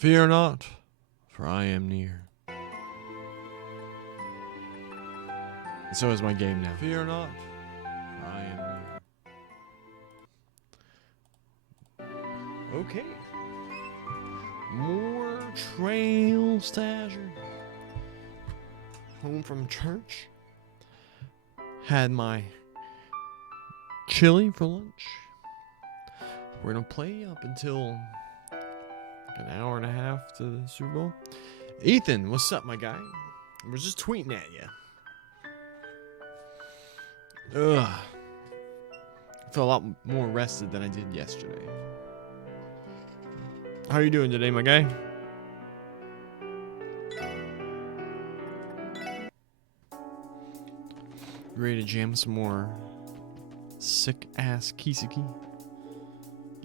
Fear not, for I am near. And so is my game now. Fear not, for I am near. Okay. More trails to Azure. Home from church. Had my chili for lunch. We're gonna play up until like an hour and a half to the Super Bowl. Ethan, what's up, my guy? We're just tweeting at you. Ugh. I feel a lot more rested than I did yesterday. How are you doing today, my guy? Ready to jam some more sick ass Kiseki?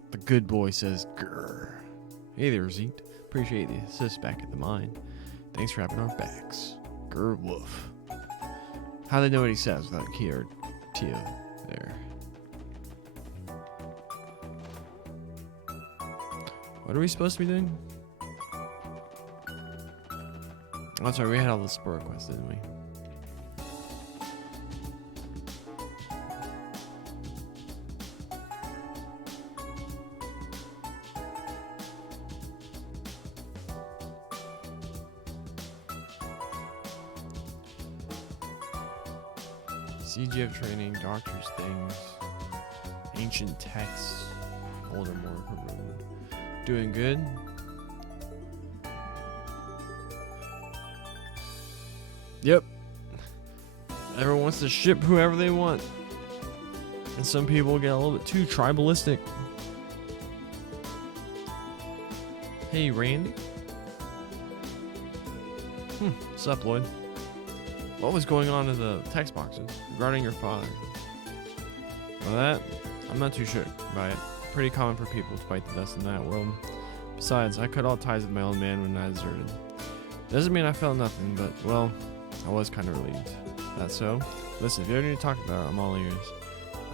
The good boy says, grrr. Hey there, Zeet. Appreciate the assist back at the mine. Thanks for having our backs. Grr woof. How do they know what he says without Kia or Tio there? What are we supposed to be doing? Oh, sorry, we had all the sport requests, didn't we? CGF training, doctor's things, ancient texts, older Morker Road. Doing good. Yep. Everyone wants to ship whoever they want. And some people get a little bit too tribalistic. Hey, Randy. What's up, Lloyd? What was going on in the text boxes regarding your father? Well, that, I'm not too sure by it. Pretty common for people to bite the dust in that world. Besides, I cut all ties with my old man when I deserted. Doesn't mean I felt nothing, but, well, I was kind of relieved. That's so? Listen, if you ever need to talk about it, I'm all ears.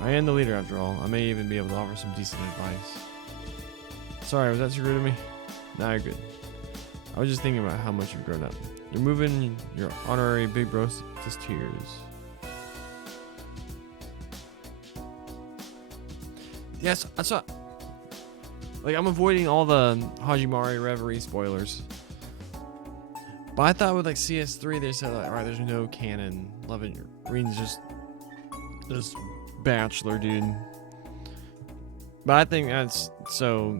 I am the leader after all. I may even be able to offer some decent advice. Sorry, was that too rude of me? Nah, you're good. I was just thinking about how much you've grown up. You're moving your honorary big bro to tears. Yes, I saw. Like, I'm avoiding all the Hajimari Reverie spoilers. But I thought with like CS3 they said like, alright, there's no canon. Loving Reen's just this bachelor dude. But I think that's so.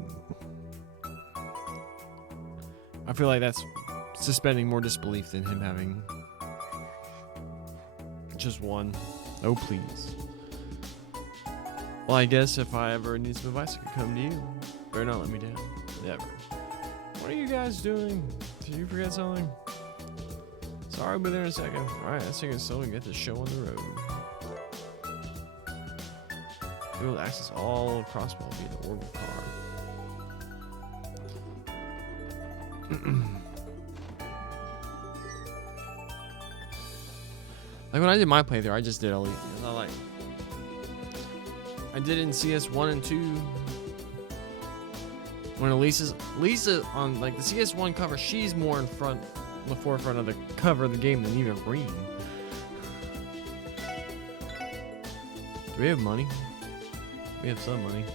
I feel like that's suspending more disbelief than him having just one. Oh, please. Well, I guess if I ever need some advice, I could come to you. Better not let me down. Never. What are you guys doing? Did you forget something? Sorry, I'll be there in a second. Alright, let's take it slow and get this show on the road. Be able to access all crossbow via the orbital car. Like when I did my playthrough, I just did Elite. I did it in CS 1 and 2. When Lisa on like the CS 1 cover, she's more in front, the forefront of the cover of the game than even Reen. Do we have money? We have some money.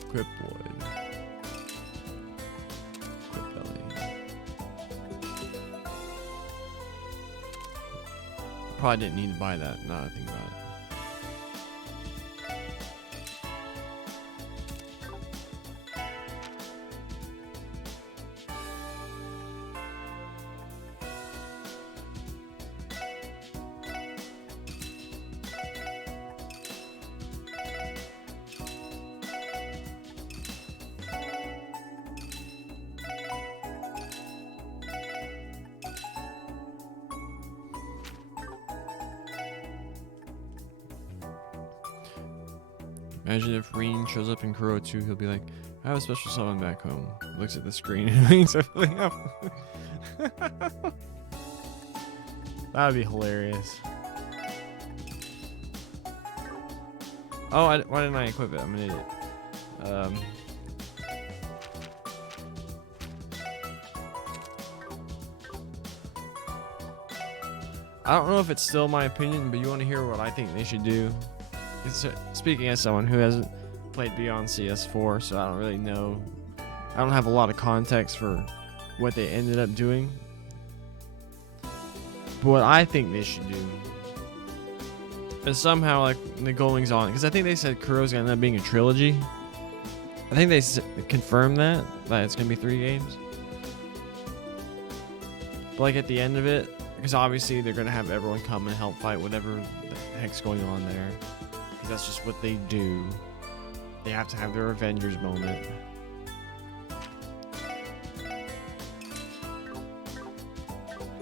Equip Lloyd. Equip Ellie. Probably didn't need to buy that, now that I think about it. Imagine if Reen shows up in Kuro 2, he'll be like, I have a special summon back home. Looks at the screen and wings are filling up. That would be hilarious. Oh, why didn't I equip it? I'm an idiot. I don't know if it's still my opinion, but you want to hear what I think they should do? Speaking as someone who hasn't played beyond CS4, so I don't really know. I don't have a lot of context for what they ended up doing. But what I think they should do is somehow, like, the goings on, because I think they said Kuro's gonna end up being a trilogy. I think they confirmed that it's gonna be 3 games. But like at the end of it, because obviously they're gonna have everyone come and help fight whatever the heck's going on there, because that's just what they do. They have to have their Avengers moment.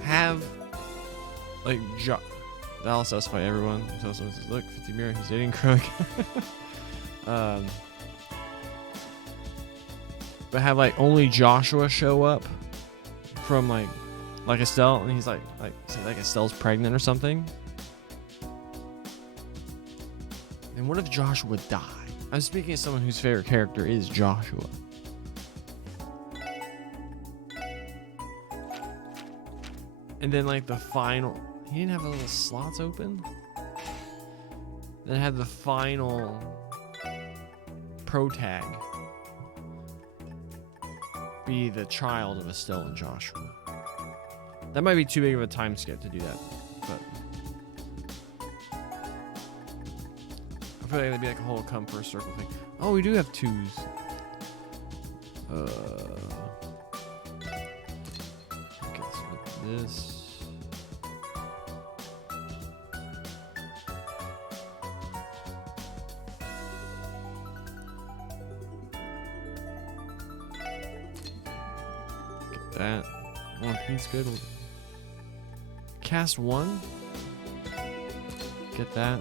Have like that'll satisfy everyone until someone says, "Look, 50 mirror, he's dating Krug." But have like only Joshua show up from like Estelle, and he's like say like Estelle's pregnant or something. And what if Joshua died? I'm speaking as someone whose favorite character is Joshua. And then like the final, he didn't have the little slots open. Then had the final pro tag be the child of Estelle and Joshua. That might be too big of a time skip to do that, but I feel like it'd be like a whole come first circle thing. Oh, we do have 2s. This. Get that. One piece good. Cast 1. Get that.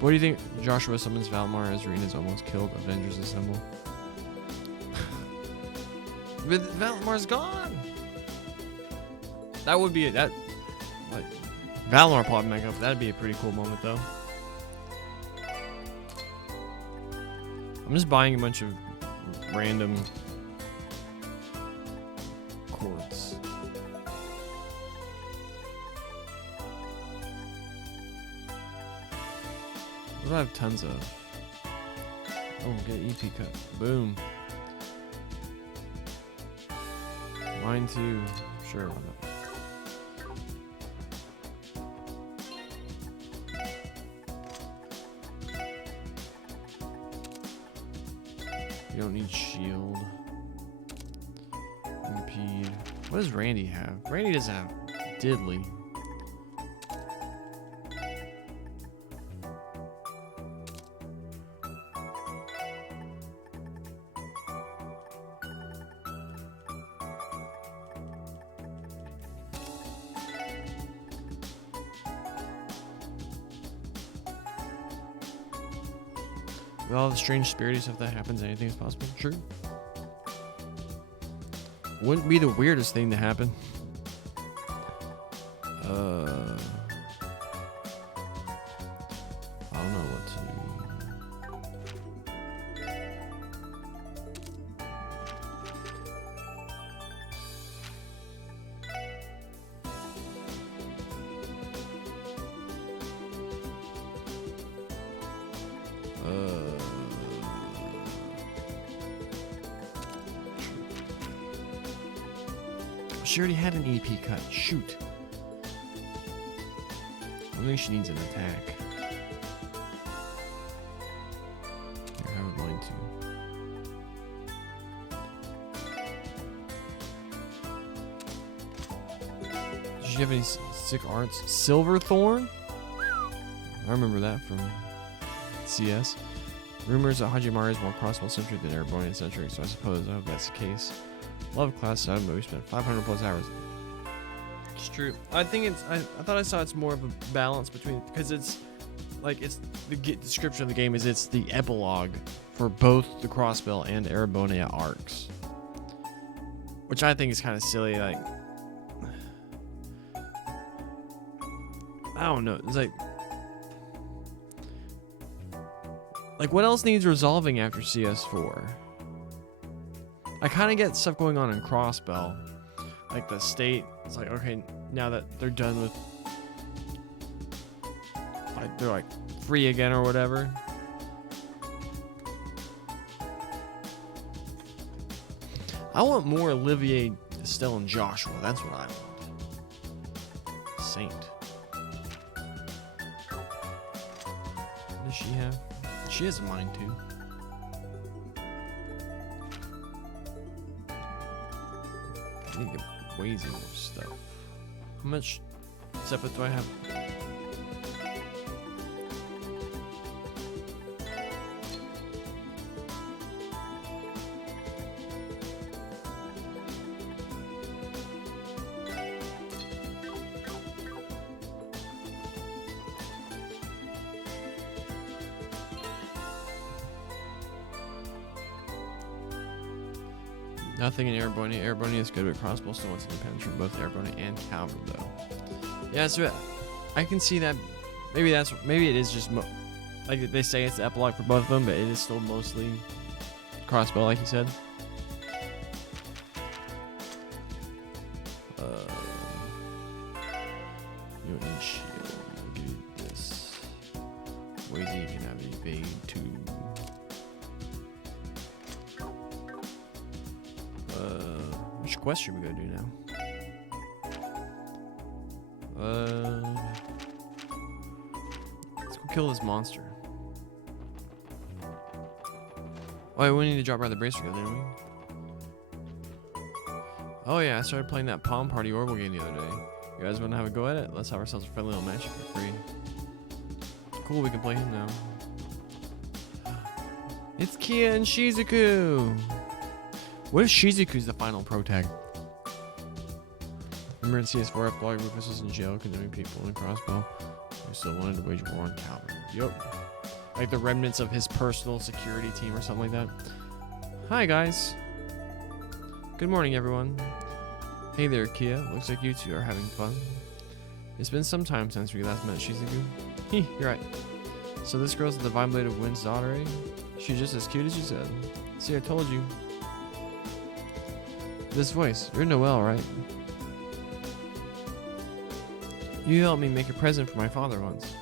What do you think? Joshua summons Valmar as Rena's almost killed. Avengers assemble. But Valmar's gone. That would be that. Like Valmar popping back up. That'd be a pretty cool moment, though. I'm just buying a bunch of random chords. What do I have tons of? Oh, get EP cut. Boom. Mine too. Sure, why not? You don't need shield. Impede. What does Randy have? Randy doesn't have diddly. With all the strange spirity stuff that happens, anything is possible. True. Wouldn't be the weirdest thing to happen. I don't know what to do. She already had an EP cut. Shoot. I think she needs an attack. Here, have mine too. Did she have any sick arts? Silverthorn? I remember that from CS. Rumors that Hajimari is more crossbow centric than airborne centric, so I suppose I hope that's the case. Love class 7, but we spent 500 plus hours. It's true. I think it's. I thought I saw it's more of a balance between, because it's like it's the description of the game is it's the epilogue for both the Crossbell and Erebonia arcs, which I think is kind of silly. Like I don't know. It's like Like, what else needs resolving after CS4? I kind of get stuff going on in Crossbell. Like, the state, it's like, okay, now that they're done with, like, they're, like, free again or whatever. I want more Olivier, Estelle, and Joshua. That's what I want. Saint. What does she have? She has a mine too. I need to get way more stuff. How much Sepet do I have? Nothing in Airborne. Airborne is good, but Crossbow still wants independence from both Airborne and Calvin, though. Yeah, so I can see that. Maybe it is just like they say it's the epilogue for both of them, but it is still mostly Crossbow, like you said. You don't need shield. I'll give you this. Wazy, you can have evade too. Which quest should we go do now? Let's go kill this monster. Oh, yeah, we need to drop by the bracer, didn't we? Oh yeah, I started playing that Palm Party Orbital game the other day. You guys want to have a go at it? Let's have ourselves a friendly little match for free. Cool, we can play him now. It's Kia and Shizuku! What if Shizuku's the final pro tag? Remember in CS4 epilogue, Rufus was in jail condemning people in Crossbow who still wanted to wage war on Calvin. Yup. Like the remnants of his personal security team or something like that. Hi guys. Good morning everyone. Hey there Kia, looks like you two are having fun. It's been some time since we last met Shizuku. Heh, you're right. So this girl's the Divine Blade of Wind's daughter, eh? She's just as cute as you said. See, I told you. This voice, you're Noelle, right? You helped me make a present for my father once.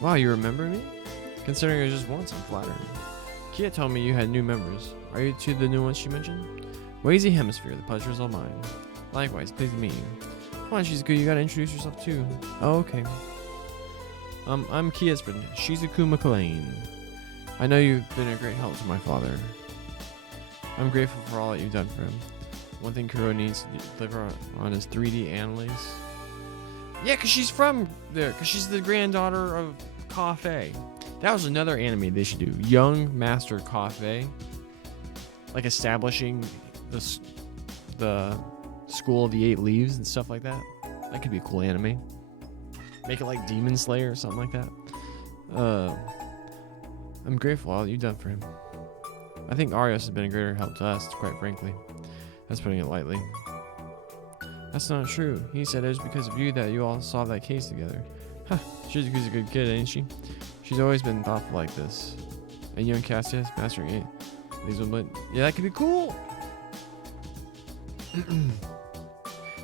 Wow, you remember me? Considering it was just once, I'm flattered. Kia told me you had new members. Are you two the new ones she mentioned? Wazy Hemisphere, the pleasure is all mine. Likewise, pleased to meet you. Come on, Shizuku, you gotta introduce yourself too. Oh, okay. I'm Kia's friend, Shizuku McLean. I know you've been a great help to my father. I'm grateful for all that you've done for him. One thing Kuro needs to deliver on is 3D analyze. Yeah, because she's from there. Because she's the granddaughter of Cafe. That was another anime they should do. Young Master Cafe. Like establishing the School of the Eight Leaves and stuff like that. That could be a cool anime. Make it like Demon Slayer or something like that. I'm grateful for all that you've done for him. I think Arios has been a greater help to us, quite frankly. That's putting it lightly. That's not true. He said it was because of you that you all solved that case together. Huh, Shizuku's a good kid, ain't she? She's always been thoughtful like this. And you and Cassius, mastering it. Yeah, that could be cool.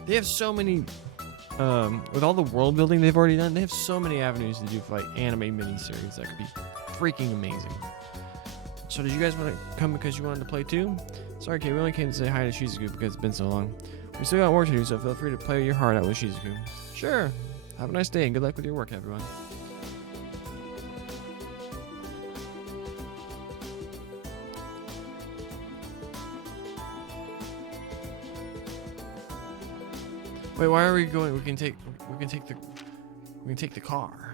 They have so many, with all the world building they've already done, they have so many avenues to do for like anime miniseries that could be freaking amazing. So did you guys want to come because you wanted to play too? Sorry, Kate, we only came to say hi to Shizuku because it's been so long. We still got work to do, so feel free to play your heart out with Shizuku. Sure. Have a nice day and good luck with your work, everyone. Wait, why are we going? We can take the car.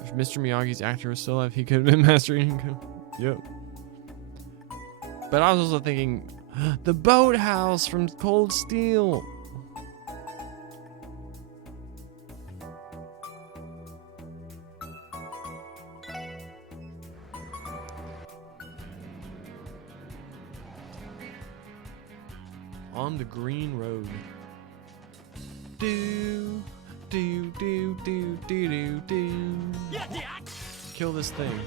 If Mr. Miyagi's actor was still alive, he could have been mastering. Yep. But I was also thinking, the boathouse from Cold Steel. On the green road. Do, do, do, do, do, do, do. Kill this thing.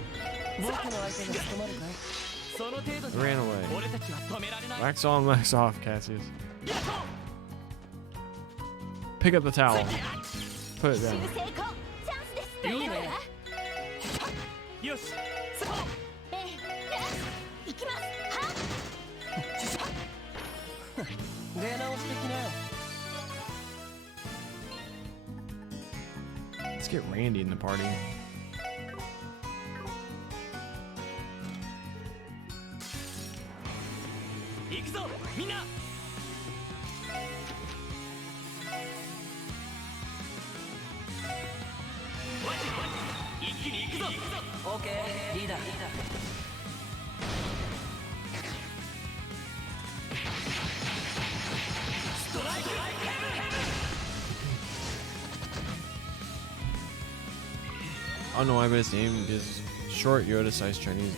Ran away. Wax on, wax off, Cassius. Pick up the towel. Put it down. Let's get Randy in the party. I don't know why, but his name is short Yoda-sized Chinese.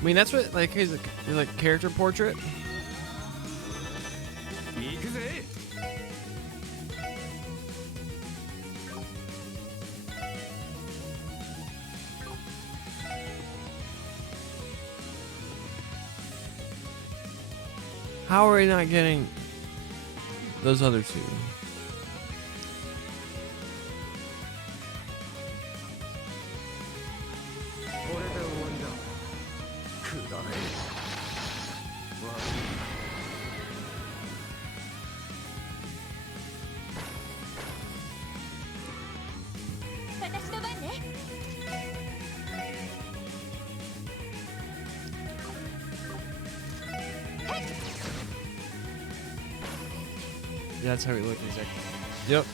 I mean, that's what like his like character portrait. How are we not getting those other two? Yeah, that's how he looked exactly. Yep.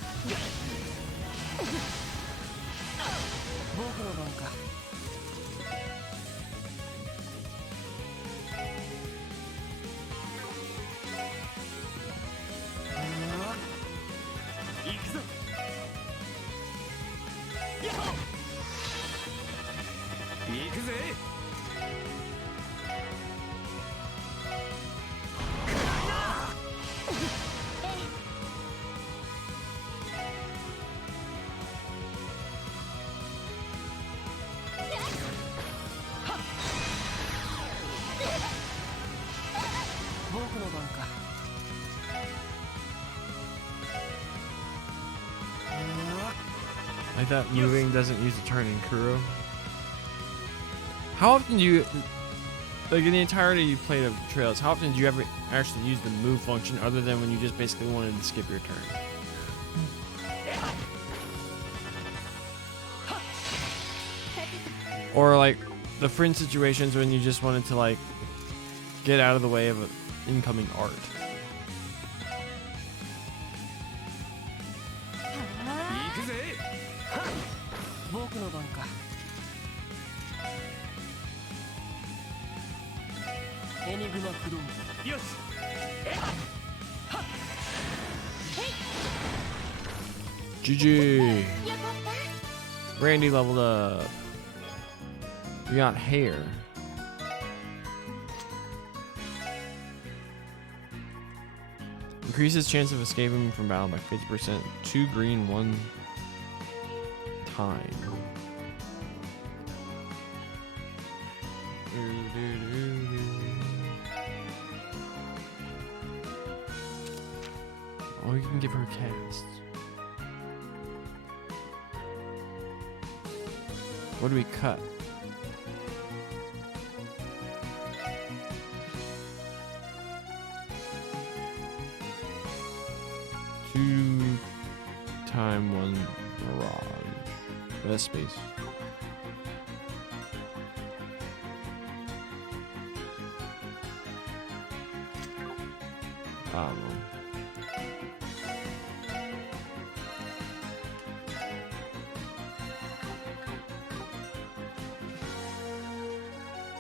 Like that moving doesn't use a turn in Kuro. How often do you, like in the entirety you played of Trails, how often do you ever actually use the move function other than when you just basically wanted to skip your turn? Or like the fringe situations when you just wanted to like get out of the way of an incoming art. GG. Randy leveled up. We got hair. Increases chance of escaping from battle by 50%. 2 green, 1 time. Oh, you can give her casts. What do we cut? Two time 1 mirage. That's space. I don't know.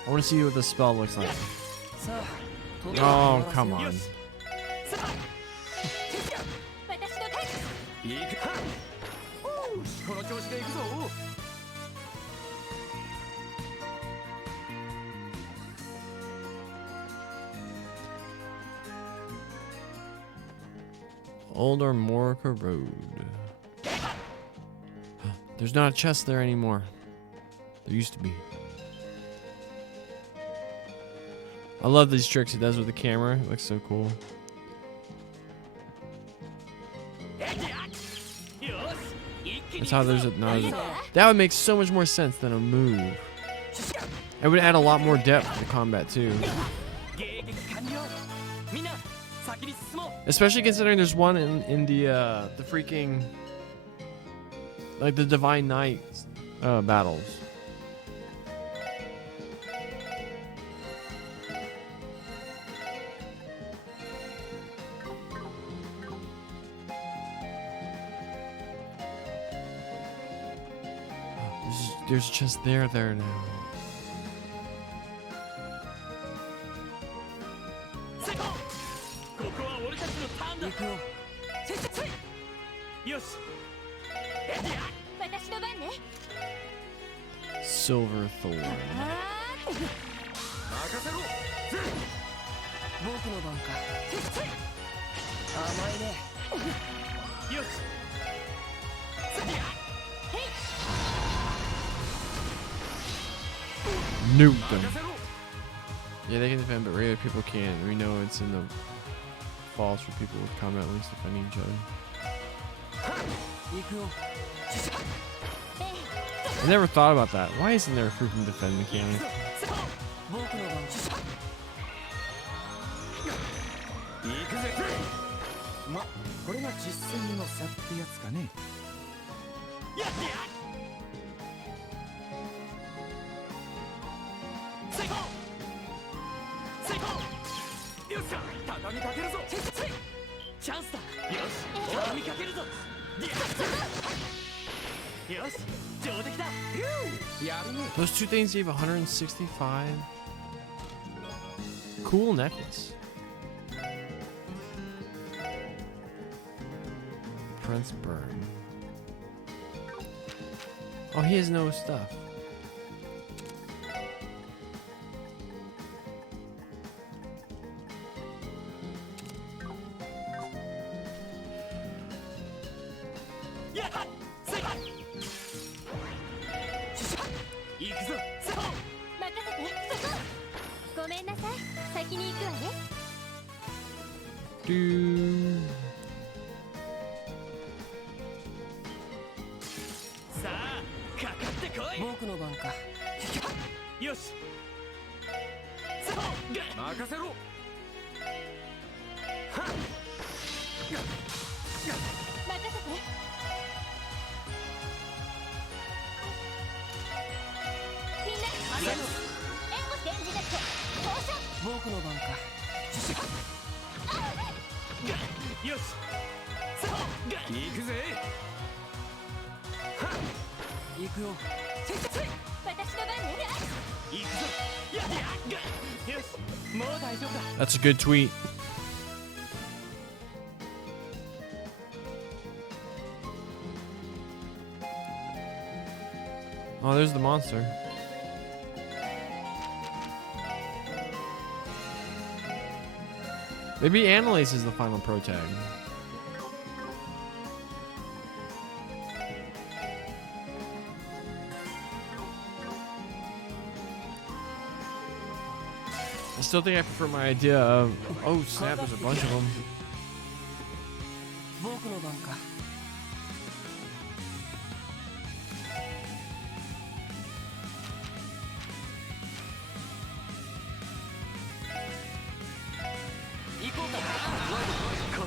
I want to see what the spell looks like. Oh, come on. Old Armorica Road. There's not a chest there anymore. There used to be. I love these tricks he does with the camera. It looks so cool. That's how there's a no. That would make so much more sense than a move. It would add a lot more depth to combat too. Especially considering there's one in the freaking like the Divine Knight battles. There's just there now. Silver Thorn. Nuke them. Yeah, they can defend, but regular people can't. We know it's in the falls for people with combat links defending each other. I never thought about that. Why isn't there a freaking defend mechanic? Those two things gave 165. Cool necklace. Prince Burn. Oh, he has no stuff. That's a good tweet. Oh, there's the monster. Maybe Annalise is the final pro tag. I still think I prefer my idea of, oh snap, there's a bunch of them.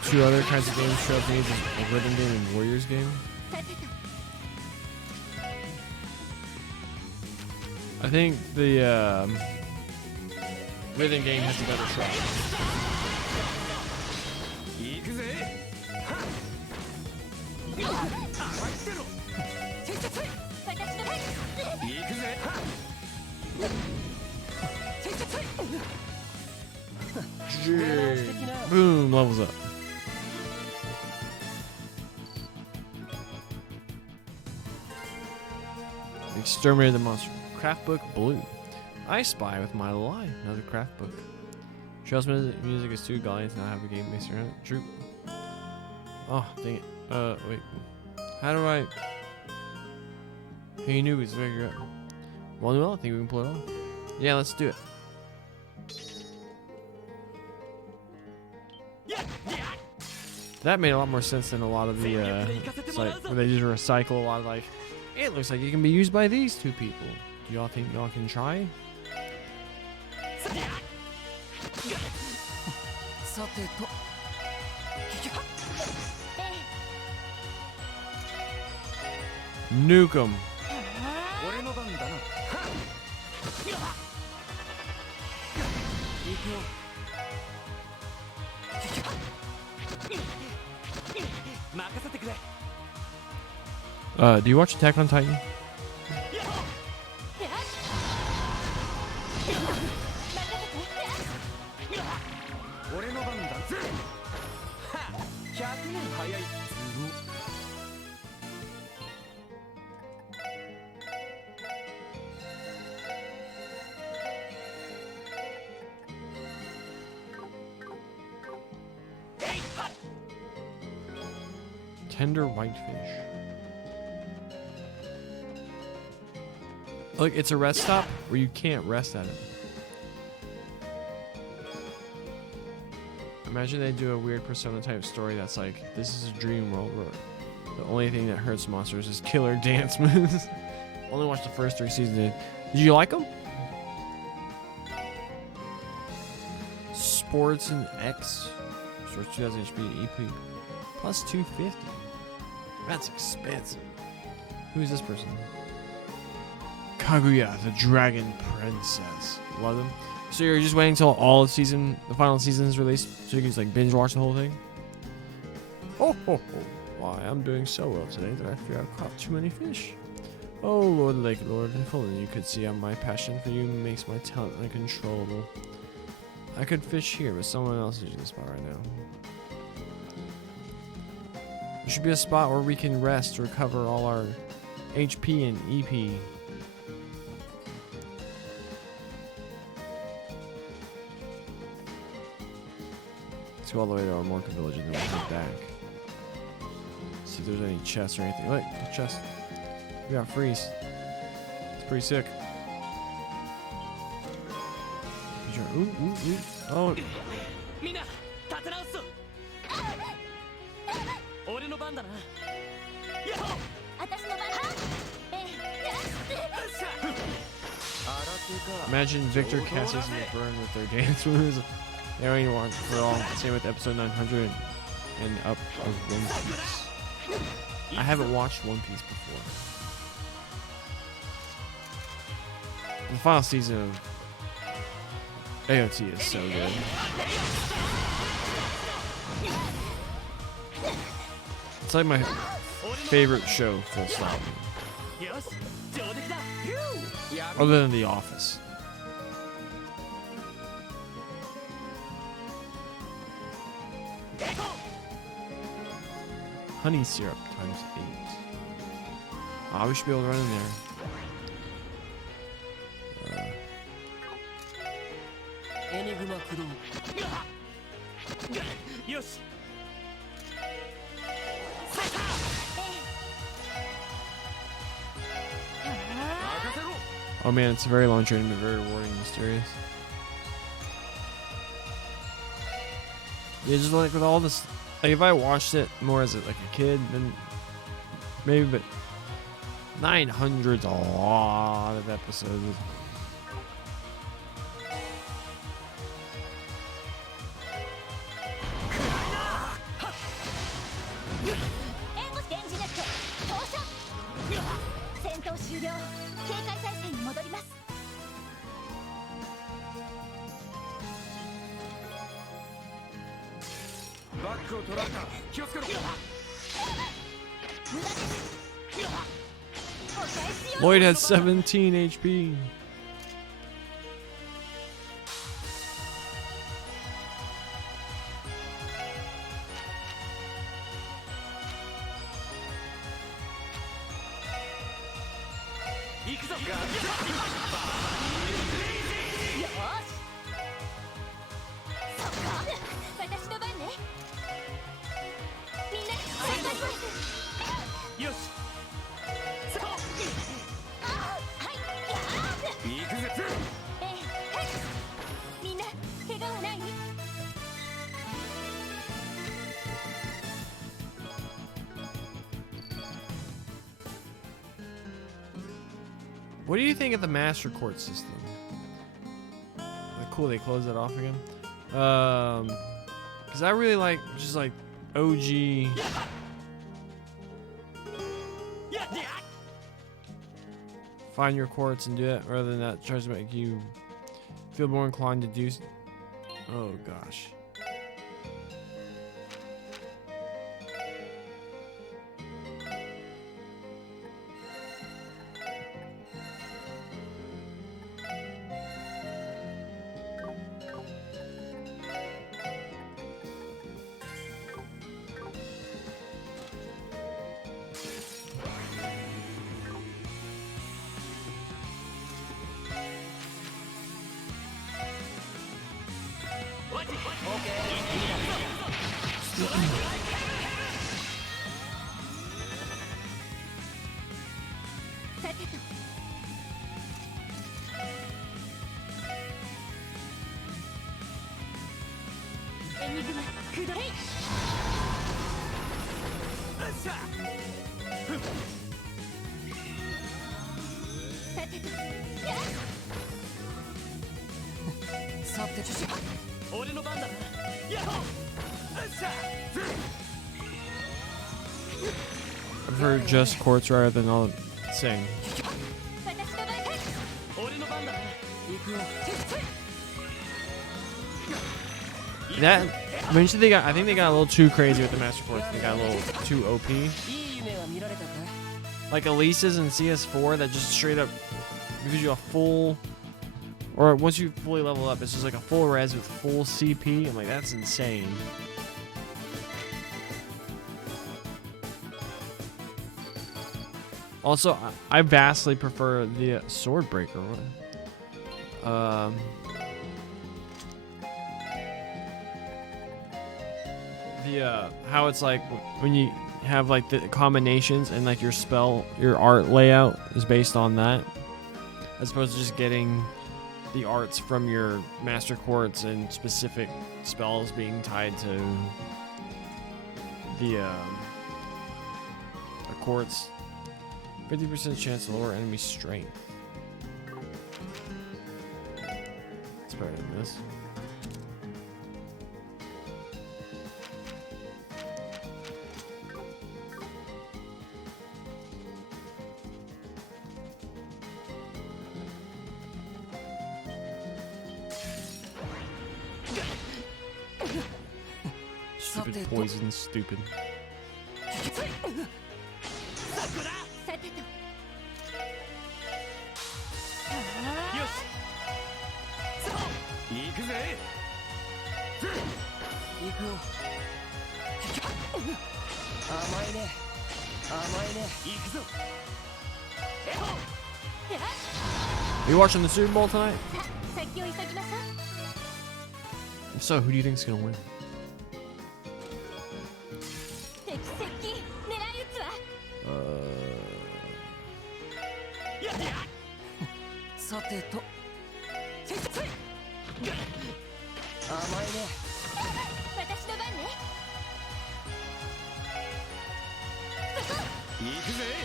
Two other kinds of games show up needs a rhythm game and Warriors game. I think the rhythm game has a better shot. Boom, levels up. Exterminate the monster. Craft book blue. I spy with my lie. Another craft book. Trails music is too gallant to not have a game based around it. True. Oh, dang it. Wait. How do I... Hey, newbies, very good. Well, I think we can pull it off. Yeah, let's do it. That made a lot more sense than a lot of the like where they just recycle a lot of like. It looks like it can be used by these two people. Do y'all think y'all can try? Nuke 'em. Do you watch Attack on Titan? Tender whitefish. Look, it's a rest stop where you can't rest at it. Imagine they do a weird Persona type story that's like, this is a dream world where the only thing that hurts monsters is killer dance moves. Only watched the first 3 seasons. Did you like them? Sports and X. Sports 2000 HP EP. Plus 250. That's expensive. Who's this person? Kaguya, the Dragon Princess. Love them. So you're just waiting until all of the final season is released, so you can just like binge watch the whole thing? Oh, ho, ho. Why, I'm doing so well today that I fear I've caught too many fish. Oh, Lord Lake Lord, if only you could see how my passion for you makes my talent uncontrollable. I could fish here, but someone else is using the spot right now. There should be a spot where we can rest to recover all our HP and EP. Let's go all the way to our Morka village and then we'll get back. See if there's any chests or anything. Look, a chest. We got freeze. It's pretty sick. Ooh, ooh, ooh. Oh. Imagine Victor, Cassius, and McBurn with their dance moves. They don't even want for all. Same with episode 900 and up of One Piece. I haven't watched One Piece before. The final season of AOT is so good. It's like my favorite show, full stop. Other than The Office. Honey syrup times 8. We should be able to run in there. Oh man, it's a very long journey, but very rewarding and mysterious. Yeah, just like with all this, like if I watched it more as like a kid, then maybe, but 900's a lot of episodes. Lloyd has 17 HP. What do you think of the Master Court system? Like, cool, they closed it off again. Because I really like just like OG. Find your courts and do it, rather than that tries to make you feel more inclined to do. Oh gosh. I prefer just quartz rather than all the same. That eventually they got. I think they got a little too crazy with the Master Quartz. They got a little too OP. Like Elise's in CS4 that just straight up gives you a full, or once you fully level up, it's just like a full res with full CP. I'm like, that's insane. Also, I vastly prefer the Sword Breaker one. How it's like when you have like the combinations and like your spell, your art layout is based on that, as opposed to just getting the arts from your Master Quartz and specific spells being tied to the quartz. 50% chance to lower enemy strength. It's better than this. Stupid poison, stupid. Are you watching the Super Bowl tonight? If so, who do you think is gonna win?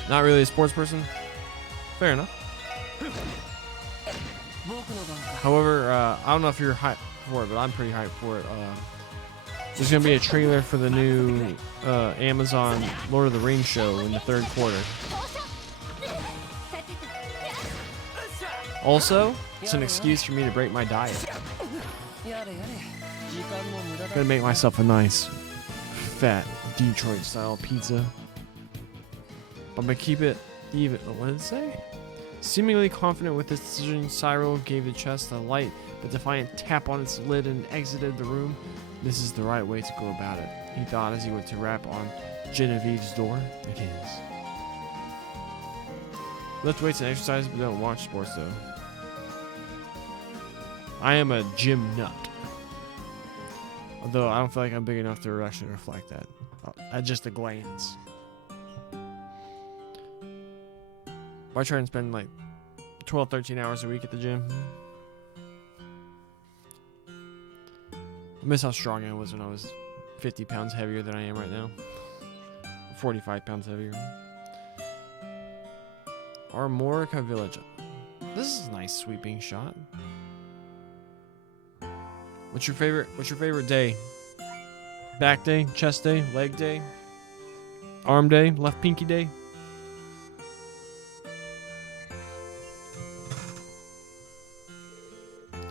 Not really a sports person. Fair enough. However, I don't know if you're hyped for it, but I'm pretty hyped for it. There's going to be a trailer for the new Amazon Lord of the Rings show in the third quarter. Also, it's an excuse for me to break my diet. I'm going to make myself a nice, fat, Detroit-style pizza. I'm going to keep it even. What did it say? Seemingly confident with this decision, Cyril gave the chest a light but defiant tap on its lid and exited the room. This is the right way to go about it, he thought as he went to rap on Genevieve's door. It is. Lift weights and exercise, but don't watch sports though. I am a gym nut. Although I don't feel like I'm big enough to actually reflect that. At just a glance. I try and spend like 12, 13 hours a week at the gym. I miss how strong I was when I was 50 pounds heavier than I am right now. 45 pounds heavier. Armorica Village. This is a nice sweeping shot. What's your favorite day? Back day, chest day, leg day, arm day, left pinky day?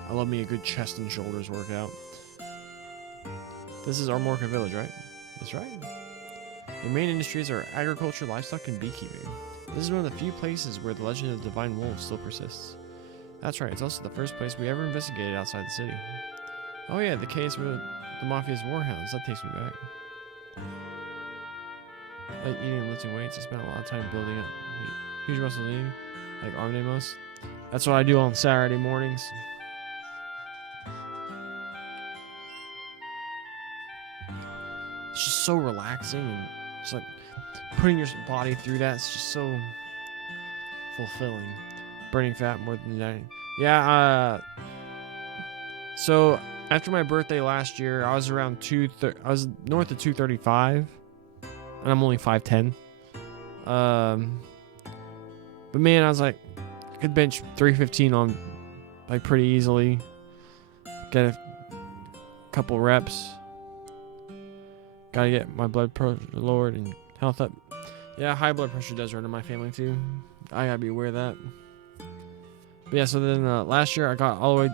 I love me a good chest and shoulders workout. This is Armorca Village, right? That's right. Their main industries are agriculture, livestock, and beekeeping. This is one of the few places where the legend of the divine wolf still persists. That's right, it's also the first place we ever investigated outside the city. Oh yeah, the case with the Mafia's warhounds. That takes me back. Like eating and lifting weights, I spent a lot of time building up huge muscle eating, like arm day most. That's what I do on Saturday mornings. It's just so relaxing and just like putting your body through that. It's just so fulfilling. Burning fat more than dying. Yeah. So after my birthday last year, I was around I was north of 235, and I'm only 5'10". But man, I was like, I could bench 315 on like pretty easily. Get a couple reps. Gotta get my blood pressure lowered and health up. Yeah, high blood pressure does run in my family too. I gotta be aware of that. But yeah, so then last year I got all the way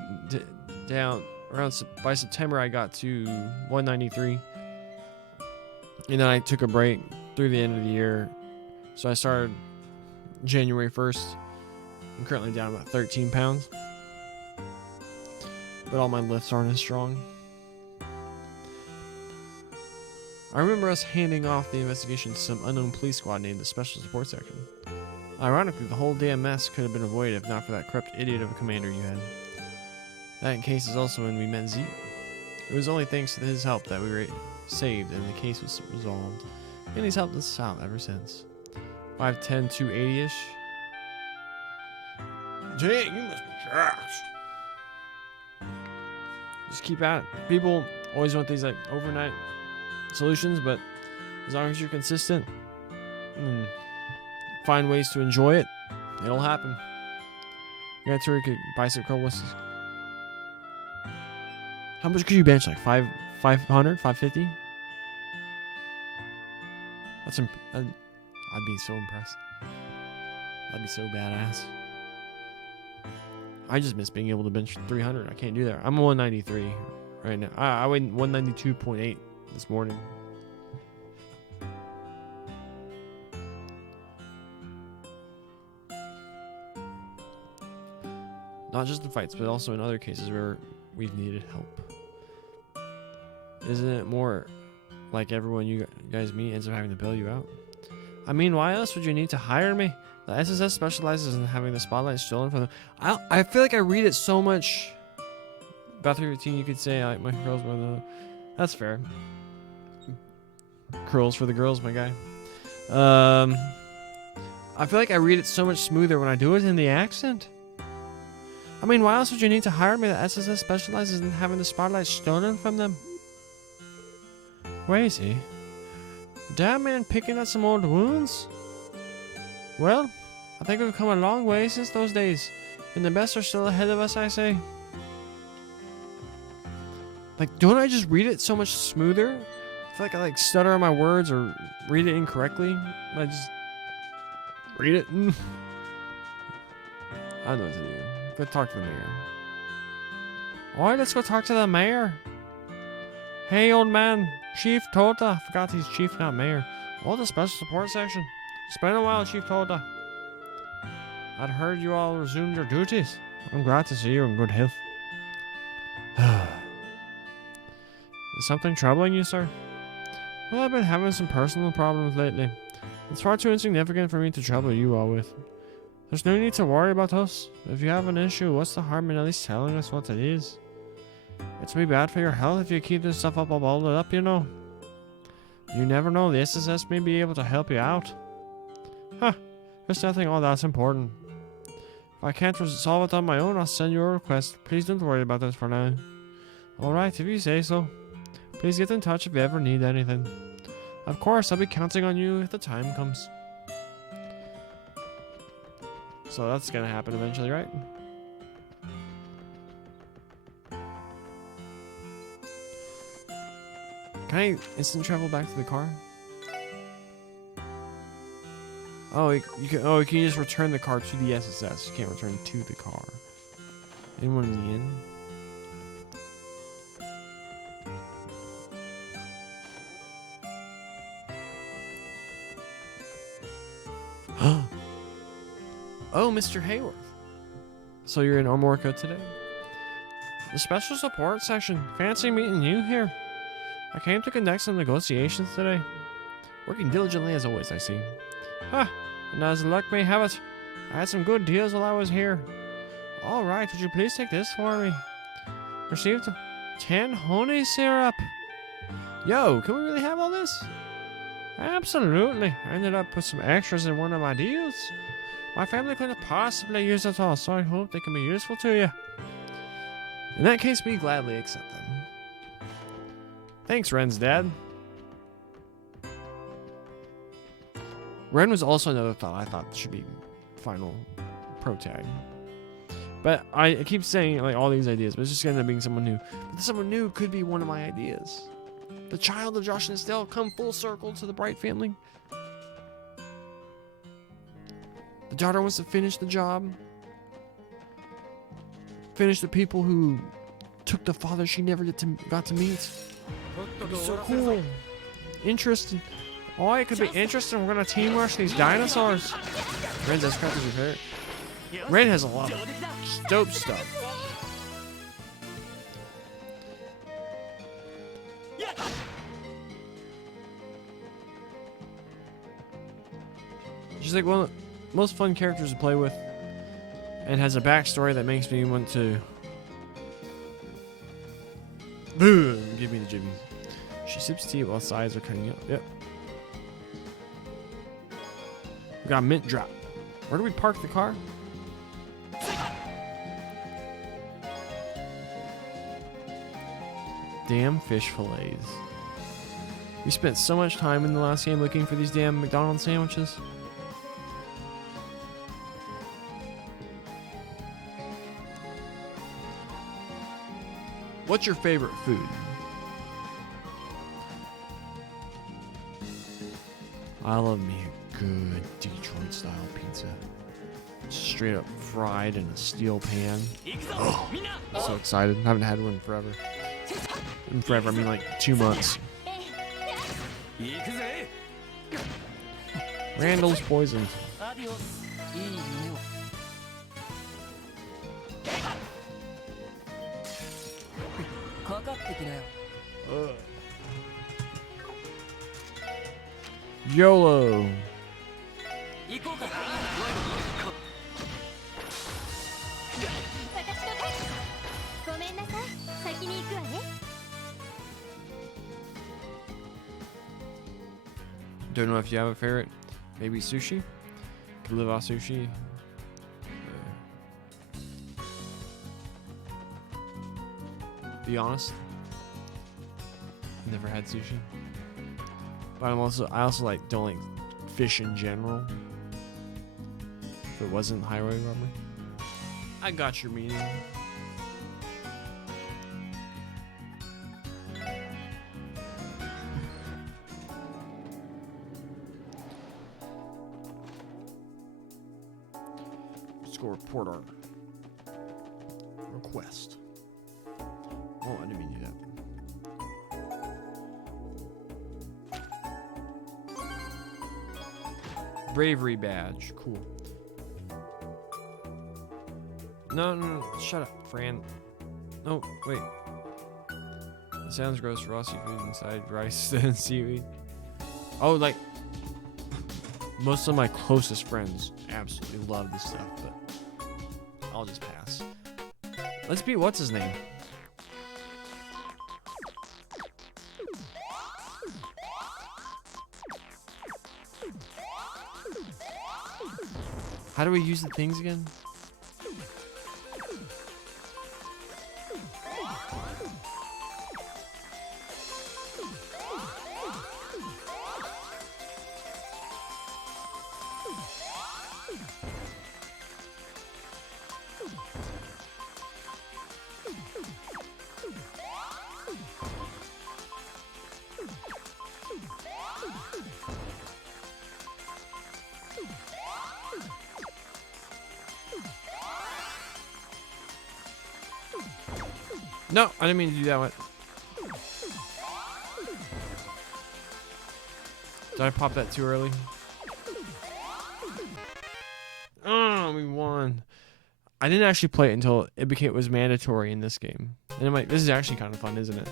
down. By September I got to 193. And then I took a break through the end of the year. So I started January 1st. I'm currently down about 13 pounds. But all my lifts aren't as strong. I remember us handing off the investigation to some unknown police squad named the Special Support Section. Ironically, the whole damn mess could have been avoided if not for that corrupt idiot of a commander you had. That case is also when we met Zeke. It was only thanks to his help that we were saved and the case was resolved. And he's helped us out ever since. 5'10", 280-ish. Dang, you must be trash. Just keep at it. People always want these like overnight solutions, but as long as you're consistent and find ways to enjoy it, it'll happen. You got to could bicep curl with. How much could you bench? Like 500, 550? I'd be so impressed. That'd be so badass. I just miss being able to bench 300. I can't do that. I'm 193 right now. I weighed 192.8 this morning. Not just in fights, but also in other cases where we've needed help. Isn't it more like everyone you guys meet ends up having to bail you out? I mean, why else would you need to hire me? The SSS specializes in having the spotlight stolen from them. I feel like I read it so much. Bathroom routine, you could say, I like my curls more than... That's fair. Curls for the girls, my guy. I feel like I read it so much smoother when I do it in the accent. I mean, why else would you need to hire me? The SSS specializes in having the spotlight stolen from them. Crazy. Damn, man, picking at some old wounds? Well, I think we've come a long way since those days, and the best are still ahead of us, I say. Like, don't I just read it so much smoother? I feel like I like stutter on my words or read it incorrectly. I just read it. I know what to do. Go talk to the mayor. Alright, let's go talk to the mayor. Hey, old man. Chief Tota. I forgot he's chief, not mayor. Oh, the special support section. It's been a while, Chief Tota. I'd heard you all resumed your duties. I'm glad to see you in good health. Is something troubling you, sir? Well, I've been having some personal problems lately. It's far too insignificant for me to trouble you all with. There's no need to worry about us. If you have an issue, what's the harm in at least telling us what it is? It's be bad for your health if you keep this stuff up all balled up, you know. You never know, the SSS may be able to help you out. Huh, there's nothing all that's important. If I can't solve it on my own, I'll send you a request. Please don't worry about it for now. Alright, if you say so. Please get in touch if you ever need anything. Of course, I'll be counting on you if the time comes. So that's gonna happen eventually, right? Can I instant travel back to the car? Oh, you can. Oh, can you just return the car to the SSS? You can't return to the car. Anyone in the inn? Oh, Mr. Hayworth. So you're in Armorica today? The special support section. Fancy meeting you here. I came to conduct some negotiations today. Working diligently as always, I see. Huh, and as luck may have it, I had some good deals while I was here. Alright, would you please take this for me? Received 10 honey syrup. Yo, can we really have all this? Absolutely. I ended up with some extras in one of my deals. My family couldn't possibly use it all, so I hope they can be useful to you. In that case, we gladly accept them. Thanks, Ren's dad. Ren was also another thought I thought should be final pro tag. But I keep saying like all these ideas, but it's just gonna end up being someone new. But someone new could be one of my ideas. The child of Josh and Estelle come full circle to the Bright family. The daughter wants to finish the job. Finish the people who took the father she never got to meet. So cool. Interesting. Oh, it could be interesting. We're gonna team rush these dinosaurs. Ren's as crap as your favorite. Ren has a lot of dope stuff. She's like one of the most fun characters to play with, and has a backstory that makes me want to boom, give me the jimmies. She sips tea while sides are cutting up. Yep. We got a mint drop. Where do we park the car? Damn fish fillets. We spent so much time in the last game looking for these damn McDonald's sandwiches. What's your favorite food? I love me a good Detroit style pizza. Straight up fried in a steel pan. Oh, so excited. I haven't had one forever. And forever, I mean like 2 months. Randall's poisoned. YOLO. Don't know if you have a favorite. Maybe sushi? Could live off sushi. Be honest. Never had sushi. But I also like don't like fish in general. If it wasn't highway robbery. I got your meaning. Let's go report our request. Oh, I didn't mean to do that. Bravery badge. Cool. No. Shut up, Fran. No, wait. It sounds gross. Raw seafood inside rice and seaweed. Oh, like... most of my closest friends absolutely love this stuff, but I'll just pass. Let's be... what's his name? How do we use the things again? No, I didn't mean to do that one. Did I pop that too early? Oh, we won. I didn't actually play it until it was mandatory in this game. And I'm like, this is actually kind of fun, isn't it?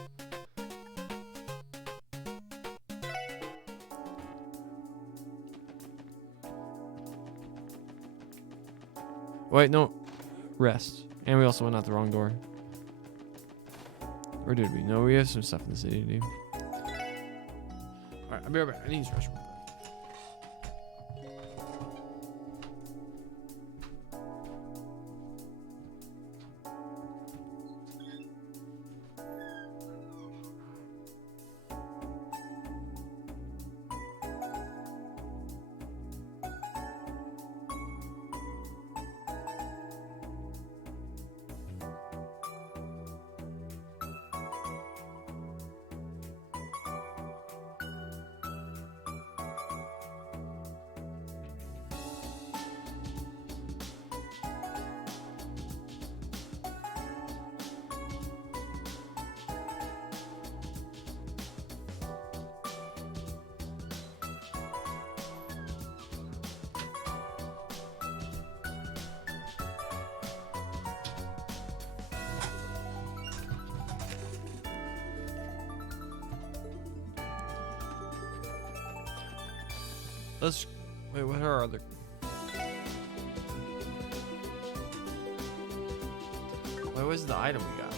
Wait, no. Rest. And we also went out the wrong door. Or did we? No, we have some stuff in the city to do. Alright, I'll be right back. I need to rush. Let's wait. What are our other? What was the item we got?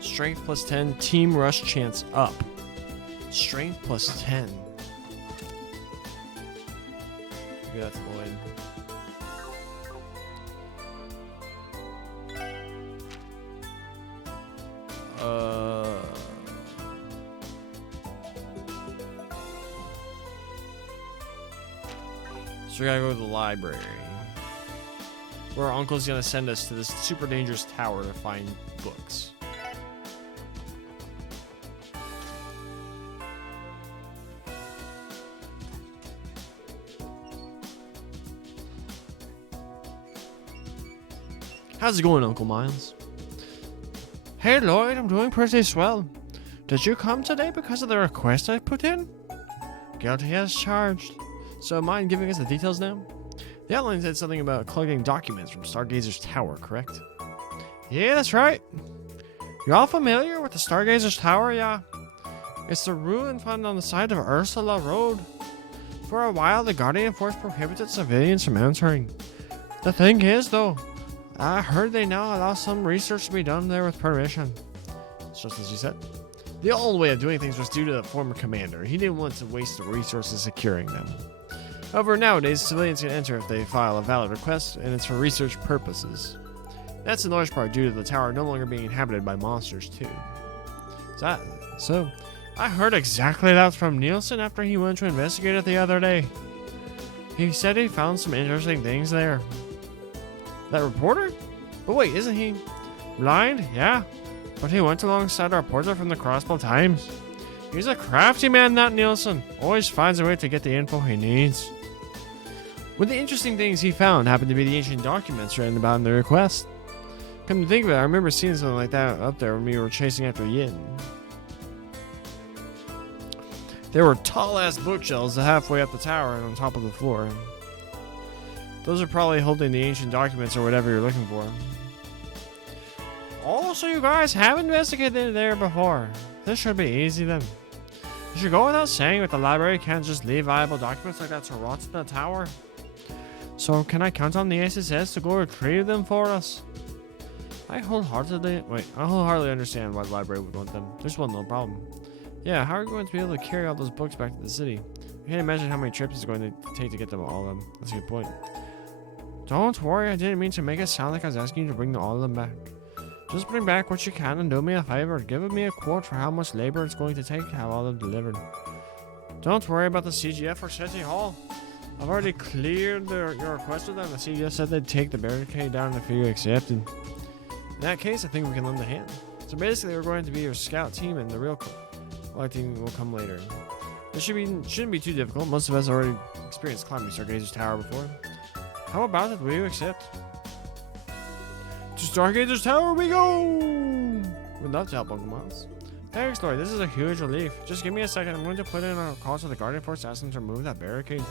Strength plus 10. Team rush chance up. Strength plus 10. Maybe that's Lloyd. So we gotta go to the library, where our uncle's gonna send us to this super dangerous tower to find books. How's it going, Uncle Miles? Hey Lloyd, I'm doing pretty swell. Did you come today because of the request I put in? Guilty as charged. So mind giving us the details now? The outline said something about collecting documents from Stargazer's tower, correct? Yeah, that's right. You all familiar with the Stargazer's tower, yeah? It's the ruin found on the side of Ursula Road. For a while, the Guardian Force prohibited civilians from entering. The thing is, though, I heard they now allow some research to be done there with permission. It's just as you said. The old way of doing things was due to the former commander. He didn't want to waste the resources securing them. However, nowadays, civilians can enter if they file a valid request, and it's for research purposes. That's in large part due to the tower no longer being inhabited by monsters, too. So, I heard exactly that from Nielsen after he went to investigate it the other day. He said he found some interesting things there. That reporter? But wait, isn't he blind? Yeah, but he went alongside our reporter from the Crossbow Times. He's a crafty man, that Nielsen. Always finds a way to get the info he needs. One of the interesting things he found happened to be the ancient documents written about in the request. Come to think of it, I remember seeing something like that up there when we were chasing after Yin. There were tall-ass bookshelves halfway up the tower and on top of the floor. Those are probably holding the ancient documents or whatever you're looking for. Oh, so you guys have investigated there before. This should be easy then. You should go without saying that the library can't just leave valuable documents like that to rot in the tower. So can I count on the SSS to go retrieve them for us? I wholeheartedly understand why the library would want them. There's one little problem. Yeah, how are we going to be able to carry all those books back to the city? I can't imagine how many trips it's going to take to get them all of them. That's a good point. Don't worry, I didn't mean to make it sound like I was asking you to bring all of them back. Just bring back what you can and do me a favor. Give me a quote for how much labor it's going to take to have all of them delivered. Don't worry about the CGF or City Hall. I've already cleared your request with them. The CEO said they'd take the barricade down if you accepted. In that case, I think we can lend a hand. So basically, we're going to be your scout team, and the real collecting will come later. This shouldn't be too difficult. Most of us already experienced climbing Stargazer's Tower before. How about it? Will you accept? To Stargazer's Tower we go! We'd love to help, Uncle Miles. Thanks, Lord. This is a huge relief. Just give me a second. I'm going to put in a call to the Guardian Force, ask them to remove that barricade.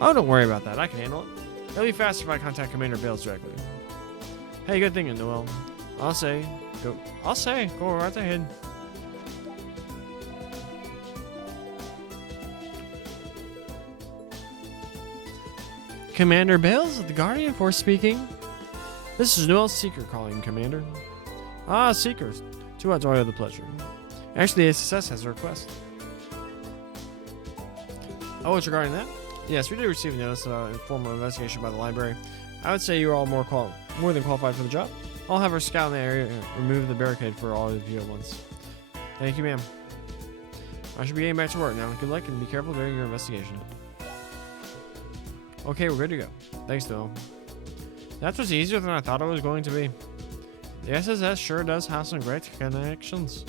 Oh, don't worry about that. I can handle it. It'll be faster if I contact Commander Bales directly. Hey, good thing, Noel. I'll say, go right ahead. Commander Bales of the Guardian Force speaking. This is Noel Seeker calling, Commander. Ah, Seekers. To what do I owe the pleasure? Actually, SSS has a request. Oh, it's regarding that? Yes, we did receive a notice of informal investigation by the library. I would say you are all more than qualified for the job. I'll have our scout in the area remove the barricade for all of you at once. Thank you, ma'am. I should be getting back to work now. Good luck and be careful during your investigation. Okay, we're good to go. Thanks, Noel. That was easier than I thought it was going to be. The SSS sure does have some great connections.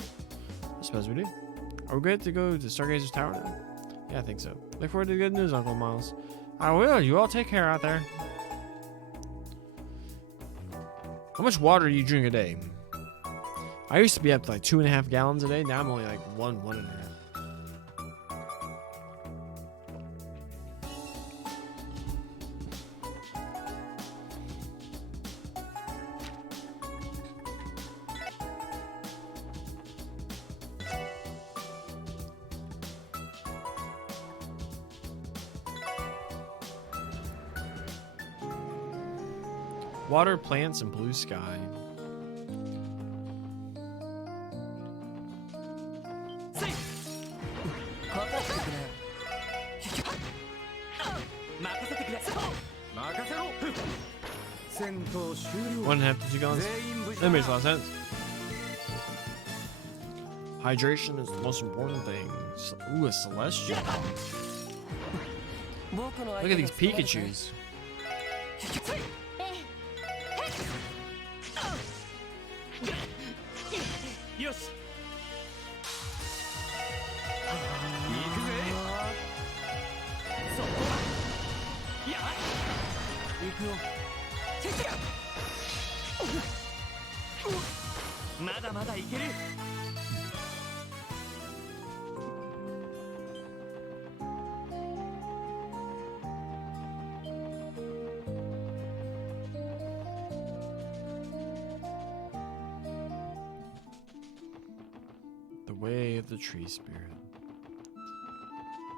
I suppose we do. Are we good to go to Stargazer's Tower now? Yeah, I think so. Look forward to the good news, Uncle Miles. I will. You all take care out there. How much water do you drink a day? I used to be up to like 2.5 gallons a day. Now I'm only like 1.5. Water, plants, and blue sky. One and a half to 2 gallons. That makes a lot of sense. Hydration is the most important thing. Ooh, a celestial. Look at these Pikachus. The way of the tree spirit.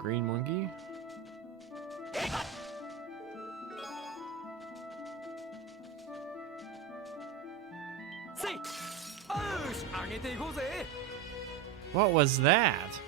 Green monkey. What was that?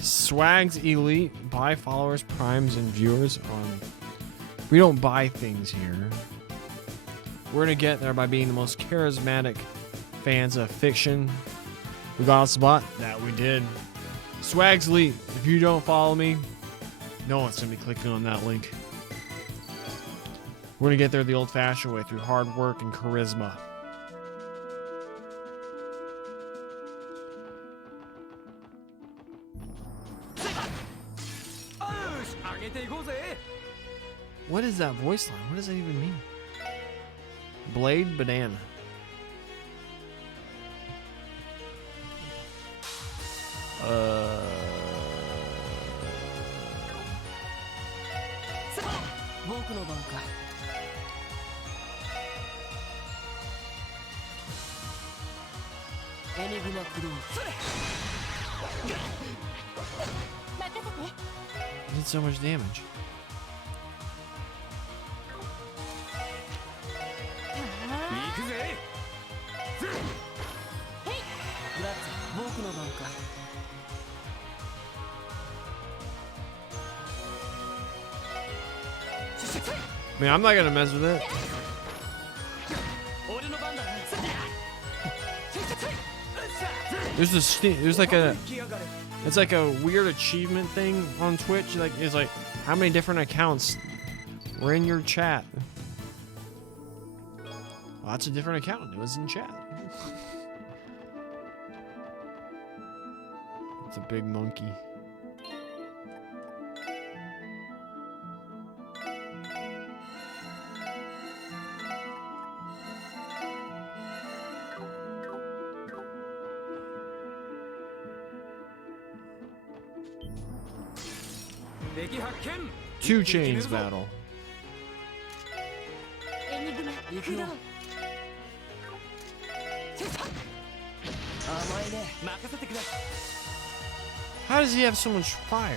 Swags Elite, buy followers, primes, and viewers on. We don't buy things here. We're gonna get there by being the most charismatic fans of fiction. We got a spot that we did. Swags Elite, if you don't follow me, no one's gonna be clicking on that link. We're gonna get there the old-fashioned way through hard work and charisma. What is that voice line? What does that even mean? Blade banana. Did so much damage. I mean, I'm not gonna mess with it. There's like a, it's like a weird achievement thing on Twitch. Like, it's like how many different accounts were in your chat. Well, that's a different account. It was in chat. It's a big monkey. Two Chains battle. How does he have so much fire?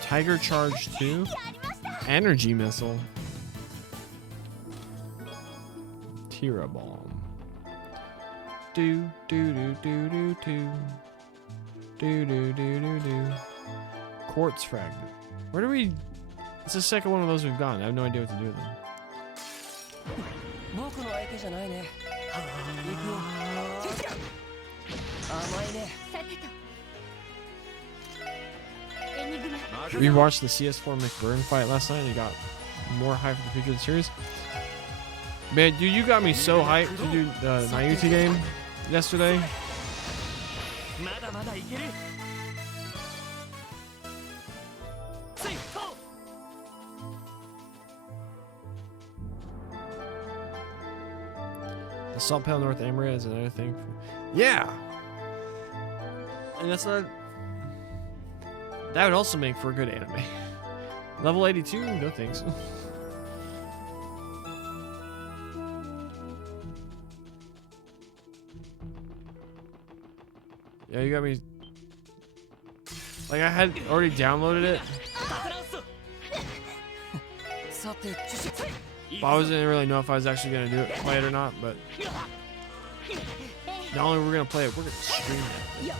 Tiger Charge 2? Energy Missile. Tira Bomb. Do do do do do do. Do do do do do. Quartz Fragment. Where do we... It's the second one of those we've gotten. I have no idea what to do with them. We watched the CS4 McBurn fight last night and got more hype for the future of the series. Man, dude, you got me so hyped to do the Nayuta game yesterday. The Salt Pale North Amaria is another thing. Yeah! And that's not... That would also make for a good anime. Level 82? No thanks. Yeah, you got me... Like, I had already downloaded it. But I wasn't really know if I was actually going to do it, play it or not, but... Not only we're going to play it, we're going to stream it.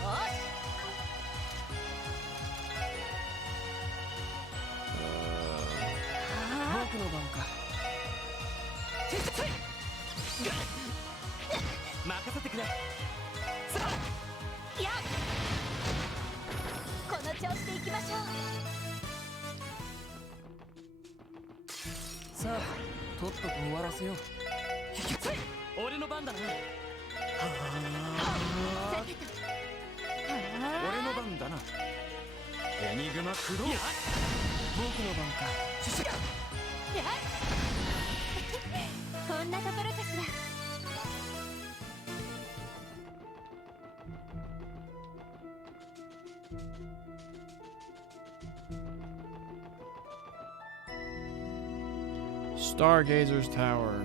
Stargazer's Tower.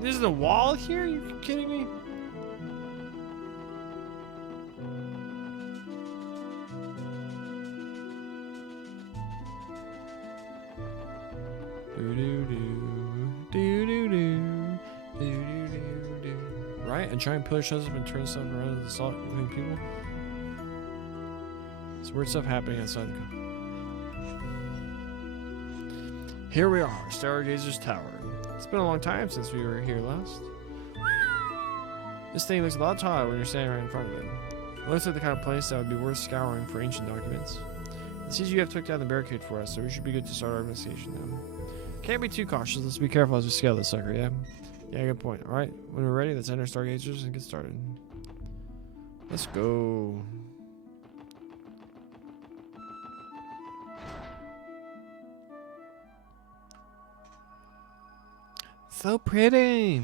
There's a wall here? Are you kidding me? Right? A giant pillar shows up and turns stuff around and assault including people. There's weird stuff happening outside the Here we are, Stargazer's Tower. It's been a long time since we were here last. This thing looks a lot taller when you're standing right in front of it. It looks like the kind of place that would be worth scouring for ancient documents. It seems you have took down the barricade for us, so we should be good to start our investigation now. Can't be too cautious. Let's be careful as we scale this sucker, yeah? Yeah, good point. Alright, when we're ready, let's enter Stargazers and get started. Let's go. So pretty.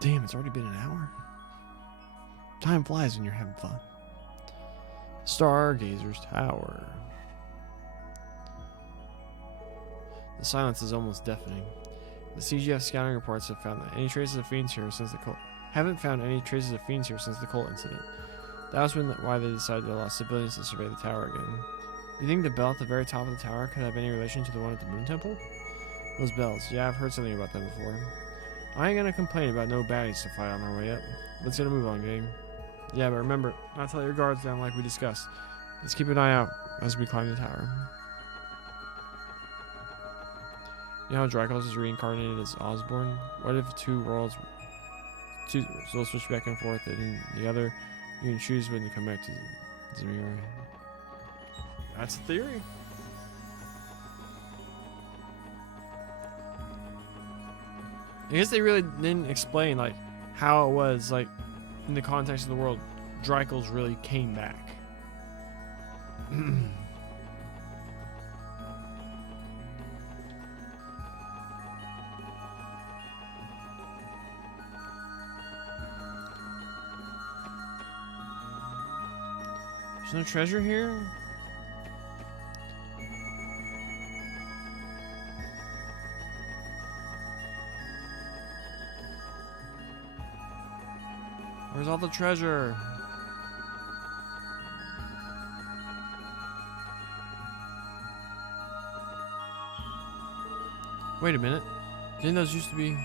Damn, it's already been an hour. Time flies when you're having fun. Stargazer's Tower. The silence is almost deafening. The CGF scouting reports have found that any traces of fiends here since the cult incident. That was why they decided to allow civilians to survey the tower again. Do you think the bell at the very top of the tower could have any relation to the one at the Moon Temple? Those bells. Yeah, I've heard something about them before. I ain't gonna complain about no baddies to fight on our way up. Let's get a move on, gang. Yeah, but remember, not to let your guards down like we discussed. Let's keep an eye out as we climb the tower. You know how Dracos is reincarnated as Osborne? What if two souls switch back and forth, and in the other, you can choose when to come back to Zamir? That's a theory. I guess they really didn't explain like how it was like in the context of the world. Dracos really came back. There's no treasure here? Where's all the treasure? Wait a minute. Didn't those used to be...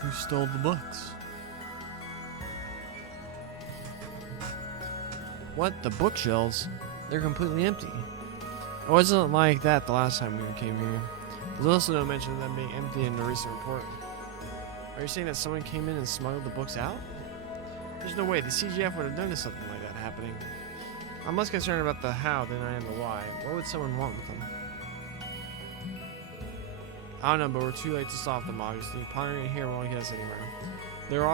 Who stole the books? What? The bookshelves? They're completely empty. It wasn't like that the last time we came here. There's also no mention of them being empty in the recent report. Are you saying that someone came in and smuggled the books out? There's no way. The CGF would have noticed something like that happening. I'm less concerned about the how than I am the why. What would someone want with them? I don't know, but we're too late to stop them, obviously. Pondering it here won't get us anywhere. There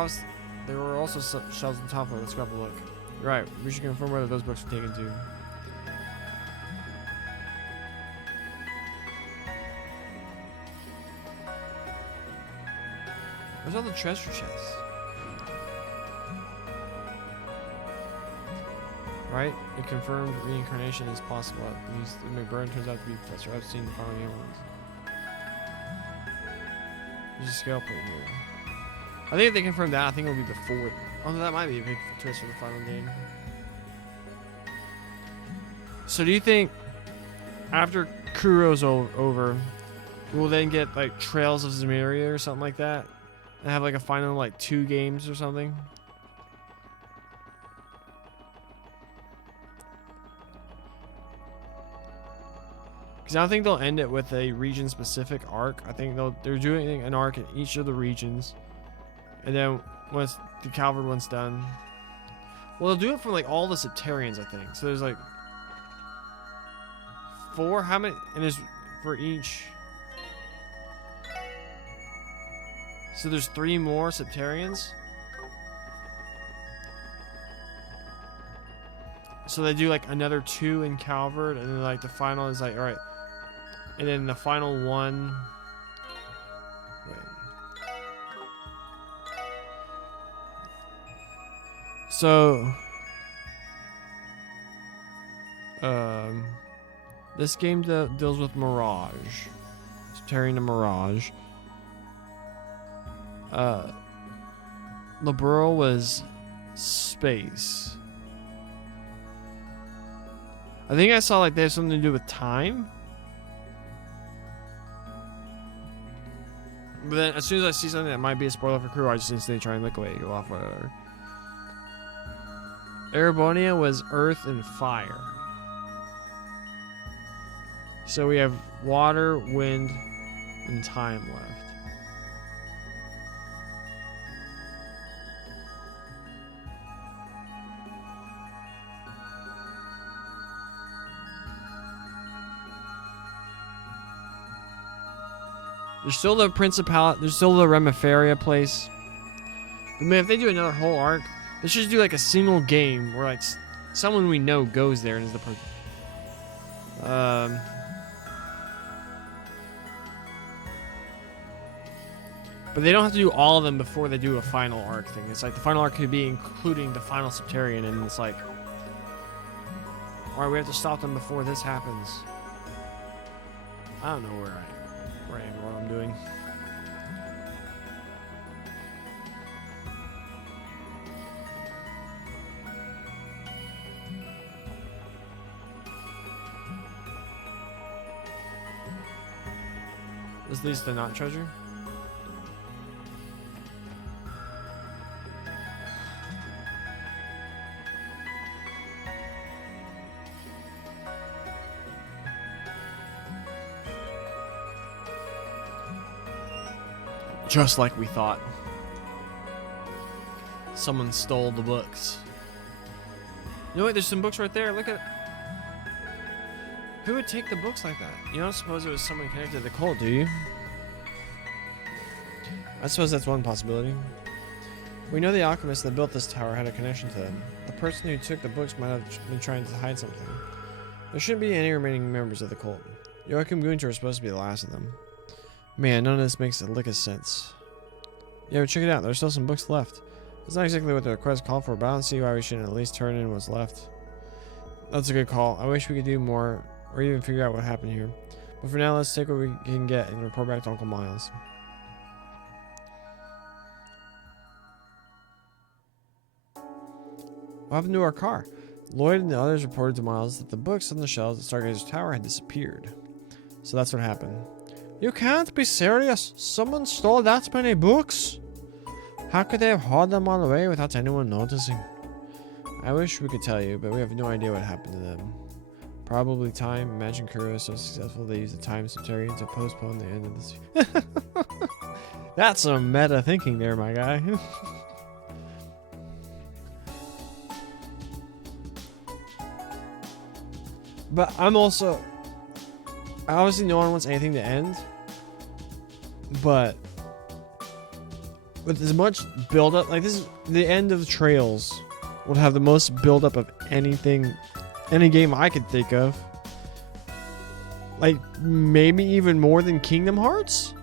were also shelves on top of it. Let's grab a look. You're right. We should confirm whether those books were taken to. Where's all the treasure chests? Right? It confirmed reincarnation is possible. At least McBurn turns out to be Professor Epstein following animals. There's a scale plate here. I think if they confirm that, I think it'll be before. Oh, that might be a big twist for the final game. So do you think after Kuro's over, we'll then get like Trails of Zamiria or something like that? And have like a final like 2 games or something? Because I don't think they'll end it with a region-specific arc. I think they're doing an arc in each of the regions, and then once the Calvard one's done, well, they'll do it for like all the Septarians, I think. So there's like 4. How many? And there's for each. So there's 3 more Septarians. So they do like another 2 in Calvard, and then like the final is like, all right. And then the final one. Wait. So. This game deals with Mirage. It's tearing the Mirage. Liberal was space. I think I saw like they have something to do with time. But then as soon as I see something that might be a spoiler for crew, I just instantly try and look away, go off, whatever. Erebonia was earth and fire. So we have water, wind, and time left. There's still the Principality, there's still the Remiferia place. But man, if they do another whole arc, they should just do like a single game where like someone we know goes there and is the person. But they don't have to do all of them before they do a final arc thing. It's like the final arc could be including the final Septarian, and it's like, alright, we have to stop them before this happens. I don't know where I am, what I'm doing. This leads to not treasure? Just like we thought. Someone stole the books. You know what? There's some books right there. Look at... Who would take the books like that? You don't suppose it was someone connected to the cult, do you? I suppose that's one possibility. We know the alchemist that built this tower had a connection to them. The person who took the books might have been trying to hide something. There shouldn't be any remaining members of the cult. Joachim Gunter was supposed to be the last of them. Man, none of this makes a lick of sense. Yeah, but check it out. There's still some books left. That's not exactly what the request called for, but I don't see why we shouldn't at least turn in what's left. That's a good call. I wish we could do more, or even figure out what happened here. But for now, let's take what we can get and report back to Uncle Miles. What happened to our car? Lloyd and the others reported to Miles that the books on the shelves at Stargazer's tower had disappeared. So that's what happened. You can't be serious. Someone stole that many books. How could they have hauled them all away without anyone noticing? I wish we could tell you, but we have no idea what happened to them. Probably time. Imagine Kuro is so successful they used the time Septarian to postpone the end of this. That's some meta thinking there, my guy. But I'm also... Obviously no one wants anything to end, but with as much build up, like this is the end of Trails would have the most build up of anything, any game I could think of. Like maybe even more than Kingdom Hearts.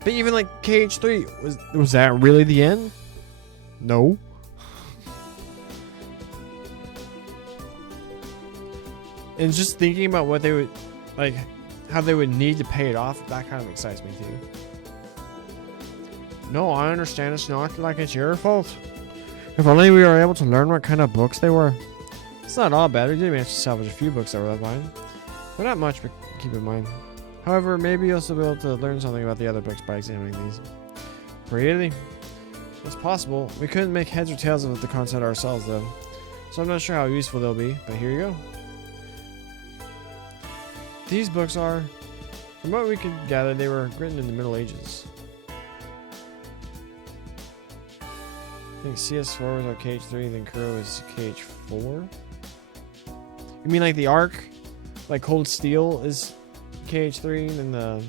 But even like KH3, was that really the end? No. And just thinking about what they would, like, how they would need to pay it off, that kind of excites me too. No, I understand it's not like it's your fault. If only we were able to learn what kind of books they were. It's not all bad. We did manage to salvage a few books that were left behind. But not much, but keep in mind. However, maybe you'll still be able to learn something about the other books by examining these. Really? It's possible. We couldn't make heads or tails of the concept ourselves, though. So I'm not sure how useful they'll be, but here you go. These books are, from what we could gather, they were written in the Middle Ages. I think CS4 was our KH3, then Kuro is KH4. You mean like the Arc? Like Cold Steel is KH3, and then the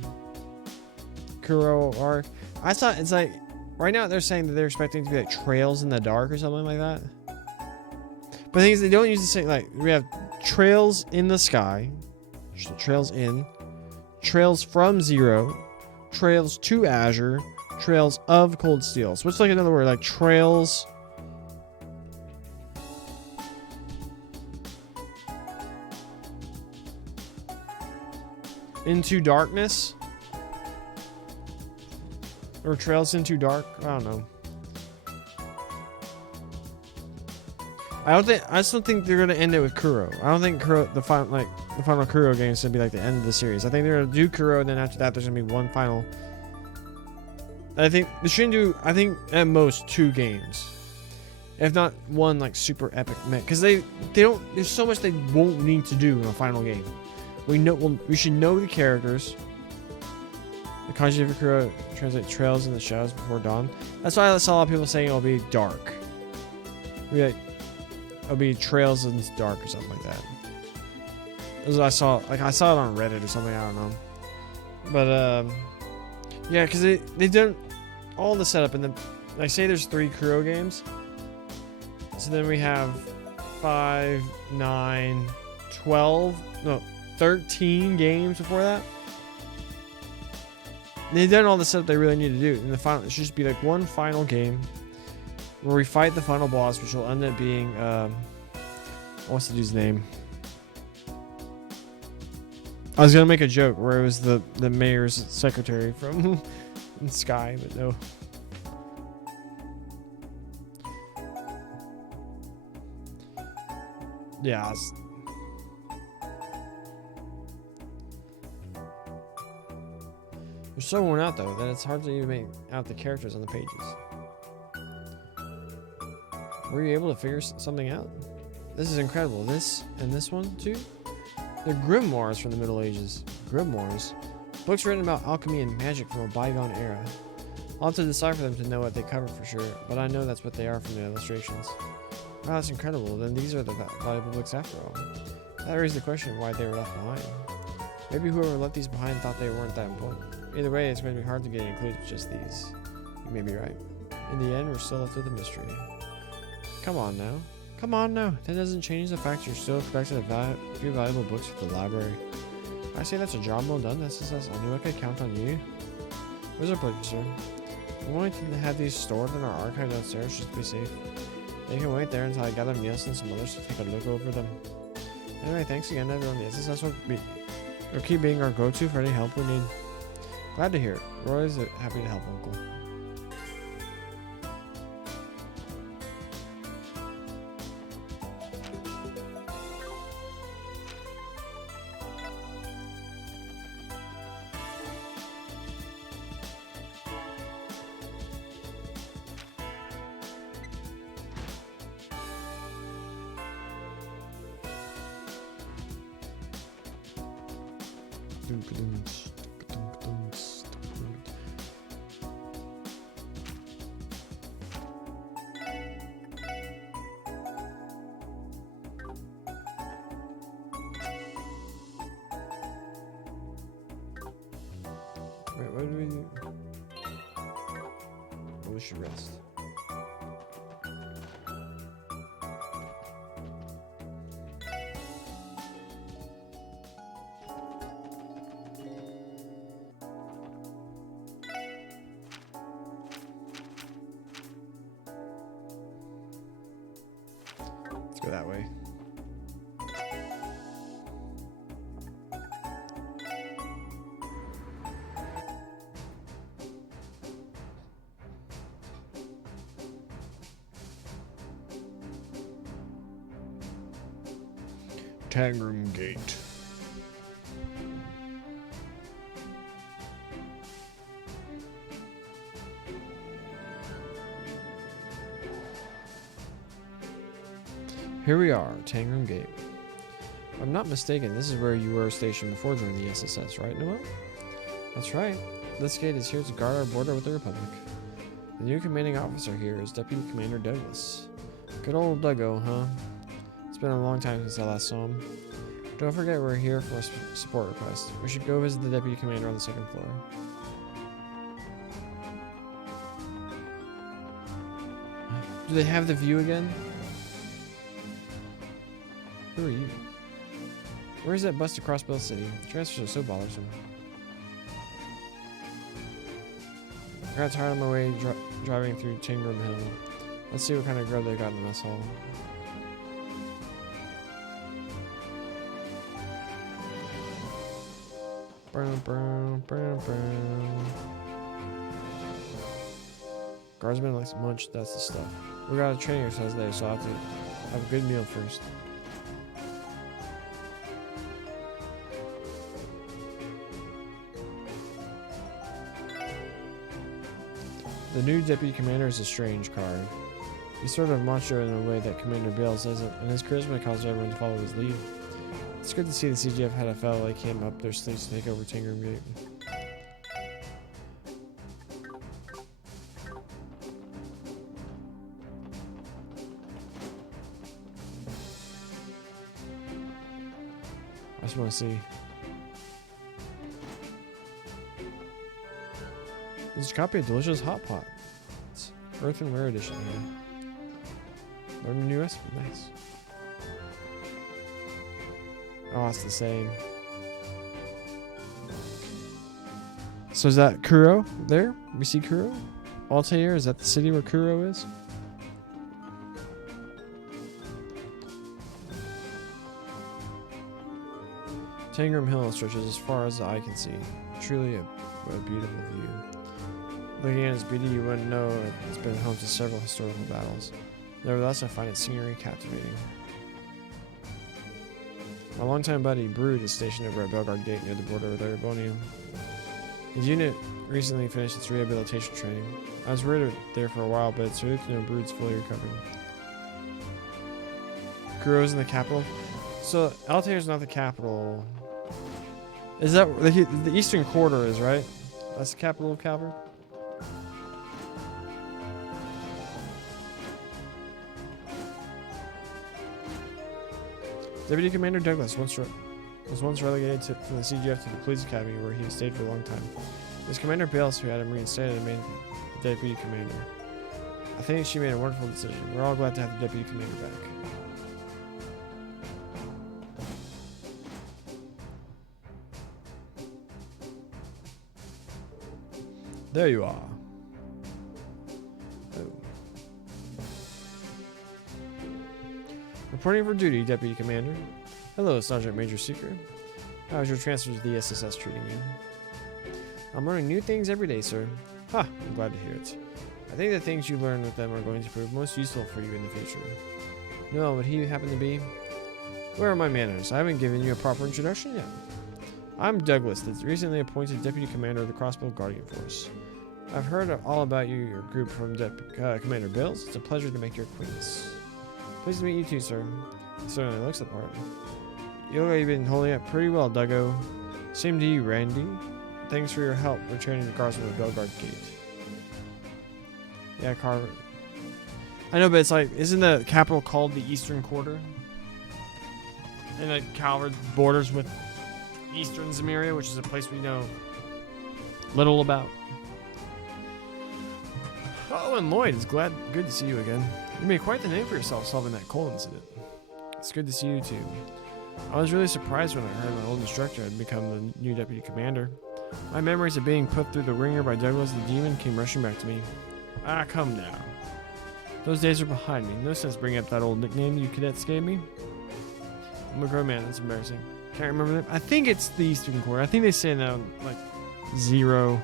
Kuro Arc? I thought it's like, right now they're saying that they're expecting it to be like Trails in the Dark or something like that. But the thing is, they don't use the same, like, we have Trails in the Sky. Trails in, Trails from Zero, Trails to Azure, Trails of Cold Steel. So it's like another word, like Trails into Darkness. Or Trails Into Dark. I don't know. I just don't think they're gonna end it with Kuro. I don't think Kuro, the final Kuro game is gonna be like the end of the series. I think they're gonna do Kuro, and then after that, there's gonna be one final. I think they shouldn't do. I think at most 2 games, if not one like super epic mech, because they don't. There's so much they won't need to do in a final game. We should know the characters. The kanji for Kuro translate Trails in the Shadows Before Dawn. That's why I saw a lot of people saying it'll be dark. It'll be Trails in the Dark or something like that. That's what I saw. Like I saw it on Reddit or something. I don't know. But yeah, because they've done all the setup, and then I say there's 3 Kuro games. So then we have 5, 9, 12, no, 13 games before that. They've done all the setup they really need to do. In the final, it should just be like one final game where we fight the final boss, which will end up being what's the dude's name? I was gonna make a joke where it was the mayor's secretary from Sky, but no. Yeah. They're so worn out though that it's hard to even make out the characters on the pages. Were you able to figure something out? This is incredible. This and this one too? They're grimoires from the Middle Ages. Grimoires? Books written about alchemy and magic from a bygone era. I'll have to decipher them to know what they cover for sure, but I know that's what they are from the illustrations. Wow, that's incredible. Then these are the valuable books after all. That raises the question of why they were left behind. Maybe whoever left these behind thought they weren't that important. Either way, it's going to be hard to get included with just these. You may be right. In the end, we're still left with a mystery. Come on now. Come on now. That doesn't change the fact you're still collecting a few valuable books for the library. I say that's a job well done. That's success. I knew I could count on you. It was a pleasure, sir. I'm going to have these stored in our archive downstairs just to be safe. They can wait there until I gather Niels and some others to take a look over them. Anyway, thanks again, everyone. The SSS will keep being our go-to for any help we need. Glad to hear it. Roy is happy to help, Uncle. Wait, what do we do? Oh, we should rest. Let's go that way. Tangram Gate. Here we are, Tangram Gate. If I'm not mistaken, this is where you were stationed before joining the SSS, right, Noel? That's right. This gate is here to guard our border with the Republic. The new commanding officer here is Deputy Commander Douglas. Good old Duggo, huh? It's been a long time since I last saw him. Don't forget we're here for a support request. We should go visit the Deputy Commander on the 2nd floor. Do they have the view again? Who are you? Where is that bus to Crossbell City? Transfers are so bothersome. I got tired on my way driving through Tingram Hill. Let's see what kind of grub they got in the mess hall. Brown, brown, brown, brown. Guardsman likes to munch, that's the stuff. We got a training exercise there, so I'll have to have a good meal first. The new deputy commander is a strange card. He's sort of macho in a way that Commander Bales isn't, and his charisma causes everyone to follow his lead. It's good to see the CGF had a fellow like him up their sleeves to take over Tangram Gate. I just want to see. There's a copy of Delicious Hot Pot. It's Earthenware Edition here. Learn a new recipe. Nice. Oh, it's the same. So is that Kuro there? We see Kuro? Altair, is that the city where Kuro is? Tangram Hill stretches as far as the eye can see. Truly a beautiful view. Looking at its beauty, you wouldn't know it's been home to several historical battles. Nevertheless, I find its scenery captivating. My longtime buddy, Brood, is stationed over at Belgard Gate near the border with Erebonium. His unit recently finished its rehabilitation training. I was worried there for a while, but it's relieved to know Brood's fully recovered. Kuro's in the capital? So, Altair's not the capital. Is that the Eastern Quarter is, right? That's the capital of Calvert? Deputy Commander Douglas was once relegated from the CGF to the Police Academy, where he stayed for a long time. It was Commander Bales who had him reinstated and made the Deputy Commander. I think she made a wonderful decision. We're all glad to have the Deputy Commander back. There you are. Oh. Reporting for duty, Deputy Commander. Hello, Sergeant Major Seeker. How's your transfer to the SSS treating you? I'm learning new things every day, sir. Ha, I'm glad to hear it. I think the things you learn with them are going to prove most useful for you in the future. Noel, would he happen to be? Where are my manners? I haven't given you a proper introduction yet. I'm Douglas, the recently appointed Deputy Commander of the Crossbow Guardian Force. I've heard all about you, your group from Commander Bills. It's a pleasure to make your acquaintance. Pleased to meet you too, sir. He certainly looks the part. You've been holding up pretty well, Duggo. Same to you, Randy. Thanks for your help returning the guardsmen of Belgard Gate. Yeah, Carver. I know, but it's like, isn't the capital called the Eastern Quarter? And like Calvert borders with Eastern Zemuria, which is a place we know little about. Oh, and Lloyd, it's good to see you again. You made quite the name for yourself solving that coal incident. It's good to see you too. I was really surprised when I heard my old instructor had become the new deputy commander. My memories of being put through the ringer by Douglas the Demon came rushing back to me. Ah, come now. Those days are behind me. No sense bringing up that old nickname you cadets gave me. I'm a grown man, that's embarrassing. Can't remember that. I think it's the Eastern Quarter. I think they say now, like, 0.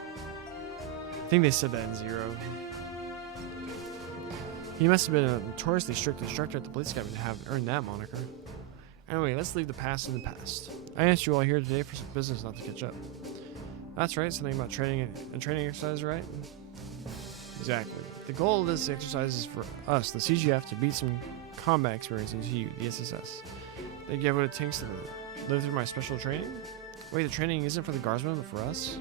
I think they said that in 0. He must have been a notoriously strict instructor at the Police Academy to have earned that moniker. Anyway, let's leave the past in the past. I asked you all here today for some business, not to catch up. That's right, something about training and training exercise, right? Exactly. The goal of this exercise is for us, the CGF, to beat some combat experience into you, the SSS. They give what it takes to live through my special training? Wait, the training isn't for the guardsmen, but for us?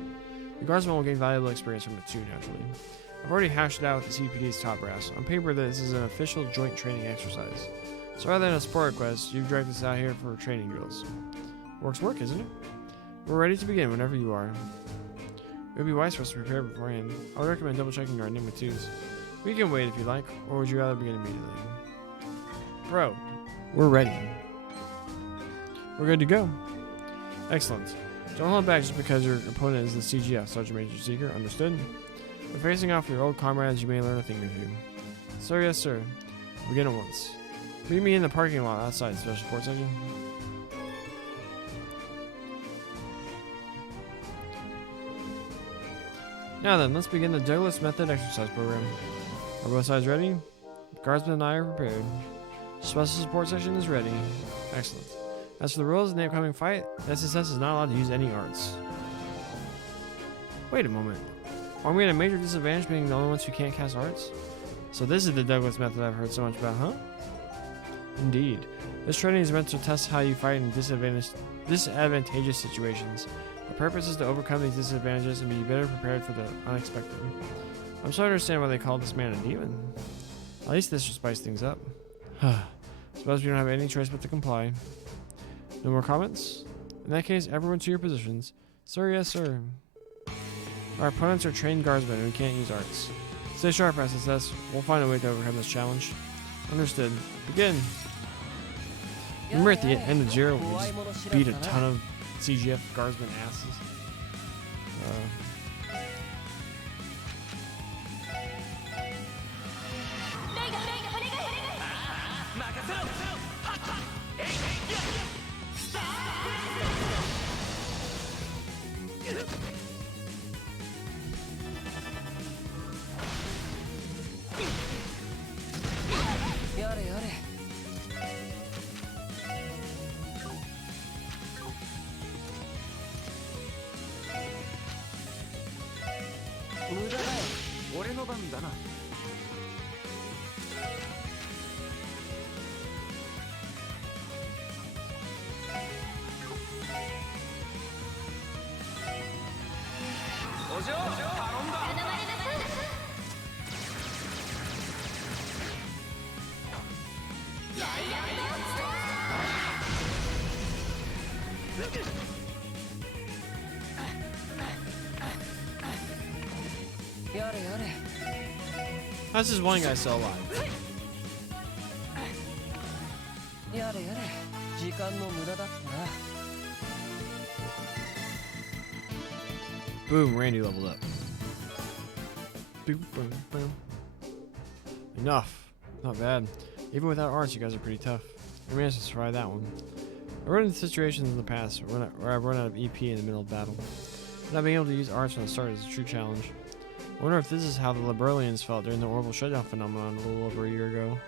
The guardsmen will gain valuable experience from it too, naturally. I've already hashed it out with the CPD's top brass. On paper, this is an official joint training exercise. So rather than a support request, you've dragged us out here for training drills. Work's work, isn't it? We're ready to begin whenever you are. It would be wise for us to prepare beforehand. I would recommend double-checking our Enigma 2s. We can wait if you like, or would you rather begin immediately? Bro, we're ready. We're good to go. Excellent. Don't hold back just because your opponent is the CGF, Sergeant Major Seeker. Understood? When facing off your old comrades, you may learn a thing or two. Sir, yes, sir. Begin at once. Meet me in the parking lot outside the Special Support Section. Now then, let's begin the Douglas Method exercise program. Are both sides ready? Guardsmen and I are prepared. Special support section is ready. Excellent. As for the rules of the upcoming fight, the SSS is not allowed to use any arts. Wait a moment. Aren't we at a major disadvantage being the only ones who can't cast arts? So this is the Douglas method I've heard so much about, huh? Indeed. This training is meant to test how you fight in disadvantageous situations. The purpose is to overcome these disadvantages and be better prepared for the unexpected. I'm starting to understand why they call this man a demon. At least this should spice things up. Suppose we don't have any choice but to comply. No more comments? In that case, everyone to your positions. Sir, yes, sir. Our opponents are trained guardsmen and we can't use arts. Stay sharp, SSS. We'll find a way to overcome this challenge. Understood. Begin. Remember at the end of Zero, we just beat a ton of CGF guardsmen asses. How's this one guy still alive? Boom, Randy leveled up. Boom, boom, boom. Enough. Not bad. Even without arts, you guys are pretty tough. I managed to survive that one. I've run into situations in the past where I've run out of EP in the middle of battle. Not being able to use arts from the start is a true challenge. I wonder if this is how the Liberalians felt during the orbital shutdown phenomenon a little over a year ago.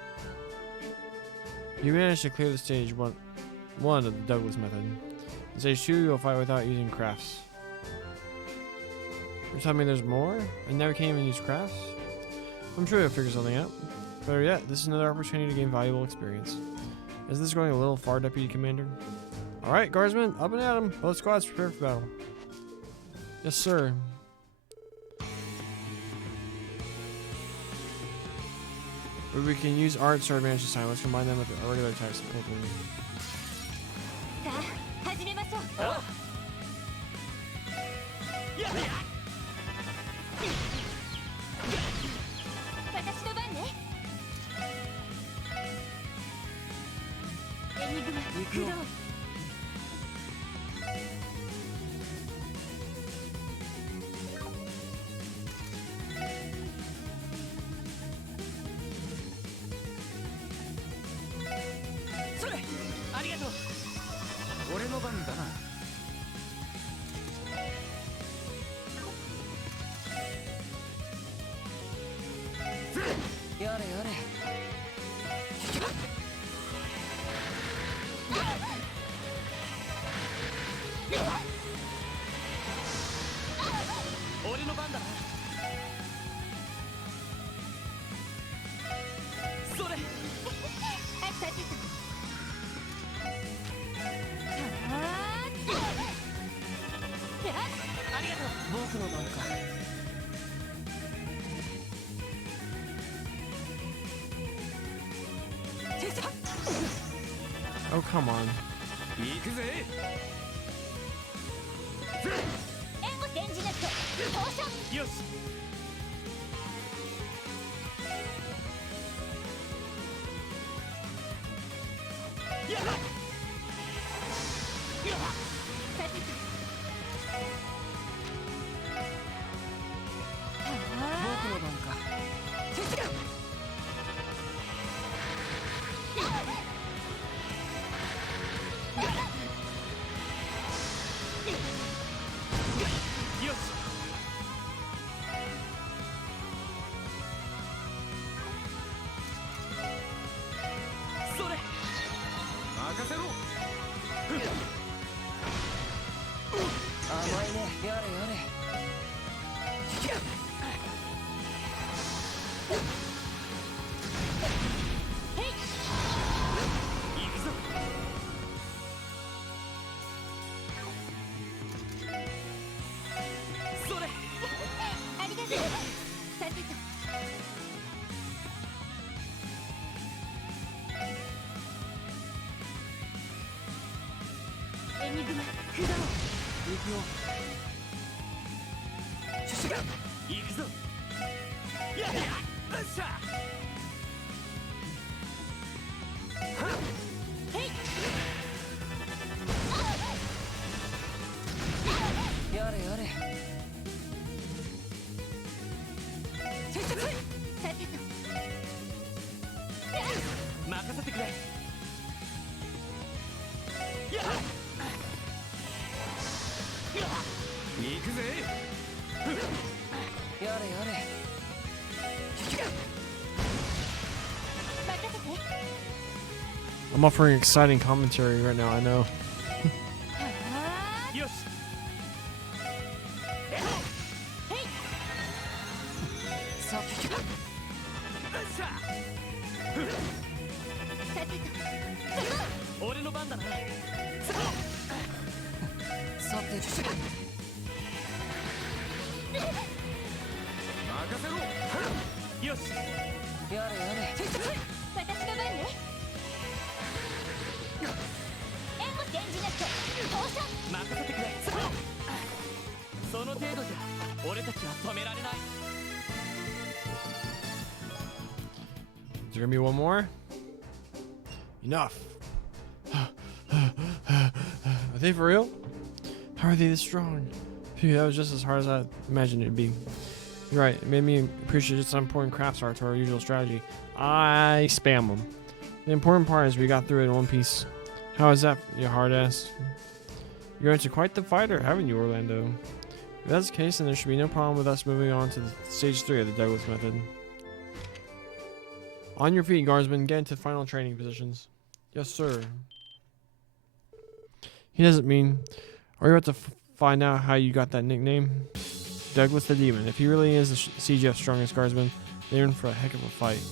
You managed to clear the stage one of the Douglas method. In stage 2, you'll fight without using crafts. You're telling me there's more? And now we can't even use crafts? I'm sure you'll figure something out. Better yet, this is another opportunity to gain valuable experience. Is this going a little far, Deputy Commander? Alright, guardsmen, up and at 'em. Both squads prepare for battle. Yes, sir. But we can use arts to our advantage this time. Let's combine them with the regular attacks. Oh, come on. やれやれ。行くぞ。それ。ありがとう。さてと。エニグマ駆動。行くよ。シュシュ行くぞ。やっしゃ。やれやれ。さてと。任せてくれ。行くぜ。やれやれ。任せて。 I'm offering exciting commentary right now, I know. よし。さてと。さてと。俺の番だな。さてと。任せろ。よし。やれやれ。私の番ね。援護して演じなくて放射。任せてくれ。その程度じゃ俺たちは止められない。 Is there gonna be one more? Enough. Are they for real? How are they this strong? Phew, that was just as hard as I imagined it'd be. You're right, it made me appreciate just how important crafts are to our usual strategy. I spam them. The important part is we got through it in one piece. How is that, you hard ass? You're into quite the fighter, haven't you, Orlando? If that's the case, then there should be no problem with us moving on to the stage 3 of the Douglas method. On your feet, guardsmen, get into final training positions. Yes, sir. He doesn't mean... Are you about to find out how you got that nickname? Douglas the Demon. If he really is the CGF's strongest guardsman, they're in for a heck of a fight.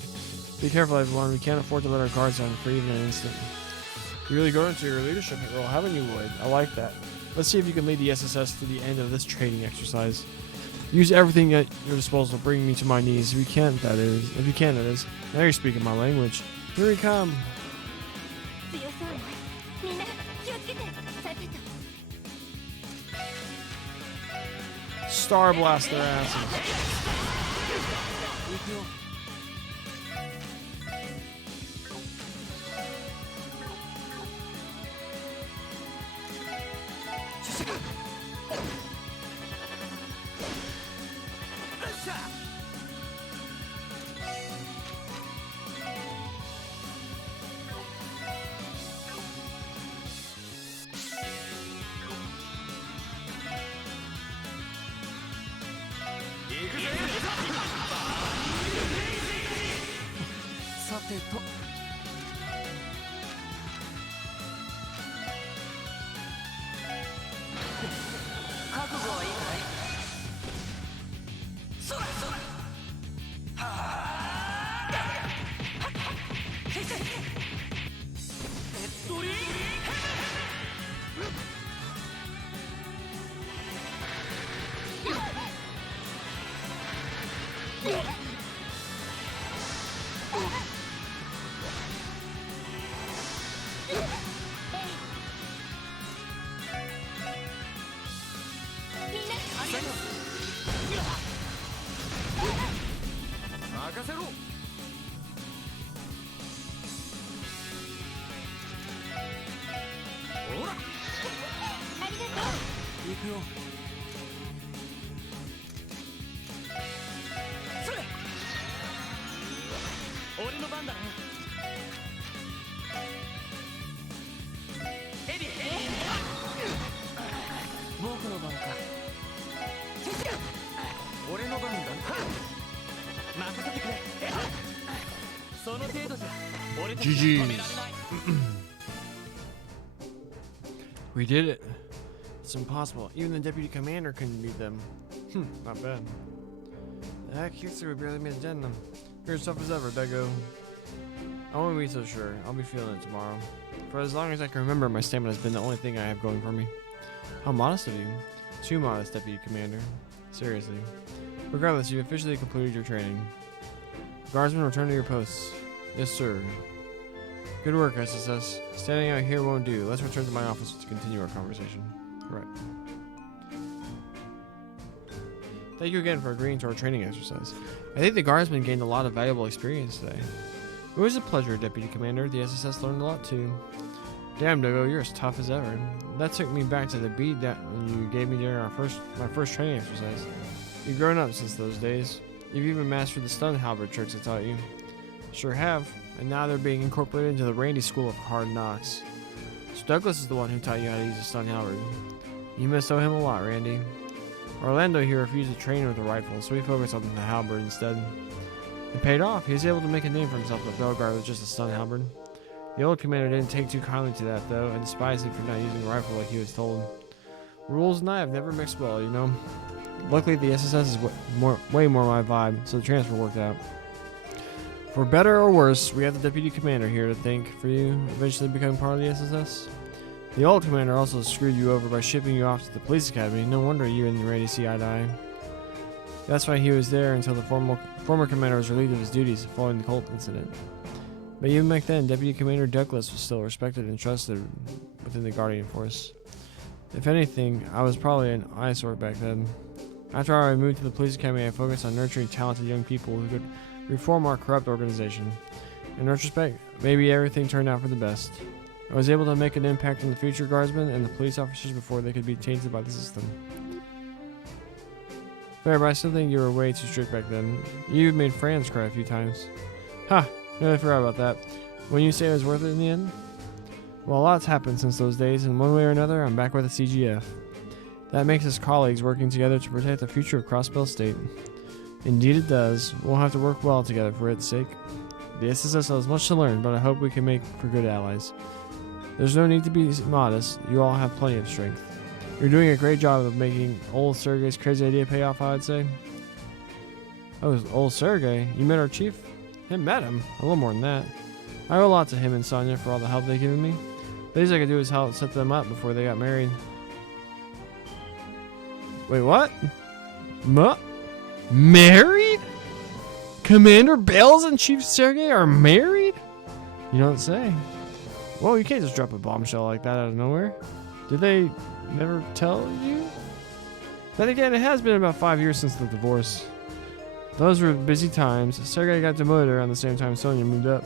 Be careful, everyone. We can't afford to let our guards down for even an instant. You really got into your leadership role, haven't you, Lloyd? I like that. Let's see if you can lead the SSS to the end of this training exercise. Use everything at your disposal to bring me to my knees. If you can't, that is. If you can, that is. Now you're speaking my language. Here we come. 強そうね。みんな気をつけて。さてと。 Star blast their asses. 行くよ。さてと。覚悟はいいかい。そらそら。はあ。ドリー任せろ。ほら。ありがとう。行くよ。それ。俺の番だな。エビ。僕の番か。俺の番だな。任せてくれ。その程度じゃ俺たちは止められない。We did it. It's impossible. Even the deputy commander couldn't beat them. Not bad. The heck, Hickster barely made a dent in them. You're as tough as ever, Dego. I won't be so sure. I'll be feeling it tomorrow. For as long as I can remember, my stamina has been the only thing I have going for me. How modest of you. Too modest, Deputy Commander. Seriously. Regardless, you've officially completed your training. Guardsmen, return to your posts. Yes, sir. Good work, SSS. Standing out here won't do. Let's return to my office to continue our conversation. Right. Thank you again for agreeing to our training exercise. I think the Guardsmen gained a lot of valuable experience today. It was a pleasure, Deputy Commander. The SSS learned a lot too. Damn, Dogo, you're as tough as ever. That took me back to the bead that you gave me during my first training exercise. You've grown up since those days. You've even mastered the stun halberd tricks I taught you. Sure have, and now they're being incorporated into the Randy School of Hard Knocks. So Douglas is the one who taught you how to use a stun halberd. You must owe him a lot, Randy. Orlando here refused to train with a rifle, so we focused on the halberd instead. It paid off. He was able to make a name for himself with Belgard with just a stun halberd. The old commander didn't take too kindly to that, though, and despised him for not using a rifle like he was told. Rules and I have never mixed well, you know. Luckily, the SSS is way more my vibe, so the transfer worked out. For better or worse, we have the deputy commander here to thank for you eventually becoming part of the SSS. The old commander also screwed you over by shipping you off to the police academy. No wonder you and Randy see eye to eye. That's why he was there until the former commander was relieved of his duties following the cult incident. But even back then, Deputy Commander Douglas was still respected and trusted within the Guardian Force. If anything, I was probably an eyesore back then. After I moved to the police academy, I focused on nurturing talented young people who could reform our corrupt organization. In retrospect, maybe everything turned out for the best. I was able to make an impact on the future guardsmen and the police officers before they could be tainted by the system. Fair, but I still think you were way too strict back then. You made Franz cry a few times. Ha! Nearly forgot about that. When you say it was worth it in the end? Well, a lot's happened since those days, and one way or another, I'm back with the CGF. That makes us colleagues working together to protect the future of Crossbell State. Indeed it does. We'll have to work well together for its sake. The SSS has much to learn, but I hope we can make for good allies. There's no need to be modest. You all have plenty of strength. You're doing a great job of making old Sergei's crazy idea pay off, I'd say. Oh, old Sergei? You met our chief? I met him. A little more than that. I owe a lot to him and Sonya for all the help they've given me. The least I could do is help set them up before they got married. Wait, what? Married? Commander Bales and Chief Sergei are married? You don't say. Whoa, you can't just drop a bombshell like that out of nowhere. Did they never tell you? Then again, it has been about 5 years since the divorce. Those were busy times. Sergei got demoted around the same time Sonya moved up.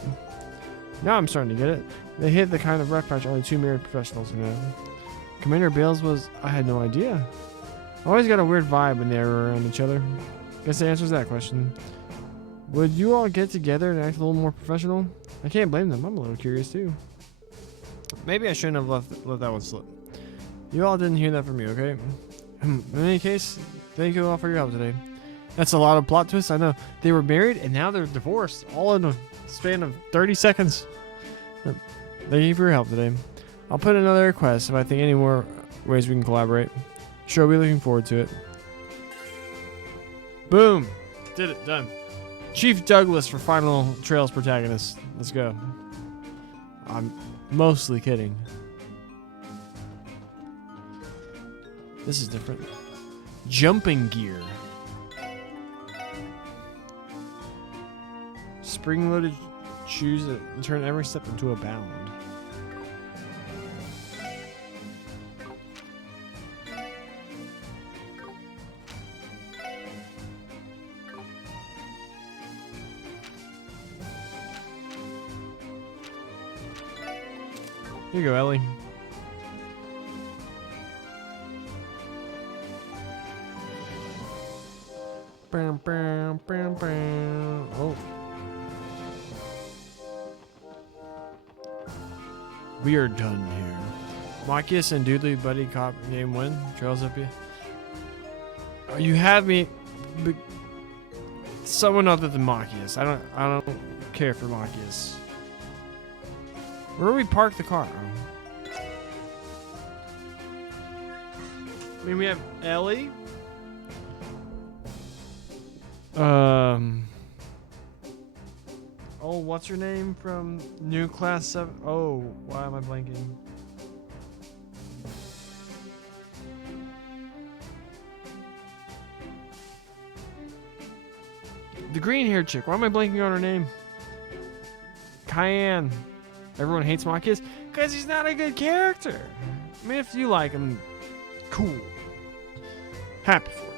Now I'm starting to get it. They hit the kind of rough patch only 2 married professionals can have. Commander Bales was... I had no idea. I always got a weird vibe when they were around each other. Guess that answers that question. Would you all get together and act a little more professional? I can't blame them. I'm a little curious too. Maybe I shouldn't have let that one slip. You all didn't hear that from me, okay? In any case, thank you all for your help today. That's a lot of plot twists. I know. They were married and now they're divorced. All in a span of 30 seconds. Thank you for your help today. I'll put in another request if I think any more ways we can collaborate. Sure, I'll be looking forward to it. Boom. Did it. Done. Chief Douglas for Final Trails protagonist. Let's go. I'm mostly kidding. This is different. Jumping gear. Spring-loaded shoes that turn every step into a bound. Here you go, Ellie. Bam, bam, bam, bam. Oh. We are done here. Machias and Doodly buddy cop name when? Trails up you. Oh, you have me. Someone other than Machias. I don't care for Machias. Where do we park the car? I mean, we have Ellie. Oh, what's her name from New Class 7? Oh, why am I blanking? The green-haired chick. Why am I blanking on her name? Cayenne. Everyone hates Marcus because he's not a good character. I mean, if you like him, cool. Happy for you.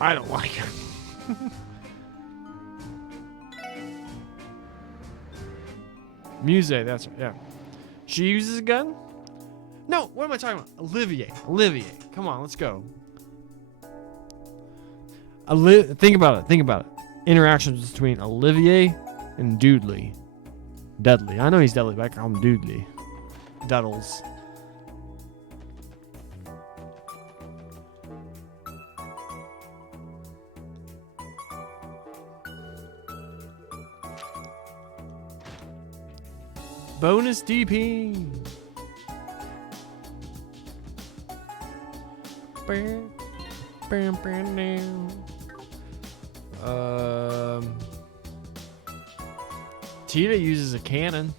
I don't like him. Muse, that's right, yeah. She uses a gun? No, what am I talking about? Olivier. Come on, let's go. Think about it. Interactions between Olivier and Dudley. Dudley. I know he's Dudley, but I call him Dudley. Duddles. Bonus DP. Tita uses a cannon.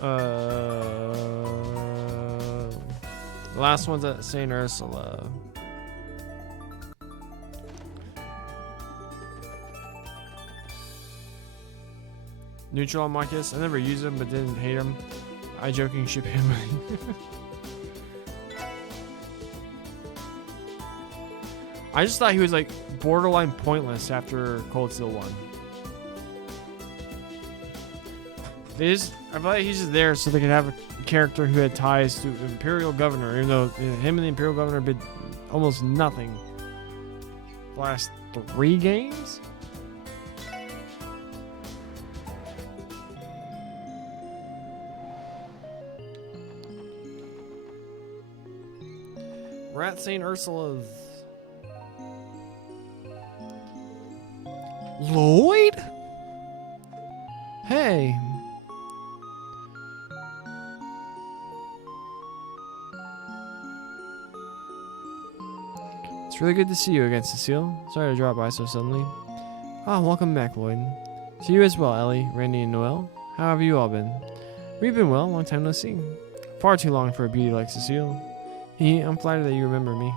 The last one's at St. Ursula. Neutral on Marcus. I never used him, but didn't hate him. I joking ship him. I just thought he was like borderline pointless after Cold Steel 1. I feel like he's just there so they could have a character who had ties to the Imperial Governor, even though him and the Imperial Governor did almost nothing the last 3 games. We're at St. Ursula's. Lloyd? Hey. It's really good to see you again, Cecile. Sorry to drop by so suddenly. Ah, welcome back, Lloyd. To you as well, Ellie, Randy, and Noelle. How have you all been? We've been well, long time no see. Far too long for a beauty like Cecile. I'm flattered that you remember me.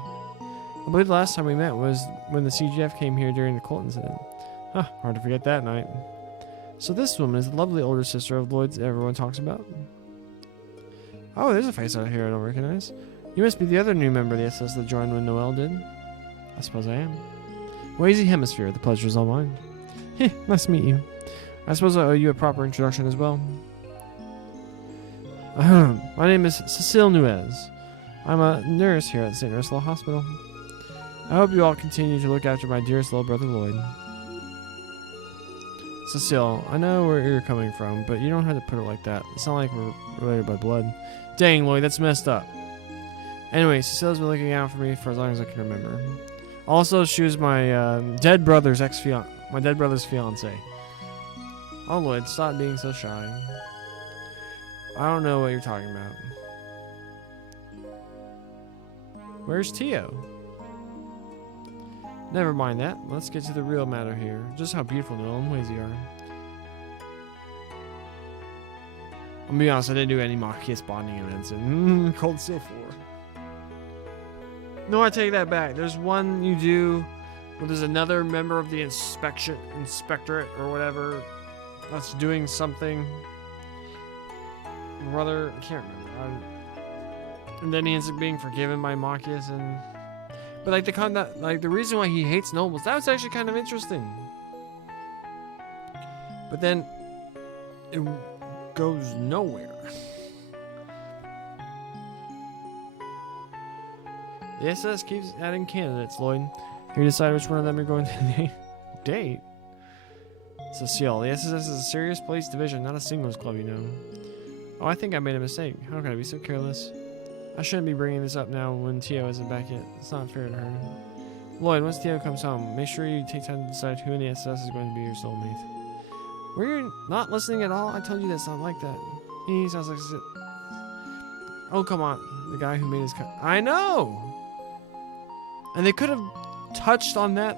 I believe the last time we met was when the CGF came here during the Colt incident. Huh, hard to forget that night. So this woman is the lovely older sister of Lloyd's everyone talks about. Oh, there's a face out here I don't recognize. You must be the other new member of the SS that joined when Noelle did. I suppose I am. Wazy Hemisphere, the pleasure is all mine. Heh, nice to meet you. I suppose I owe you a proper introduction as well. My name is Cecile Nuez. I'm a nurse here at St. Ursula Hospital. I hope you all continue to look after my dearest little brother Lloyd. Cecile, I know where you're coming from, but you don't have to put it like that. It's not like we're related by blood. Dang, Lloyd, that's messed up. Anyway, Cecile's been looking out for me for as long as I can remember. Also, she was my dead brother's fiance. Oh, Lloyd, stop being so shy. I don't know what you're talking about. Where's Tio? Never mind that. Let's get to the real matter here. Just how beautiful Noelle and Wazy are. I'm gonna be honest, I didn't do any Marcus bonding events in Cold Steel 4. No, I take that back. There's one you do where there's another member of the inspectorate or whatever that's doing something. Brother, I can't remember. And then he ends up being forgiven by Marcus, but like the reason why he hates nobles, that was actually kind of interesting. But then it goes nowhere. The SS keeps adding candidates, Lloyd. Can you decide which one of them you're going to date? Cecile, the SS is a serious police division, not a singles club, you know. Oh, I think I made a mistake. How can I be so careless? I shouldn't be bringing this up now when Tio isn't back yet. It's not fair to her. Lloyd, once Tio comes home, make sure you take time to decide who in the SS is going to be your soulmate. Were you not listening at all? I told you that's not like that. He sounds like Oh, come on. The guy who made his cut. I know! And they could have touched on that.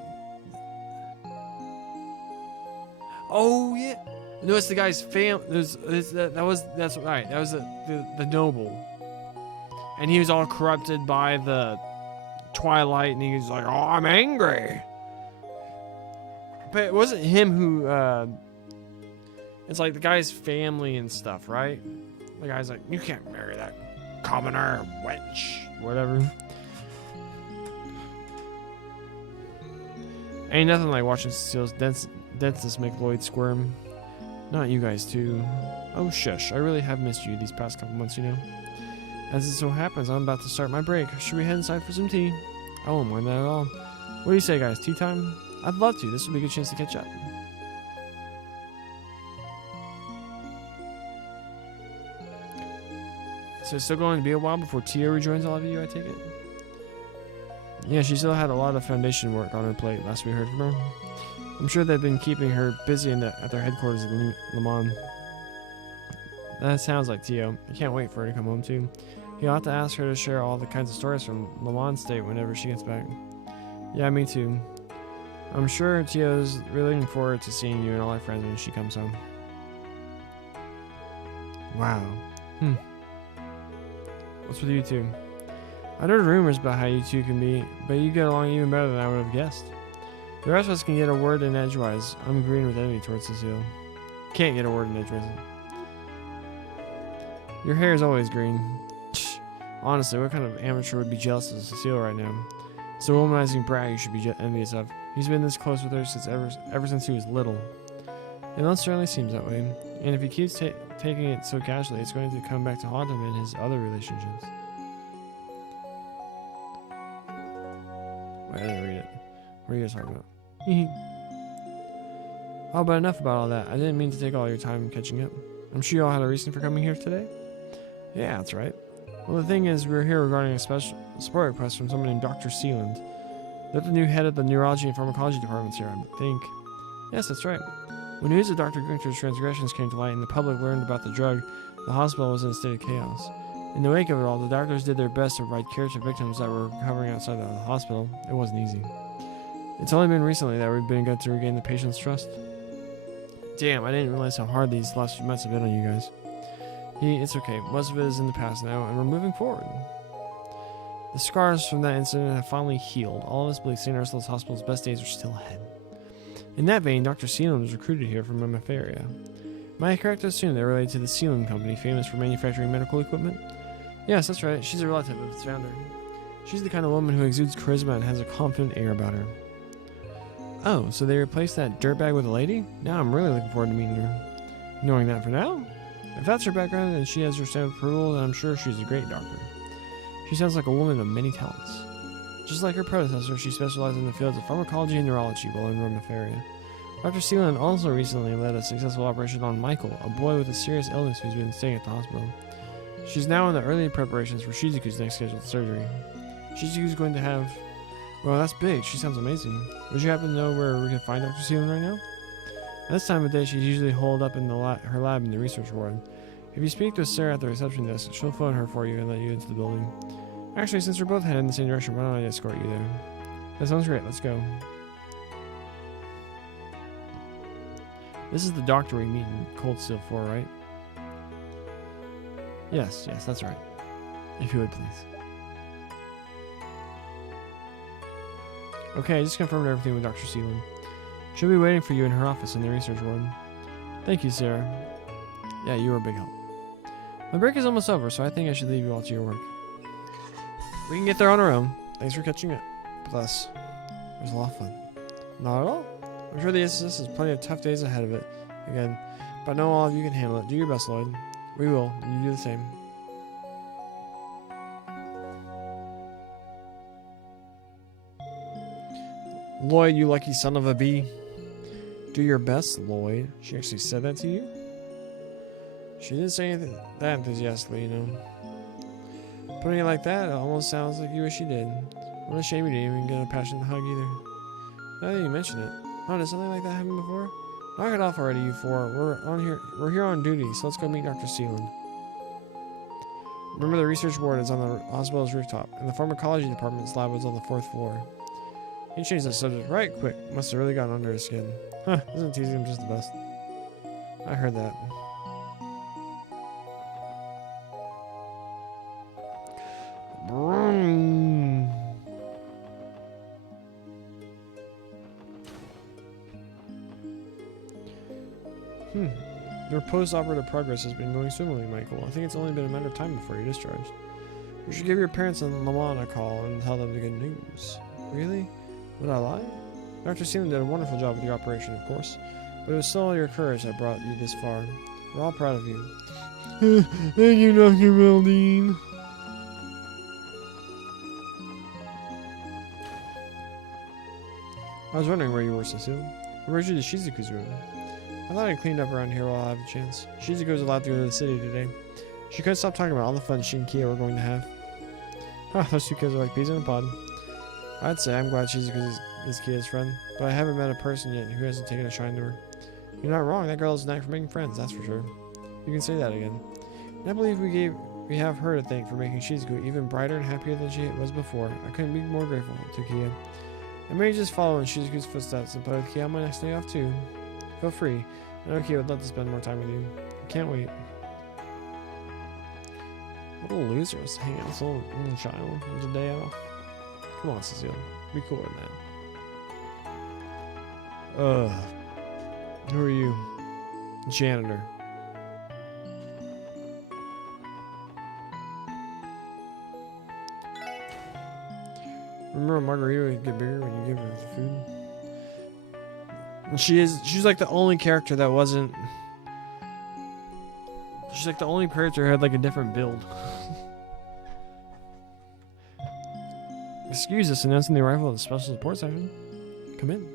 Oh, yeah. No, it's the guy's fam. That's right. That was the noble. And he was all corrupted by the Twilight, and he was like, "Oh, I'm angry." But it wasn't him who. It's like the guy's family and stuff, right? The guy's like, "You can't marry that commoner wench," whatever. Ain't nothing like watching Cecile's dentist make Lloyd squirm. Not you guys too. Oh shush! I really have missed you these past couple months, you know. As it so happens, I'm about to start my break. Should we head inside for some tea? I won't mind that at all. What do you say, guys? Tea time? I'd love to. This would be a good chance to catch up. So it's still going to be a while before Tia rejoins all of you, I take it? Yeah, she still had a lot of foundation work on her plate last we heard from her. I'm sure they've been keeping her busy at their headquarters at Le Mans. That sounds like Tio. I can't wait for her to come home too. You'll have to ask her to share all the kinds of stories from Le Mans State whenever she gets back. Yeah, me too. I'm sure Tio's really looking forward to seeing you and all our friends when she comes home. Wow. What's with you two? I heard rumors about how you two can be, but you get along even better than I would have guessed. The rest of us can get a word in edgewise. I'm agreeing with enemy towards Cecile. Can't get a word in edgewise. Your hair is always green. Honestly, what kind of amateur would be jealous of Cecile right now? It's a womanizing brat you should be envious of. He's been this close with her since ever since he was little. It most certainly seems that way. And if he keeps taking it so casually, it's going to come back to haunt him in his other relationships. Wait, I didn't read it. What are you guys talking about? Oh, but enough about all that. I didn't mean to take all your time catching up. I'm sure you all had a reason for coming here today? Yeah, that's right. Well, the thing is, we're here regarding a special support request from someone named Dr. Sealand. They're the new head of the Neurology and Pharmacology departments here, I think. Yes, that's right. When news of Dr. Gunther's transgressions came to light and the public learned about the drug, the hospital was in a state of chaos. In the wake of it all, the doctors did their best to provide care to victims that were recovering outside the hospital. It wasn't easy. It's only been recently that we've been able to regain the patient's trust. Damn, I didn't realize how hard these last few months have been on you guys. It's okay. Most of it is in the past now, and we're moving forward. The scars from that incident have finally healed. All of us believe St. Ursula's Hospital's best days are still ahead. In that vein, Dr. Sealand was recruited here from Mammafaria. Am I correct to assume they're related to the Sealand Company, famous for manufacturing medical equipment? Yes, that's right. She's a relative of its founder. She's the kind of woman who exudes charisma and has a confident air about her. Oh, so they replaced that dirtbag with a lady? Now I'm really looking forward to meeting her. Knowing that for now? If that's her background and she has your stamp of approval, then I'm sure she's a great doctor. She sounds like a woman of many talents. Just like her predecessor, she specialized in the fields of pharmacology and neurology while in Romafaria. Dr. Sealand also recently led a successful operation on Michael, a boy with a serious illness who's been staying at the hospital. She's now in the early preparations for Shizuku's next scheduled surgery. Shizuku's going to have... Well, that's big. She sounds amazing. Would you happen to know where we can find Dr. Sealand right now? At this time of day, she's usually holed up in her lab in the research ward. If you speak to Sarah at the reception desk, she'll phone her for you and let you into the building. Actually, since we're both headed in the same direction, why don't I escort you there? That sounds great. Let's go. This is the doctor we meet in Cold Steel 4, right? Yes, that's right. If you would, please. Okay, I just confirmed everything with Dr. Sealand. She'll be waiting for you in her office in the research ward. Thank you, Sarah. Yeah, you were a big help. My break is almost over, so I think I should leave you all to your work. We can get there on our own. Thanks for catching up with us. It was a lot of fun. Not at all. I'm sure the SS has plenty of tough days ahead of it. Again, but I know all of you can handle it. Do your best, Lloyd. We will, and you do the same. Lloyd, you lucky son of a bee. Do your best, Lloyd. She actually said that to you? She didn't say anything that enthusiastically, you know. Putting it like that, it almost sounds like you wish you did. What a shame you didn't even get a passionate hug either. Now that you mention it. Oh, did something like that happen before? Knock it off already, you four. We're here on duty, so let's go meet Dr. Sealand. Remember, the research ward is on the hospital's rooftop, and the pharmacology department's lab was on the 4th floor. He changed the subject right quick. Must have really gotten under his skin. Huh, isn't teasing him just the best? I heard that. Vroom. Your post-operative progress has been going swimmingly, Michael. I think it's only been a matter of time before you're discharged. You should give your parents in Le Mans a call and tell them the good news. Really? Would I lie? Dr. Seaman did a wonderful job with your operation, of course, but it was still your courage that brought you this far. We're all proud of you. Thank you, Dr. Maldine. I was wondering where you were, Cecile. I brought you to Shizuku's room. I thought I cleaned up around here while I have a chance. Shizuku's allowed to go to the city today. She couldn't stop talking about all the fun she and Kia were going to have. Ah, those two kids are like peas in a pod. I'd say I'm glad Shizuku is Kia's friend, but I haven't met a person yet who hasn't taken a shine to her. You're not wrong, that girl has a knack for making friends, that's for sure. You can say that again. And I believe we have her to thank for making Shizuku even brighter and happier than she was before. I couldn't be more grateful to Kia. I may just follow in Shizuku's footsteps and play with Kia on my next day off too. Feel free. I know Kia would love to spend more time with you. I can't wait. What a loser is to hang out with this little child on the day off. Come on, Cecile. Be cooler than that. Who are you? Janitor. Remember a margarita would get bigger when you give her the food? And she's like the only character that wasn't. She's like the only character who had like a different build. Excuse us, announcing the arrival of the special support section. Come in.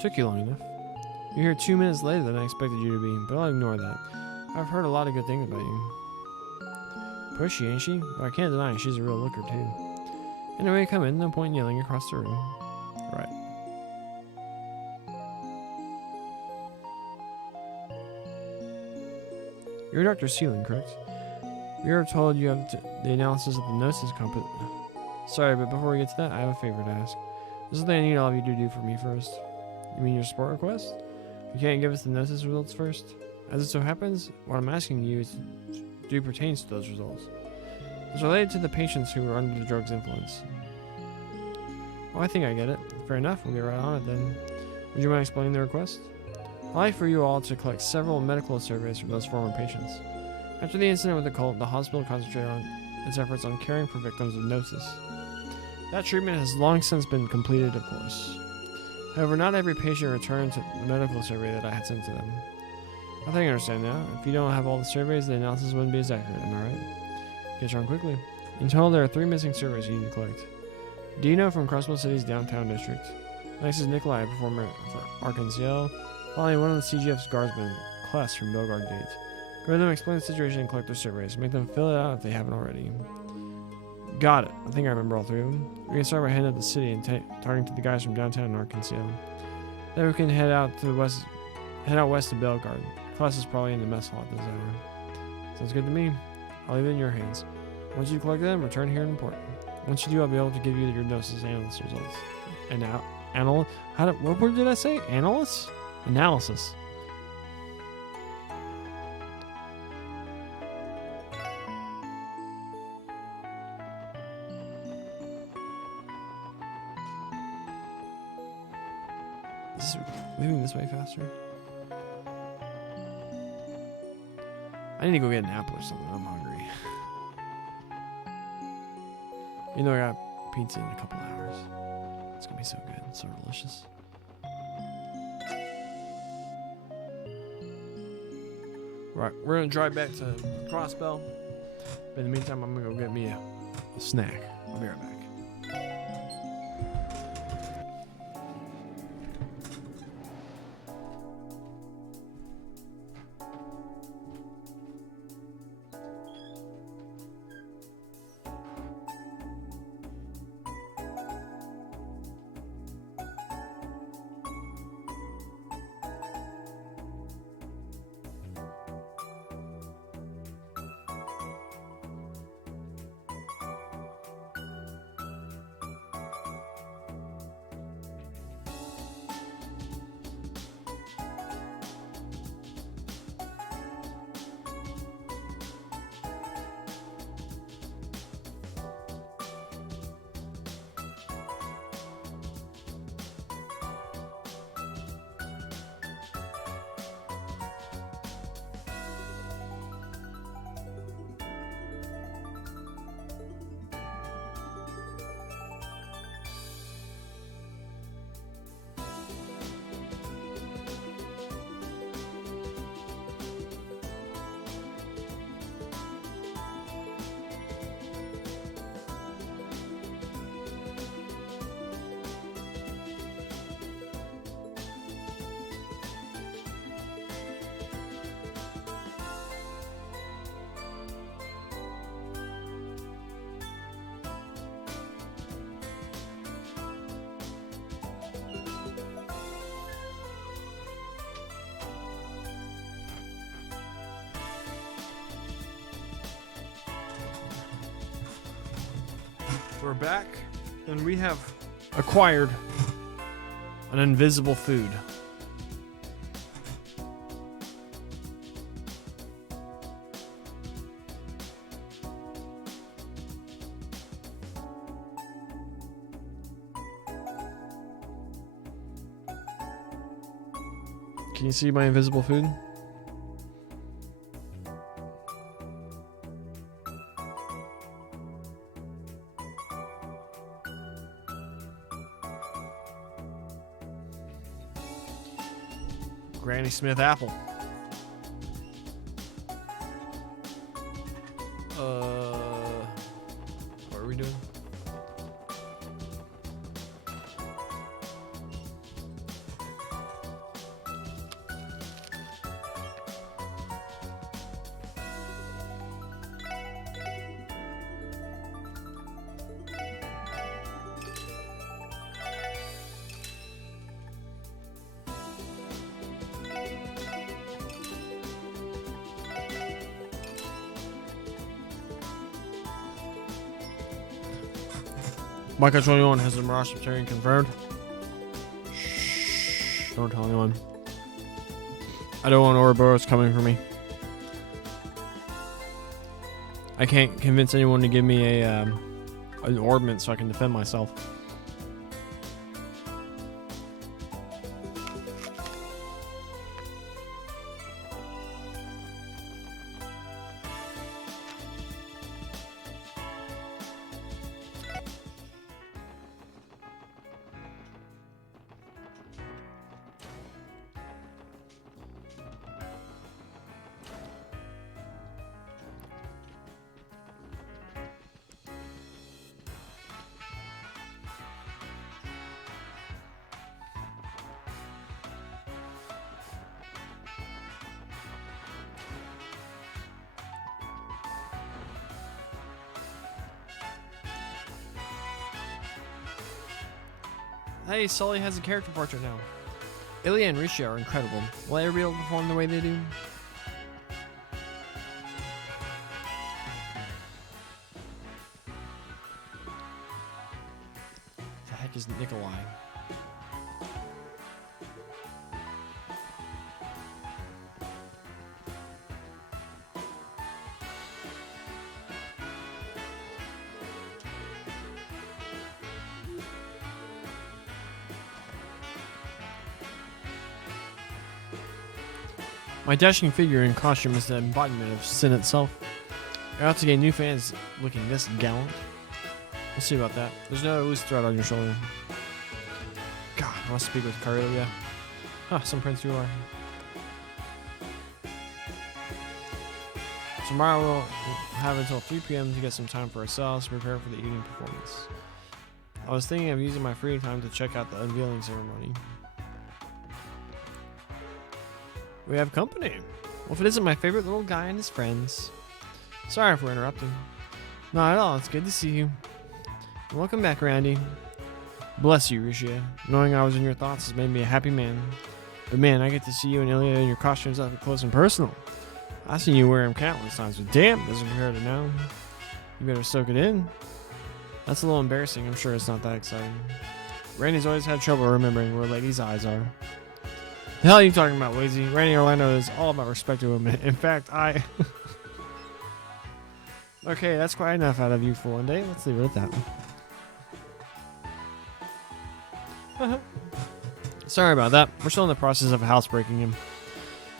Took you long enough. You're here 2 minutes later than I expected you to be, but I'll ignore that. I've heard a lot of good things about you. Pushy, ain't she? But I can't deny she's a real looker, too. Anyway, come in. No point in yelling across the room. Right. You're Dr. Sealing, correct? We are told you have the analysis of the Gnosis compass. Sorry, but before we get to that, I have a favor to ask. There's something I need all of you to do for me first. You mean your support request? You can't give us the Gnosis results first? As it so happens, what I'm asking you pertains to those results. It's related to the patients who were under the drug's influence. Oh, I think I get it. Fair enough, we'll get right on it then. Would you mind explaining the request? I'd like for you all to collect several medical surveys from those former patients. After the incident with the cult, the hospital concentrated on its efforts on caring for victims of Gnosis. That treatment has long since been completed, of course. However, not every patient returned to the medical survey that I had sent to them. I think I understand now. If you don't have all the surveys, the analysis wouldn't be as accurate, am I right? Get on quickly. In total, there are 3 missing surveys you need to collect. Dino from Crossville City's downtown district. Next is Nikolai, a performer for Arkansas. Finally, one of the CGF's guardsmen, Kless from Belgard Gate. Go to them, explain the situation, and collect their surveys. Make them fill it out if they haven't already. Got it. I think I remember all 3 of them. We can start by heading up the city and talking to the guys from downtown Arkansas. Then we can head out west to Belgard. Class is probably in the mess hall at this hour. Sounds good to me. I'll leave it in your hands. Once you collect them, return here and report. Once you do, I'll be able to give you your Gnosis analysis results. And now, what word did I say? Analysis? Analysis. Is this moving this way faster? I need to go get an apple or something. I'm hungry. You know, I got pizza in a couple hours. It's gonna be so good. It's so delicious. Right, we're gonna drive back to Crossbell. But in the meantime, I'm gonna go get me a snack. I'll be right back. So we're back, and we have acquired an invisible food. Can you see my invisible food? Granny Smith apple. What are we doing? Micah 21 has the Mirage Sectarian confirmed. Shh, don't tell anyone. I don't want Ouroboros coming for me. I can't convince anyone to give me an ornament so I can defend myself. Hey, Sully has a character portrait now. Ilya and Risha are incredible. Will they be able to perform the way they do? The heck is Nikolai? My dashing figure and costume is the embodiment of sin itself. You're out to gain new fans looking this gallant. We'll see about that. There's no loose thread on your shoulder. God, I want to speak with Karelia. Huh, some prince you are. Tomorrow we'll have until 3 p.m. to get some time for ourselves to prepare for the evening performance. I was thinking of using my free time to check out the unveiling ceremony. We have company. Well, if it isn't my favorite little guy and his friends. Sorry for interrupting. Not at all. It's good to see you. Welcome back, Randy. Bless you, Risha. Knowing I was in your thoughts has made me a happy man. But man, I get to see you and Ilya in your costumes up close and personal. I've seen you wear them countless times, but damn, doesn't compare to now. You better soak it in. That's a little embarrassing. I'm sure it's not that exciting. Randy's always had trouble remembering where ladies' eyes are. The hell are you talking about, Lazy? Randy Orlando is all about respect to women. In fact, Okay, that's quite enough out of you for one day. Let's leave it at that. Sorry about that. We're still in the process of housebreaking him.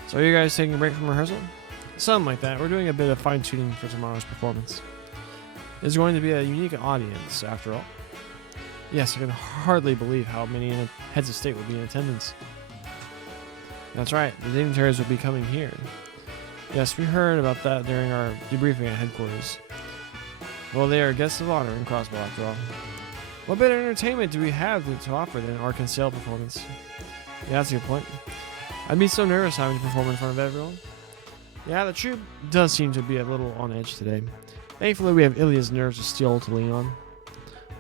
So are you guys taking a break from rehearsal? Something like that. We're doing a bit of fine-tuning for tomorrow's performance. It's going to be a unique audience, after all. Yes, I can hardly believe how many heads of state will be in attendance. That's right, the dignitaries will be coming here. Yes, we heard about that during our debriefing at headquarters. Well, they are guests of honor in Crossbow, after all. What better entertainment do we have to offer than our Kinsale performance? Yeah, that's a good point. I'd be so nervous having to perform in front of everyone. Yeah, the troupe does seem to be a little on edge today. Thankfully, we have Ilya's nerves of steel to lean on.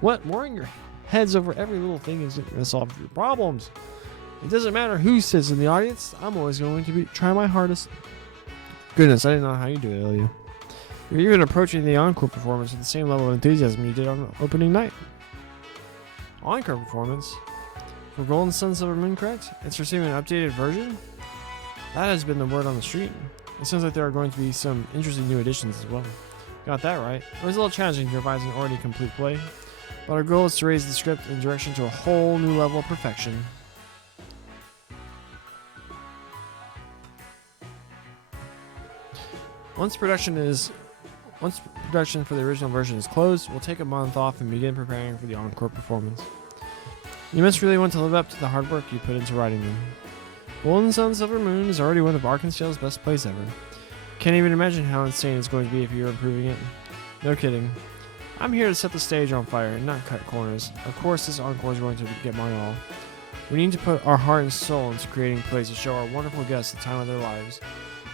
What? Worrying your heads over every little thing isn't going to solve your problems. It doesn't matter who sits in the audience. I'm always going to try my hardest. Goodness, I didn't know how you do it, Ilya. You're even approaching the encore performance with the same level of enthusiasm you did on opening night. Encore performance? For Golden Sun Silver Moon, correct? It's receiving an updated version? That has been the word on the street. It sounds like there are going to be some interesting new additions as well. Got that right. It was a little challenging to revise an already complete play, but our goal is to raise the script and direction to a whole new level of perfection. Once production for the original version is closed, we'll take a month off and begin preparing for the encore performance. You must really want to live up to the hard work you put into writing them. Golden Sun Silver Moon is already one of Arkansas's best plays ever. Can't even imagine how insane it's going to be if you're improving it. No kidding. I'm here to set the stage on fire and not cut corners. Of course, this encore is going to get my all. We need to put our heart and soul into creating plays to show our wonderful guests the time of their lives.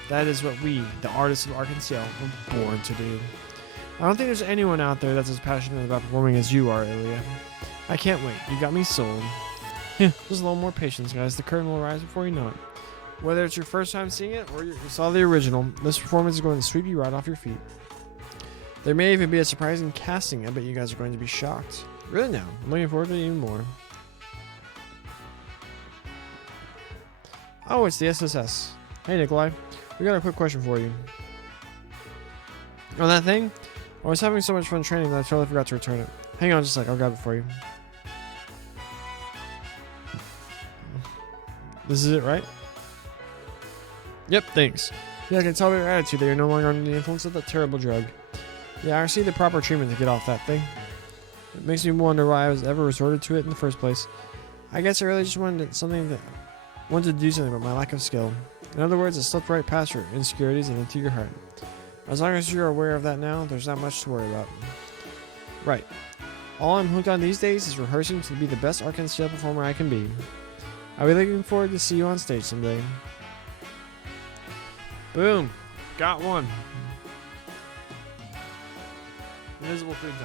That is what we, the artists of Arkansas, were born to do. I don't think there's anyone out there that's as passionate about performing as you are, Ilya. I can't wait. You got me sold. Just a little more patience, guys. The curtain will rise before you know it. Whether it's your first time seeing it or you saw the original, this performance is going to sweep you right off your feet. There may even be a surprising casting. I bet you guys are going to be shocked. Really now. I'm looking forward to it even more. Oh, it's the SSS. Hey, Nikolai. We got a quick question for you. On that thing, I was having so much fun training that I totally forgot to return it. Hang on just a sec, I'll grab it for you. This is it, right? Yep, thanks. Yeah, I can tell by your attitude that you're no longer under the influence of that terrible drug. Yeah, I received the proper treatment to get off that thing. It makes me wonder why I was ever resorted to it in the first place. I guess I really just wanted to do something about my lack of skill. In other words, it slipped right past your insecurities and into your heart. As long as you're aware of that now, there's not much to worry about. Right. All I'm hooked on these days is rehearsing to be the best Arkansas performer I can be. I'll be looking forward to see you on stage someday. Boom. Got one. Invisible 3 times.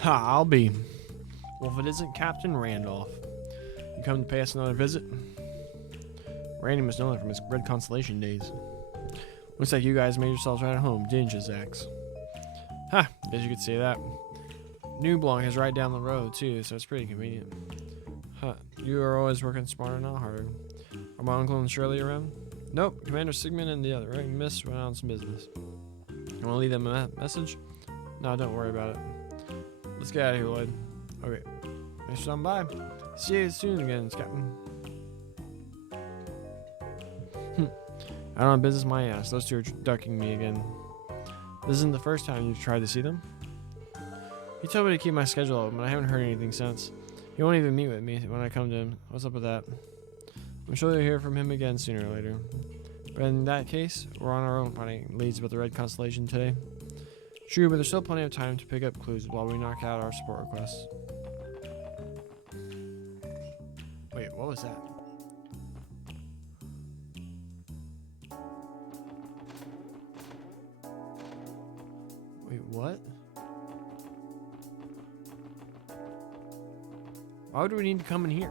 Ha, I'll be. Well, if it isn't Captain Randolph. You come to pay us another visit? Randy must know that from his Red Constellation days. Looks like you guys made yourselves right at home, didn't you, Zax? Ha, guess you could say that. New Blanc is right down the road, too, so it's pretty convenient. Huh, you are always working smarter, not harder. Are my uncle and Shirley around? Nope, Commander Sigmund and the other right miss went on some business. You want to leave them a message? No, don't worry about it. Let's get out of here, Lloyd. Okay. Thanks for stopping by. See you soon again, Captain. I don't have business my ass. Those two are ducking me again. This isn't the first time you've tried to see them. He told me to keep my schedule open, but I haven't heard anything since. He won't even meet with me when I come to him. What's up with that? I'm sure you'll hear from him again sooner or later. But in that case, we're on our own finding leads about the Red Constellation today. True, but there's still plenty of time to pick up clues while we knock out our support requests. Wait, what was that? Wait, what? Why would we need to come in here?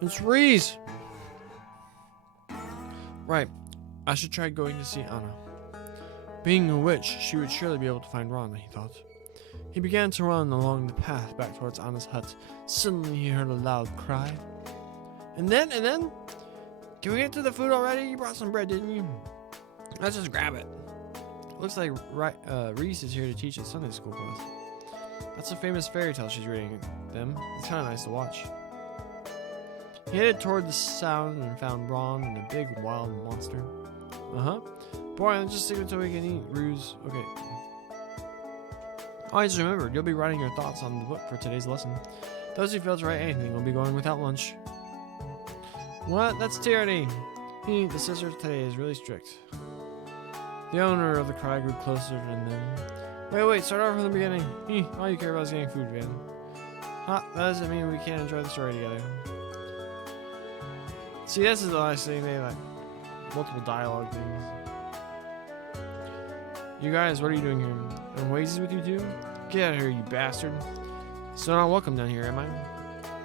It's Reese. Right, I should try going to see Anna. Being a witch, she would surely be able to find Ron, he thought. He began to run along the path back towards Anna's hut. Suddenly he heard a loud cry. And then, can we get to the food already? You brought some bread, didn't you? Let's just grab it. Looks like Reese is here to teach a Sunday school class. That's a famous fairy tale she's reading them. It's kind of nice to watch. He headed toward the sound and found Ron and a big wild monster. Boy, let's just stick until we can eat. Ruse. Okay. Oh, I just remembered. You'll be writing your thoughts on the book for today's lesson. Those who fail to write anything will be going without lunch. What? That's tyranny. The sister today is really strict. The owner of the cry grew closer and then... Wait, start over from the beginning. All you care about is getting food, man. That doesn't mean we can't enjoy the story together. See, this is the last thing they like. Multiple dialogue things. You guys, what are you doing here? And Wazy's with you too? Get out of here, you bastard. So not welcome down here, am I?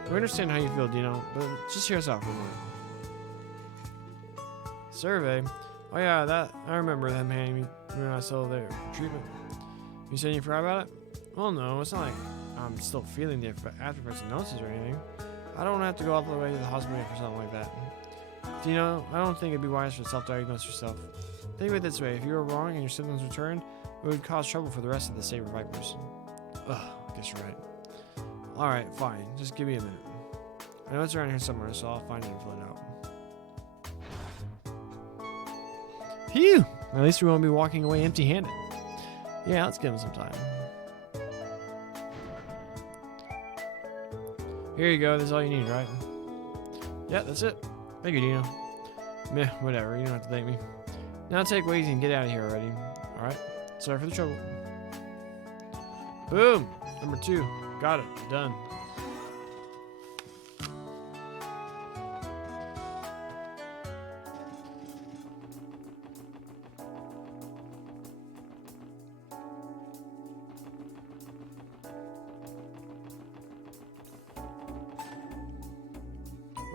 We understand how you feel, Dino, but just hear us out for a moment. Survey? Oh yeah, that I remember them handing me when I saw there for treatment. You said you forgot about it? Well, no, it's not like I'm still feeling the after-effects of notices or anything. I don't have to go all the way to the hospital for something like that. Dino, I don't think it'd be wise to self-diagnose yourself. Think of it this way, if you were wrong and your symptoms returned, it would cause trouble for the rest of the Saber Vipers. Ugh, I guess you're right. Alright, fine. Just give me a minute. I know it's around here somewhere, so I'll find it and fill it out. Phew! At least we won't be walking away empty-handed. Yeah, let's give him some time. Here you go, that's all you need, right? Yeah, that's it. Thank you, Dino. Meh, whatever, you don't have to thank me. Now take Wazy and get out of here already. Alright, sorry for the trouble. Boom! Number 2. Got it. Done.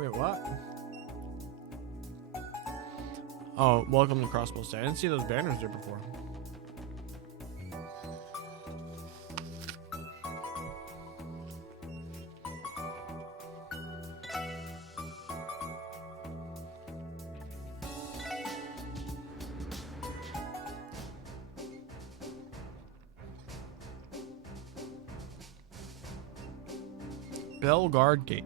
Wait, what? Oh, welcome to Crossbow State. I didn't see those banners there before. Bellegarde Gate.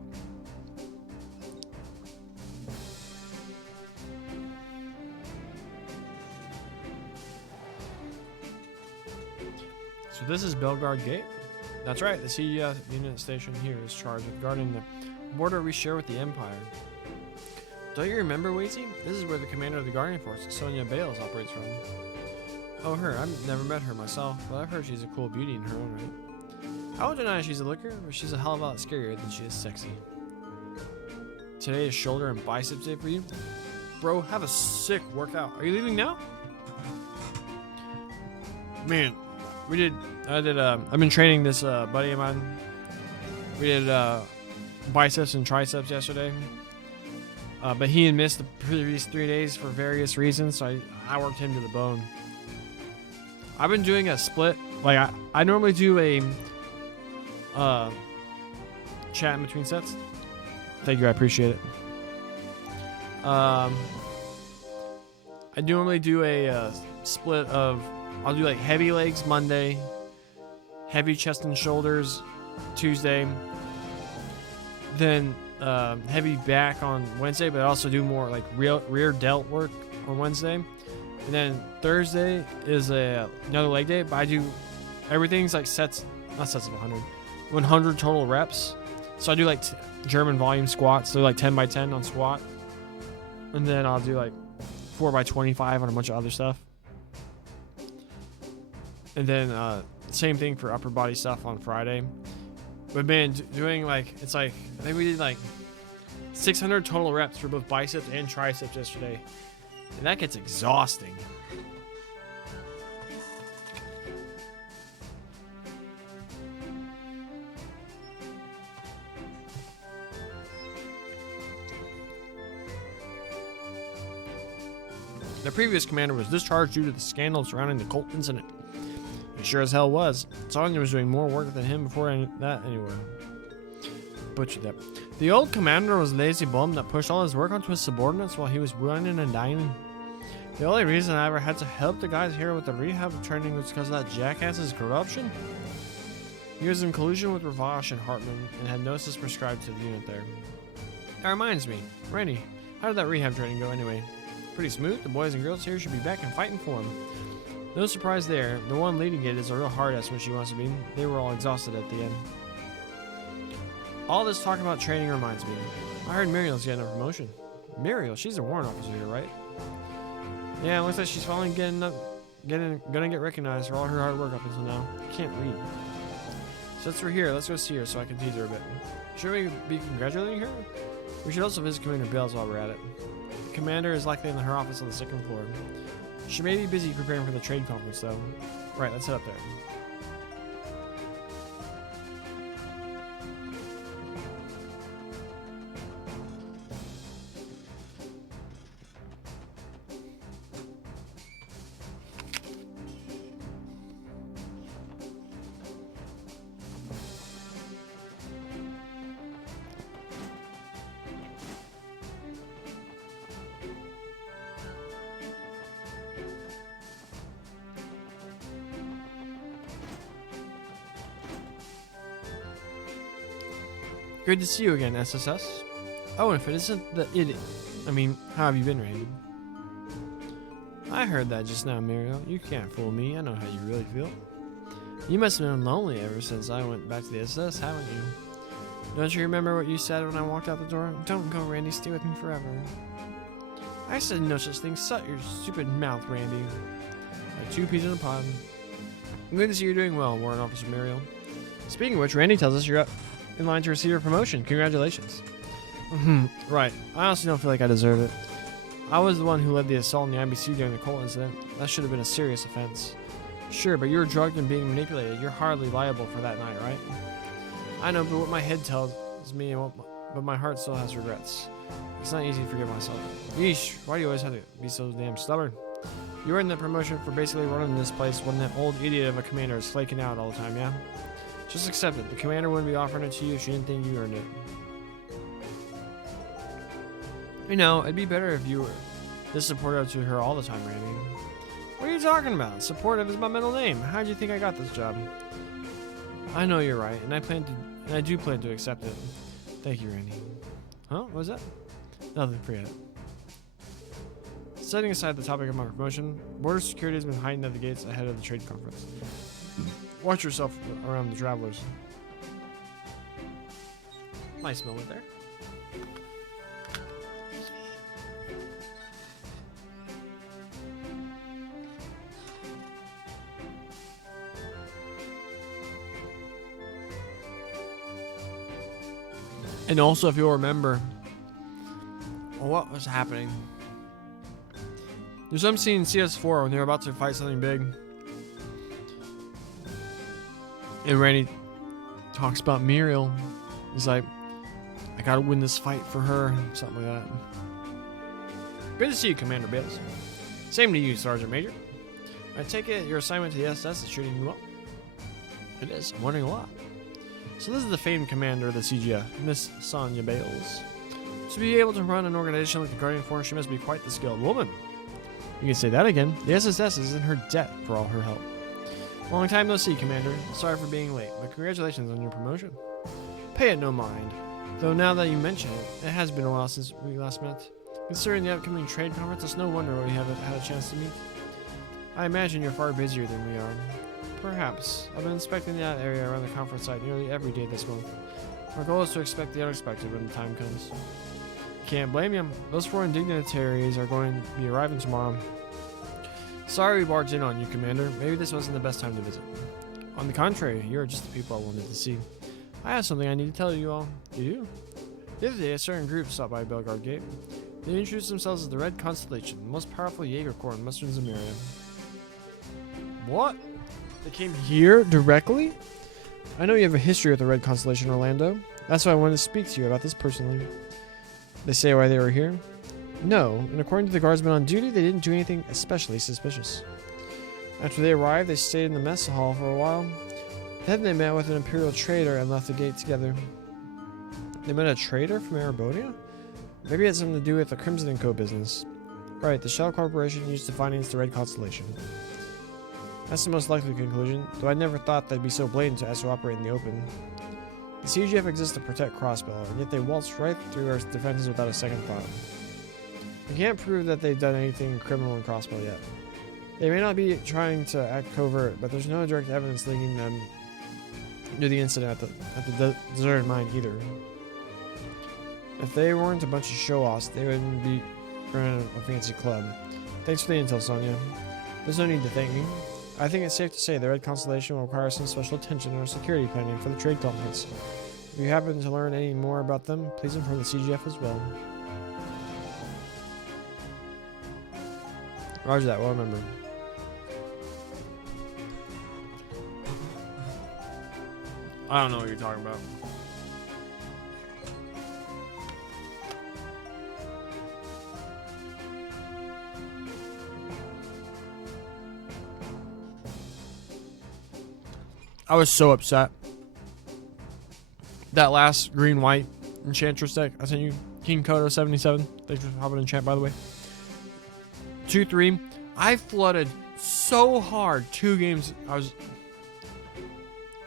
So this is Bellegarde Gate? That's right, the CES unit station here is charged with guarding the border we share with the Empire. Don't you remember, Wazy? This is where the commander of the Guardian Force, Sonia Bales, operates from. Oh, her. I've never met her myself, but I've heard she's a cool beauty in her own right. I won't deny she's a looker, but she's a hell of a lot scarier than she is sexy. Today is shoulder and biceps day for you. Bro, have a sick workout. Are you leaving now? Man, I've been training this buddy of mine. We did biceps and triceps yesterday. But he had missed the previous 3 days for various reasons, so I worked him to the bone. I've been doing a split. Like, I normally do a chat in between sets. Thank you, I appreciate it. I normally do a split of, I'll do like heavy legs Monday, heavy chest and shoulders Tuesday, then heavy back on Wednesday, but I also do more like rear delt work on Wednesday. And then Thursday is another leg day, but I do everything's like sets, not sets of 100 total reps. So I do like German volume squats, so like 10 by 10 on squat. And then I'll do like 4 by 25 on a bunch of other stuff. And then same thing for upper body stuff on Friday. But man, doing like, it's like, I think we did like 600 total reps for both biceps and triceps yesterday. And that gets exhausting. The previous commander was discharged due to the scandal surrounding the cult incident. He sure as hell was. Sonya was doing more work than him before that anyway. Butchered that. The old commander was a lazy bum that pushed all his work onto his subordinates while he was whining and dining. The only reason I ever had to help the guys here with the rehab training was because of that jackass's corruption. He was in collusion with Ravash and Hartman and had notices prescribed to the unit there. That reminds me, Randy, how did that rehab training go anyway? Pretty smooth. The boys and girls here should be back in fighting form. No surprise there. The one leading it is a real hard ass when she wants to be. They were all exhausted at the end. All this talk about training reminds me. I heard Muriel's getting a promotion. Muriel, she's a warrant officer here, right? Yeah, it looks like she's finally gonna get recognized for all her hard work up until now. Can't read. So since we're here, let's go see her so I can tease her a bit. Should we be congratulating her? We should also visit Commander Bales while we're at it. The commander is likely in her office on the second floor. She may be busy preparing for the trade conference, though. Right, let's head up there. Good to see you again, SSS. Oh, and if it isn't the idiot. I mean, how have you been, Randy? I heard that just now, Muriel. You can't fool me. I know how you really feel. You must have been lonely ever since I went back to the SS, haven't you? Don't you remember what you said when I walked out the door? Don't go, Randy. Stay with me forever. I said no such thing. Shut your stupid mouth, Randy. Like 2 peas in a pod. I'm good to see you're doing well, Warrant Officer Muriel. Speaking of which, Randy tells us you're up in line to receive your promotion. Congratulations. Right. I honestly don't feel like I deserve it. I was the one who led the assault on the IBC during the Cole incident. That should have been a serious offense. Sure, but you were drugged and being manipulated. You're hardly liable for that night, right? I know, but what my head tells me, but my heart still has regrets. It's not easy to forgive myself. Yeesh, why do you always have to be so damn stubborn? You earned that promotion for basically running this place when that old idiot of a commander is flaking out all the time, yeah? Just accept it. The commander wouldn't be offering it to you if she didn't think you earned it. You know, it'd be better if you were this supportive to her all the time, Randy. What are you talking about? Supportive is my middle name. How do you think I got this job? I know you're right, and I do plan to accept it. Thank you, Randy. Huh? What was that? Nothing, forget it. Setting aside the topic of my promotion, border security has been heightened at the gates ahead of the trade conference. Watch yourself around the travelers. Nice moment there. And also, if you'll remember, what was happening? There's some scene in CS4 when they're about to fight something big. And Randy talks about Muriel. He's like, I gotta win this fight for her. Something like that. Good to see you, Commander Bales. Same to you, Sergeant Major. I take it your assignment to the SS is treating you well? It is. I'm learning a lot. So this is the famed commander of the CGF, Miss Sonya Bales. To be able to run an organization like the Guardian Force, she must be quite the skilled woman. You can say that again. The SSS is in her debt for all her help. Long time no see, Commander. Sorry for being late, but congratulations on your promotion. Pay it no mind. Though now that you mention it, it has been a while since we last met. Considering the upcoming trade conference, it's no wonder we haven't had a chance to meet. I imagine you're far busier than we are. Perhaps. I've been inspecting that area around the conference site nearly every day this month. Our goal is to expect the unexpected when the time comes. Can't blame you. Those foreign dignitaries are going to be arriving tomorrow. Sorry we barged in on you, Commander. Maybe this wasn't the best time to visit. On the contrary, you're just the people I wanted to see. I have something I need to tell you all. You do? The other day, a certain group stopped by Belgard Gate. They introduced themselves as the Red Constellation, the most powerful Jaeger Corps in Western Zemuria. What? They came here directly? I know you have a history with the Red Constellation, Orlando. That's why I wanted to speak to you about this personally. They say why they were here? No, and according to the guardsmen on duty, they didn't do anything especially suspicious. After they arrived, they stayed in the mess hall for a while. Then they met with an Imperial trader and left the gate together. They met a trader from Erebodea? Maybe it had something to do with the Crimson & Co. business. Right, the Shell Corporation used to finance the Red Constellation. That's the most likely conclusion, though I never thought they'd be so blatant as to operate in the open. The CGF exists to protect Crossbow, and yet they waltz right through our defenses without a second thought. We can't prove that they've done anything criminal in Crossbow yet. They may not be trying to act covert, but there's no direct evidence linking them to the incident at the deserted mine either. If they weren't a bunch of show-offs, they wouldn't be running a fancy club. Thanks for the intel, Sonia. There's no need to thank me. I think it's safe to say the Red Constellation will require some special attention in our security planning for the trade conference. If you happen to learn any more about them, please inform the CGF as well. Roger that, well remembered. I don't know what you're talking about. I was so upset. That last green-white Enchantress deck I sent you, King Kodo 77. Thanks for hopping in chat, by the way. 2-3. I flooded so hard. 2 games.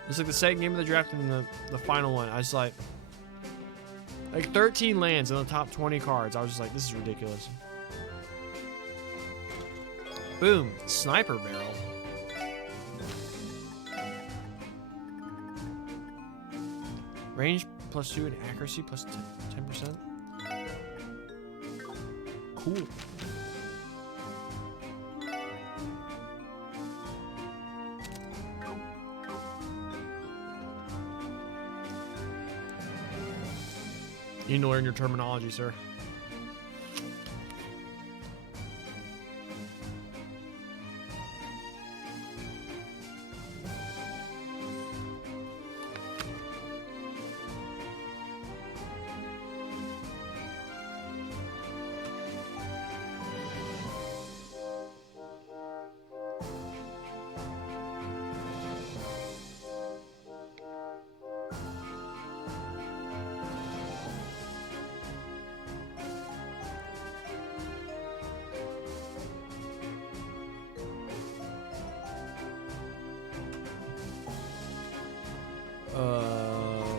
It's like the second game of the draft and the final one. I was like 13 lands in the top 20 cards. I was just like, this is ridiculous. Boom. Sniper barrel. Range +2 and accuracy +10%. Cool. You need to learn your terminology, sir.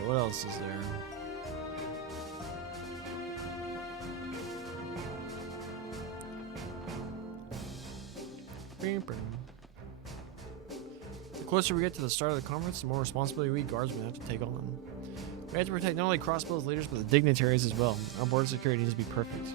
What else is there? The closer we get to the start of the conference, the more responsibility we guardsmen have to take on. We have to protect not only Crossbow's leaders, but the dignitaries as well. Our border security needs to be perfect.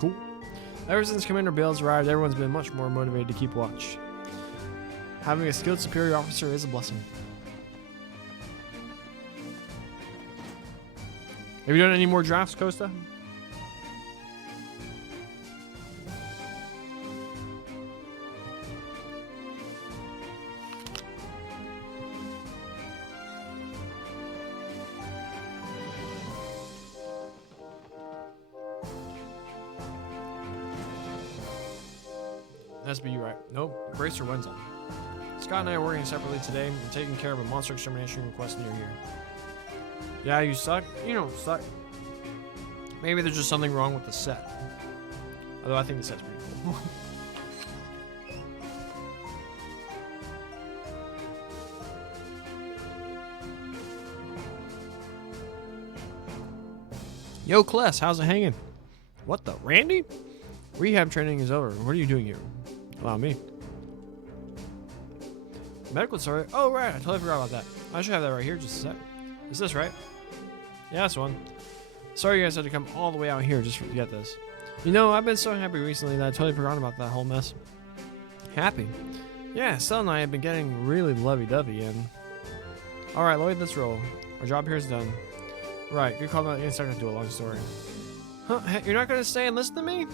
Cool. Ever since Commander Bales arrived, everyone's been much more motivated to keep watch. Having a skilled superior officer is a blessing. Have you done any more drafts, Costa? SBU, right? Nope. Bracer Wenzel. Scott and I are working separately today and taking care of a monster extermination request near here. Yeah, you suck? You don't suck. Maybe there's just something wrong with the set. Although I think the set's pretty cool. Yo, Kless, how's it hanging? What the? Randy? Rehab training is over. What are you doing here? Allow me. Medical story. Oh, right. I totally forgot about that. I should have that right here. Just a sec. Is this right? Yeah, that's one. Sorry you guys had to come all the way out here just to get this. You know, I've been so happy recently that I totally forgot about that whole mess. Happy? Yeah, Stella and I have been getting really lovey-dovey and... Alright, Lloyd, let's roll. Our job here is done. Right, good call about the insect to do a long story. Huh, you're not gonna stay and listen to me?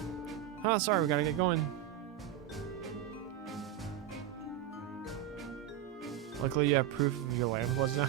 Huh, sorry, we gotta get going. Luckily, you have proof of your land was now.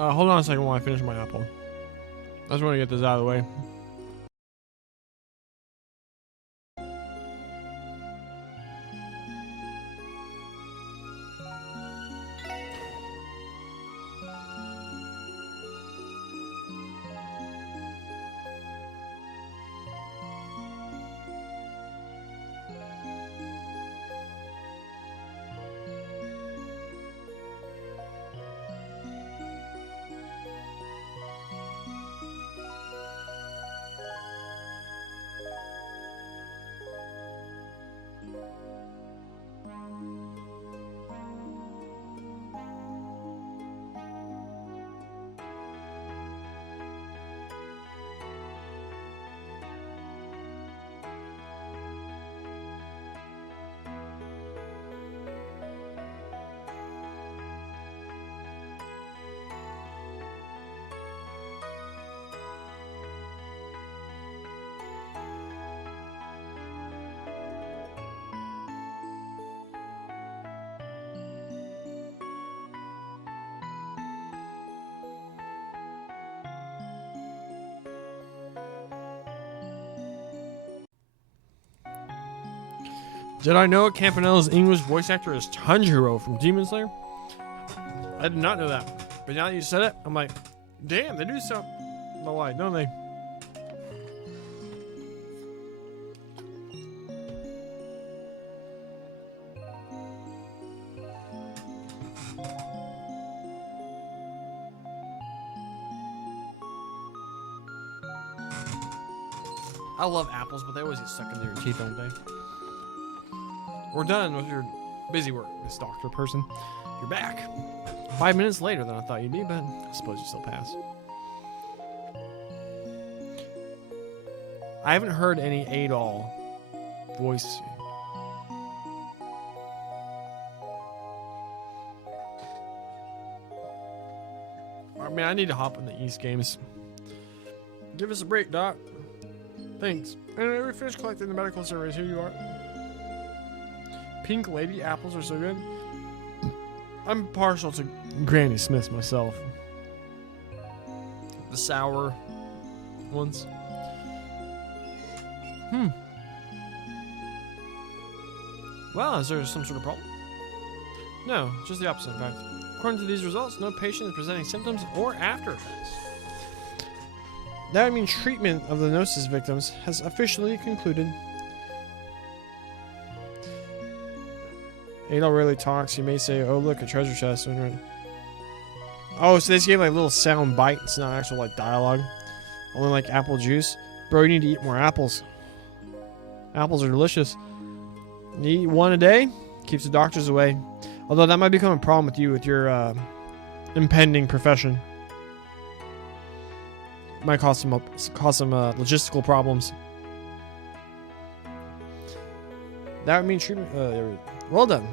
Hold on a second while I finish my apple. I just want to get this out of the way. Did I know Campanella's English voice actor is Tanjiro from Demon Slayer? I did not know that. But now that you said it, I'm like, damn, they do sound alike, don't they? I love apples, but they always get stuck in your teeth, don't they? We're done with your busy work, Miss Doctor person. You're back. 5 minutes later than I thought you'd be, but I suppose you still pass. I haven't heard any Adol voice. I mean, I need to hop in the East games. Give us a break, Doc. Thanks. Anyway, we finished collecting the medical surveys. Here you are. Pink lady apples are so good. I'm partial to Granny Smith's myself. The sour ones. Well, is there some sort of problem? No, just the opposite, in fact. According to these results, no patient is presenting symptoms or after effects. That would mean treatment of the Gnosis victims has officially concluded. Adol really talks. You may say, oh, look, a treasure chest. Oh, so they just gave like little sound bites, not actual like dialogue. Only like apple juice. Bro, you need to eat more apples. Apples are delicious. You eat one a day, keeps the doctors away. Although that might become a problem with you with your impending profession. Might cause some logistical problems. That would mean treatment. Well done.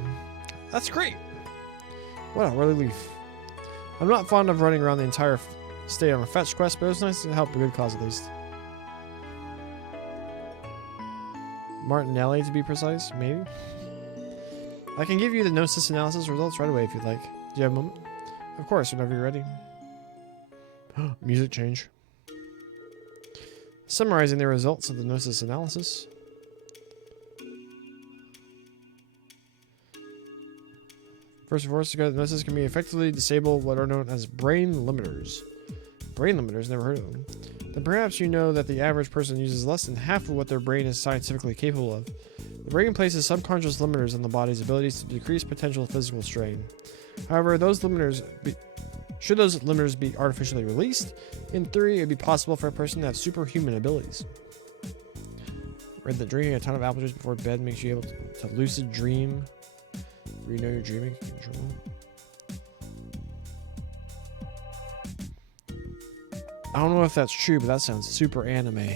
That's great. What a relief. I'm not fond of running around the entire state on a fetch quest, but it was nice to help a good cause at least. Martinelli, to be precise, maybe. I can give you the Gnosis analysis results right away if you'd like. Do you have a moment? Of course, whenever you're ready. Music change. Summarizing the results of the Gnosis analysis. First and foremost, Gnosis can be effectively disable what are known as brain limiters. Brain limiters, never heard of them. Then perhaps you know that the average person uses less than half of what their brain is scientifically capable of. The brain places subconscious limiters on the body's abilities to decrease potential physical strain. However, should those limiters be artificially released, in theory it would be possible for a person to have superhuman abilities. Read that drinking a ton of apple juice before bed makes you able to lucid dream. You know you're dreaming. Control. I don't know if that's true, but that sounds super anime.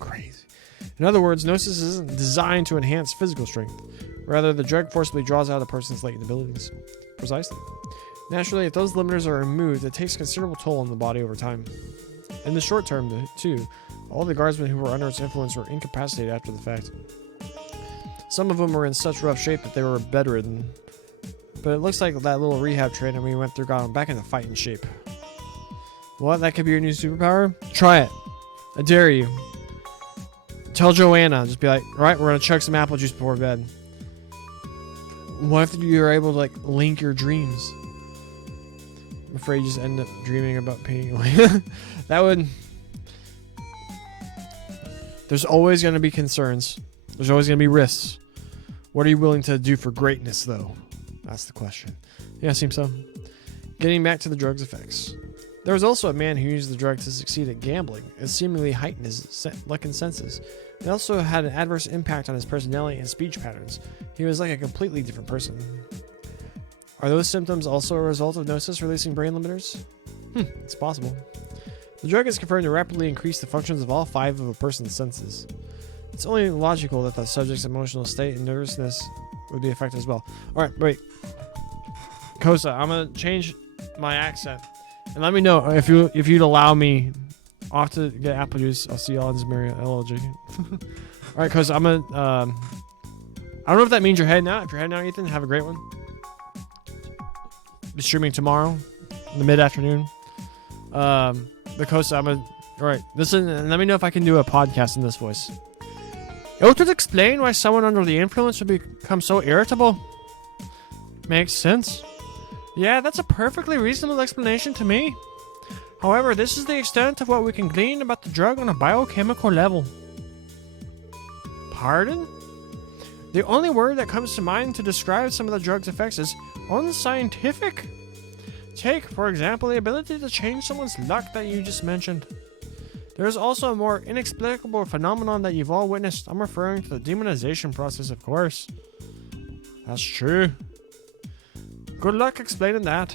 Crazy. In other words, Gnosis isn't designed to enhance physical strength. Rather, the drug forcibly draws out a person's latent abilities. Precisely. Naturally, if those limiters are removed, it takes a considerable toll on the body over time. In the short term, too, all the guardsmen who were under its influence were incapacitated after the fact. Some of them were in such rough shape that they were bedridden. But it looks like that little rehab training we went through got them back into fighting shape. What? That could be your new superpower? Try it. I dare you. Tell Joanna. Just be like, alright, we're going to chug some apple juice before bed. What if you're able to, like, link your dreams? I'm afraid you just end up dreaming about peeing. That would... There's always going to be concerns. There's always going to be risks. What are you willing to do for greatness, though? That's the question. Yeah, seems so. Getting back to the drug's effects. There was also a man who used the drug to succeed at gambling and seemingly heightened his luck and senses. It also had an adverse impact on his personality and speech patterns. He was like a completely different person. Are those symptoms also a result of Gnosis releasing brain limiters? It's possible. The drug is confirmed to rapidly increase the functions of all 5 of a person's senses. It's only logical that the subject's emotional state and nervousness would be affected as well. Alright, wait. Kosa, I'm gonna change my accent. And let me know if you'd allow me off to get apple juice. I'll see y'all in Zamaria. LLJ. Alright, Kosa, I'm gonna I don't know if that means you're heading out. If you're heading out, Ethan, have a great one. Be streaming tomorrow in the mid-afternoon. Because alright, listen and let me know if I can do a podcast in this voice. It would explain why someone under the influence would become so irritable. Makes sense. Yeah, that's a perfectly reasonable explanation to me. However, this is the extent of what we can glean about the drug on a biochemical level. Pardon? The only word that comes to mind to describe some of the drug's effects is unscientific. Take, for example, the ability to change someone's luck that you just mentioned. There is also a more inexplicable phenomenon that you've all witnessed. I'm referring to the demonization process, of course. That's true. Good luck explaining that.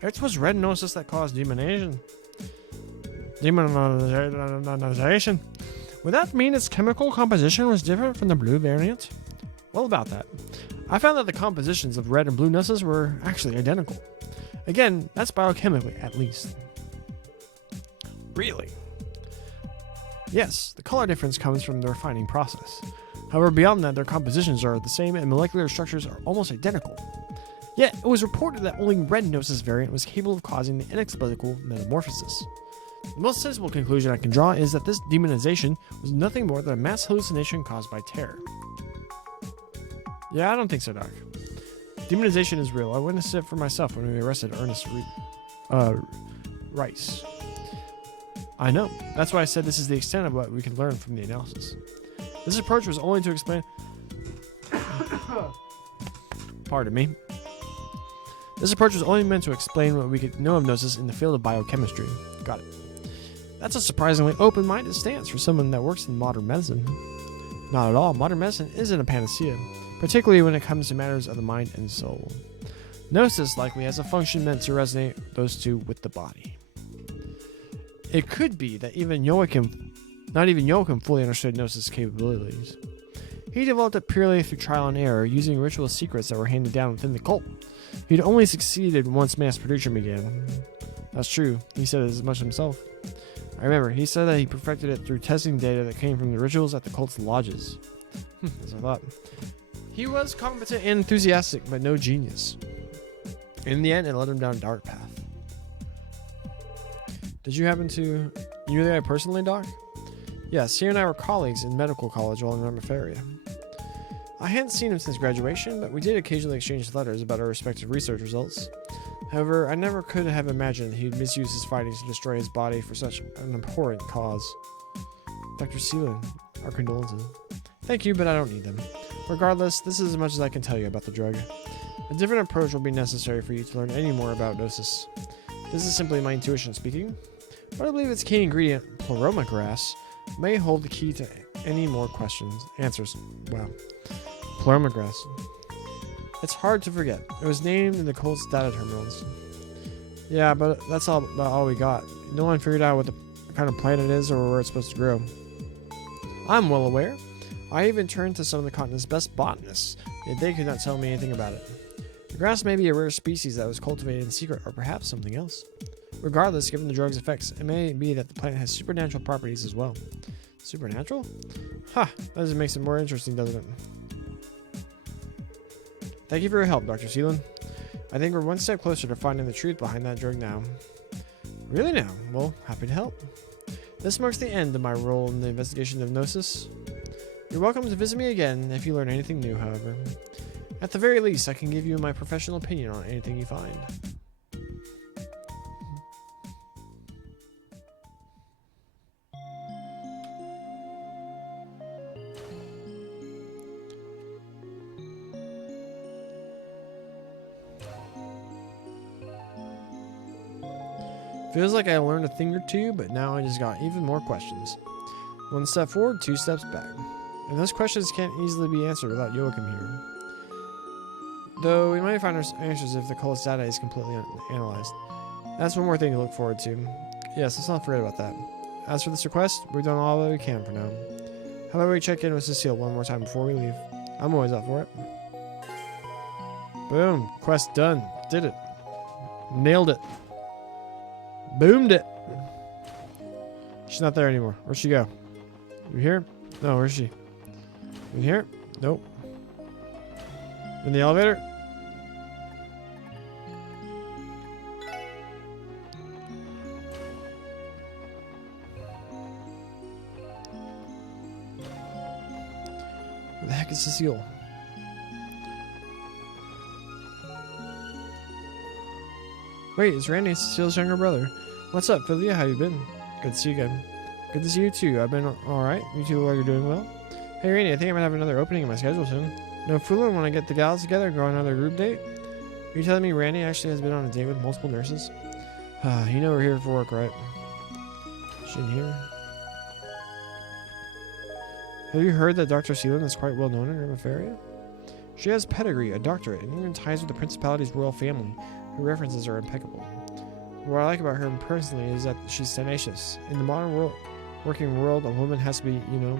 It was red Gnosis that caused demonization. Demonization. Would that mean its chemical composition was different from the blue variant? Well, about that. I found that the compositions of red and blue Gnosis were actually identical. Again, that's biochemically, at least. Really? Yes, the color difference comes from the refining process. However, beyond that, their compositions are the same and molecular structures are almost identical. Yet, it was reported that only red Gnosis variant was capable of causing the inexplicable metamorphosis. The most sensible conclusion I can draw is that this demonization was nothing more than a mass hallucination caused by terror. Yeah, I don't think so, Doc. Demonization is real. I witnessed it for myself when we arrested Ernest Rice. I know. That's why I said this is the extent of what we can learn from the analysis. This approach was only to explain... Pardon me. This approach was only meant to explain what we could know of Gnosis in the field of biochemistry. Got it. That's a surprisingly open-minded stance for someone that works in modern medicine. Not at all. Modern medicine isn't a panacea, particularly when it comes to matters of the mind and soul. Gnosis likely has a function meant to resonate those two with the body. It could be that not even Joachim fully understood Gnosis' capabilities. He developed it purely through trial and error, using ritual secrets that were handed down within the cult. He'd only succeeded once mass production began. That's true. He said as much himself. I remember, he said that he perfected it through testing data that came from the rituals at the cult's lodges. As I thought. He was competent and enthusiastic, but no genius. In the end, it led him down a dark path. Did you happen to... You knew the guy personally, Doc? Yes, he and I were colleagues in medical college while in Ramafaria. I hadn't seen him since graduation, but we did occasionally exchange letters about our respective research results. However, I never could have imagined he'd misuse his findings to destroy his body for such an abhorrent cause. Dr. Seelan, our condolences. Thank you, but I don't need them. Regardless, this is as much as I can tell you about the drug. A different approach will be necessary for you to learn any more about Gnosis. This is simply my intuition speaking, but I believe its key ingredient, pleroma grass, may hold the key to any more answers. Wow. Pleroma grass. It's hard to forget. It was named in the cult's data terminals. Yeah, but that's about all we got. No one figured out what the kind of plant it is or where it's supposed to grow. I'm well aware. I even turned to some of the continent's best botanists, yet they could not tell me anything about it. The grass may be a rare species that was cultivated in secret, or perhaps something else. Regardless, given the drug's effects, it may be that the plant has supernatural properties as well. Supernatural? Ha! That just makes it more interesting, doesn't it? Thank you for your help, Dr. Seelan. I think we're one step closer to finding the truth behind that drug now. Really now? Well, happy to help. This marks the end of my role in the investigation of Gnosis. You're welcome to visit me again if you learn anything new, however. At the very least, I can give you my professional opinion on anything you find. Feels like I learned a thing or two, but now I just got even more questions. One step forward, two steps back. And those questions can't easily be answered without Joachim here. Though we might find our answers if the cult's data is completely analyzed. That's one more thing to look forward to. Yes, let's not forget about that. As for this request, we've done all that we can for now. How about we check in with Cecile one more time before we leave? I'm always up for it. Boom. Quest done. Did it. Nailed it. Boomed it. She's not there anymore. Where'd she go? You here? No, where's she? In here? Nope. In the elevator? Where the heck is Cecile? Wait, it's Randy, Cecile's younger brother. What's up, Philia? How you been? Good to see you again. Good to see you too. I've been alright. You two look like you're doing well. Hey Randy, I think I might have another opening in my schedule soon. No fooling when I get the gals together and go on another group date? Are you telling me Randy actually has been on a date with multiple nurses? You know we're here for work, right? She in here? Have you heard that Dr. Seelan is quite well known in Ramafaria? She has pedigree, a doctorate, and even ties with the Principality's royal family. Her references are impeccable. What I like about her personally is that she's tenacious. In the modern working world, a woman has to be, you know...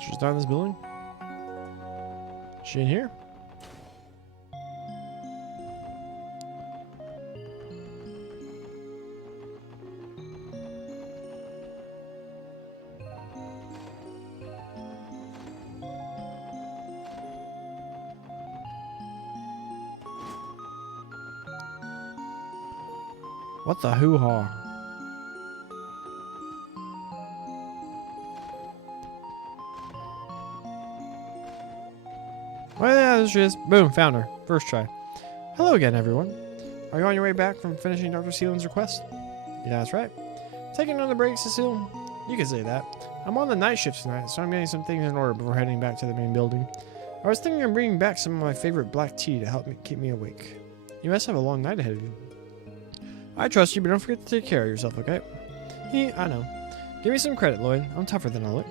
She's not in this building? Is she in here? What the hoo-ha? Oh yeah, there she is. Boom, found her. First try. Hello again, everyone. Are you on your way back from finishing Dr. Sealand's request? Yeah, that's right. Taking another break, Cecile? You can say that. I'm on the night shift tonight, so I'm getting some things in order before heading back to the main building. I was thinking of bringing back some of my favorite black tea to help me keep me awake. You must have a long night ahead of you. I trust you, but don't forget to take care of yourself, okay? I know. Give me some credit, Lloyd. I'm tougher than I look.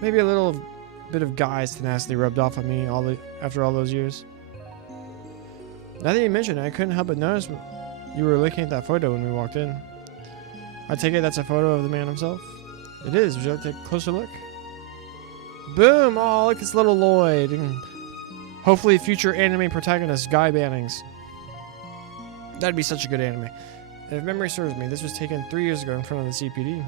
Maybe a little bit of guy's tenacity rubbed off on me after all those years. Now that you mentioned it, I couldn't help but notice you were looking at that photo when we walked in. I take it that's a photo of the man himself? It is. Would you like to take a closer look? Boom! Oh, look, it's little Lloyd. And hopefully future anime protagonist, Guy Bannings. That'd be such a good anime. If memory serves me, this was taken 3 years ago in front of the CPD.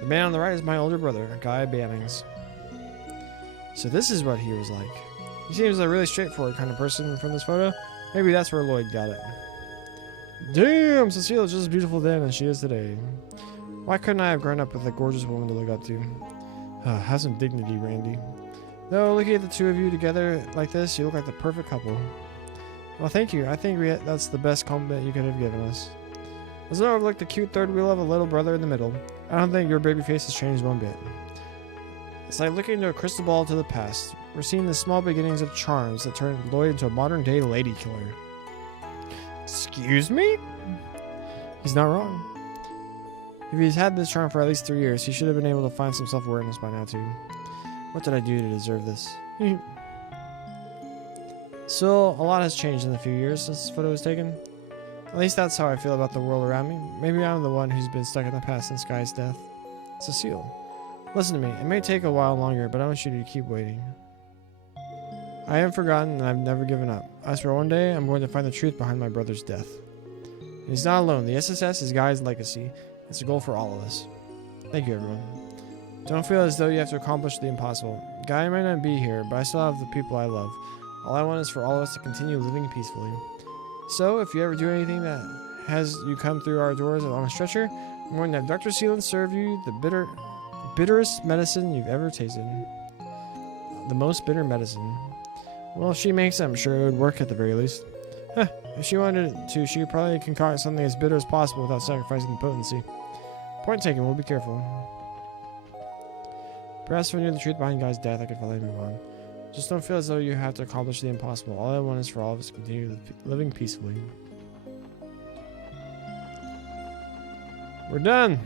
The man on the right is my older brother, Guy Bannings. So this is what he was like. He seems like a really straightforward kind of person from this photo. Maybe that's where Lloyd got it. Damn, Cecile is just as beautiful then as she is today. Why couldn't I have grown up with a gorgeous woman to look up to? Have some dignity, Randy. Though, looking at the two of you together like this, you look like the perfect couple. Well, thank you. I think that's the best compliment you could have given us. As though I've looked the cute third wheel of a little brother in the middle, I don't think your baby face has changed one bit. It's like looking into a crystal ball to the past. We're seeing the small beginnings of charms that turned Lloyd into a modern-day lady killer. Excuse me? He's not wrong. If he's had this charm for at least 3 years, he should have been able to find some self-awareness by now, too. What did I do to deserve this? Still, a lot has changed in the few years since this photo was taken. At least that's how I feel about the world around me. Maybe I'm the one who's been stuck in the past since Guy's death. Cecile, listen to me. It may take a while longer, but I want you to keep waiting. I haven't forgotten and I've never given up. I swear one day I'm going to find the truth behind my brother's death. And he's not alone. The SSS is Guy's legacy. It's a goal for all of us. Thank you, everyone. Don't feel as though you have to accomplish the impossible. Guy might not be here, but I still have the people I love. All I want is for all of us to continue living peacefully. So, if you ever do anything that has you come through our doors on a stretcher, I'm going to have Dr. Sealand serve you the bitterest medicine you've ever tasted. The most bitter medicine. Well, if she makes it, I'm sure it would work at the very least. If she wanted to, she could probably concoct something as bitter as possible without sacrificing the potency. Point taken, we'll be careful. Perhaps if I knew the truth behind Guy's death, I could finally move on. Just don't feel as though you have to accomplish the impossible. All I want is for all of us to continue living peacefully. We're done!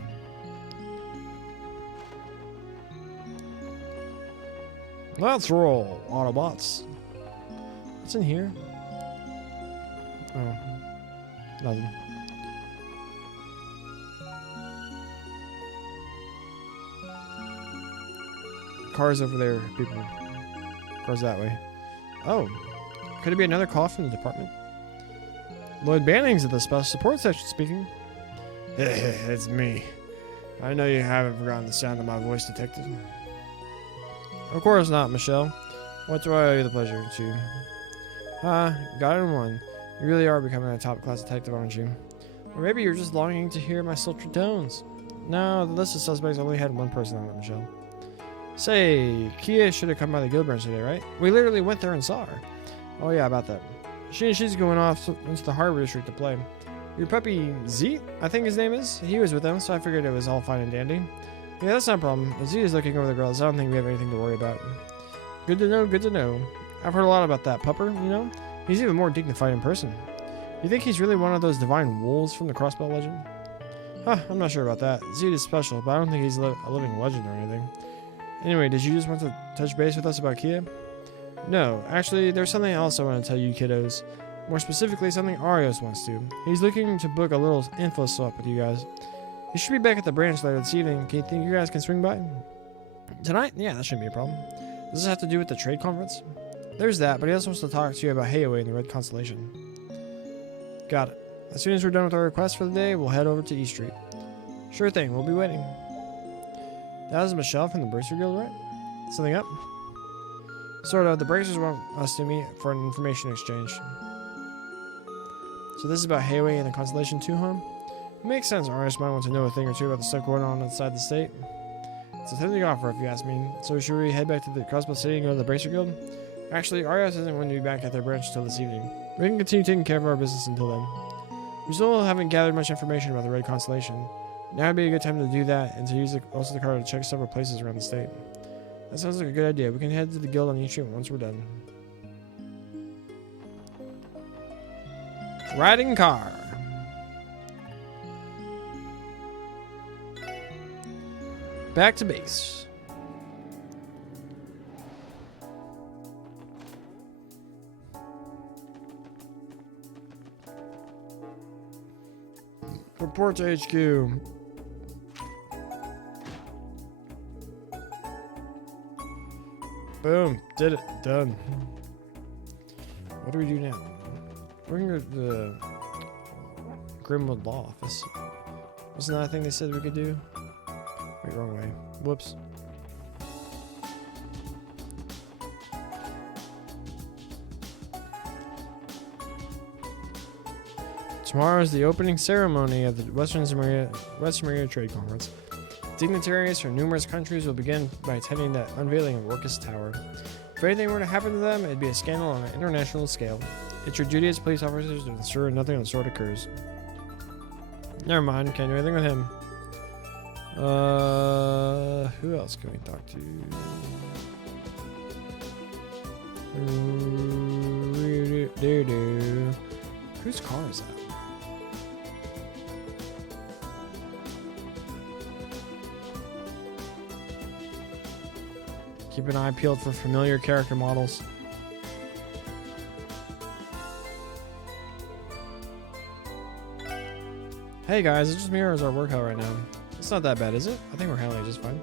Let's roll, Autobots. What's in here? Oh, nothing. Cars over there, people. Cars that way. Oh, could it be another call from the department? Lloyd Bannings of the Special Support Section speaking. It's me. I know you haven't forgotten the sound of my voice, Detective. Of course not, Michelle. What do I owe you the pleasure to? Got it in one. You really are becoming a top-class detective, aren't you? Or maybe you're just longing to hear my sultry tones. No, the list of suspects only had one person on it, Michelle. Say, Kia should have come by the guild branch today, right? We literally went there and saw her. Oh yeah, about that. She's going off into the harbor district to play. Your puppy, Z, I think his name is? He was with them, so I figured it was all fine and dandy. Yeah, that's not a problem. Z is looking over the girls. I don't think we have anything to worry about. Good to know, good to know. I've heard a lot about that pupper, you know? He's even more dignified in person. You think he's really one of those divine wolves from the Crossbell legend? I'm not sure about that. Z is special, but I don't think he's a living legend or anything. Anyway, did you just want to touch base with us about Kia? No, actually, there's something else I want to tell you kiddos. More specifically, something Arios wants to. He's looking to book a little info swap with you guys. He should be back at the branch later this evening. Can you think you guys can swing by? Tonight? Yeah, that shouldn't be a problem. Does this have to do with the trade conference? There's that, but he also wants to talk to you about Hayaway and the Red Constellation. Got it. As soon as we're done with our request for the day, we'll head over to East Street. Sure thing, we'll be waiting. That was Michelle from the Bracer Guild, right? Something up? Sort of. The Bracers want us to meet for an information exchange. So this is about Hayaway and the Constellation too, huh? It makes sense. Artists might want to know a thing or two about the stuff going on inside the state. It's a tempting offer, if you ask me. So should we head back to the Crossbow City and go to the Bracer Guild? Actually, Arias isn't going to be back at their branch until this evening. We can continue taking care of our business until then. We still haven't gathered much information about the Red Constellation. Now would be a good time to do that, and to use also the car to check several places around the state. That sounds like a good idea. We can head to the guild on each street once we're done. Riding car. Back to base. Report to HQ. Boom. Did it. Done. What do we do now? We're gonna go to the Grimwood Law Office. Wasn't that a thing they said we could do? Wait, wrong way. Whoops. Tomorrow is the opening ceremony of the Western Maria Trade Conference. Dignitaries from numerous countries will begin by attending the unveiling of Orcus Tower. If anything were to happen to them, it'd be a scandal on an international scale. It's your duty as police officers to ensure nothing of the sort occurs. Never mind, can't do anything with him. Who else can we talk to? Whose car is that? Keep an eye peeled for familiar character models. Hey guys, it just mirrors our workout right now. It's not that bad, is it? I think we're handling it just fine.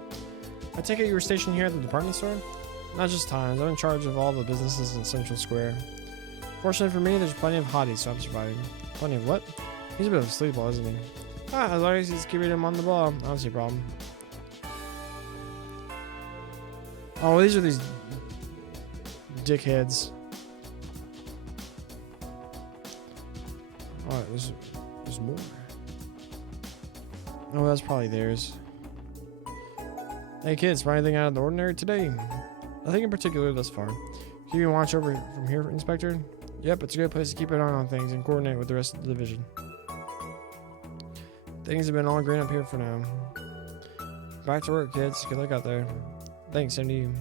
I take it you were stationed here at the department store? Not just times, I'm in charge of all the businesses in Central Square. Fortunately for me, there's plenty of hotties, so I'm surviving. Plenty of what? He's a bit of a sleepball, isn't he? As long as he's keeping him on the ball, I don't see a problem. Oh, these are these dickheads. Alright, there's more. Oh, that's probably theirs. Hey kids, find anything out of the ordinary today? Nothing in particular thus far. Keep you watch over from here, Inspector? Yep, it's a good place to keep an eye on things and coordinate with the rest of the division. Things have been all green up here for now. Back to work, kids. Good luck out there. Thanks, same to you.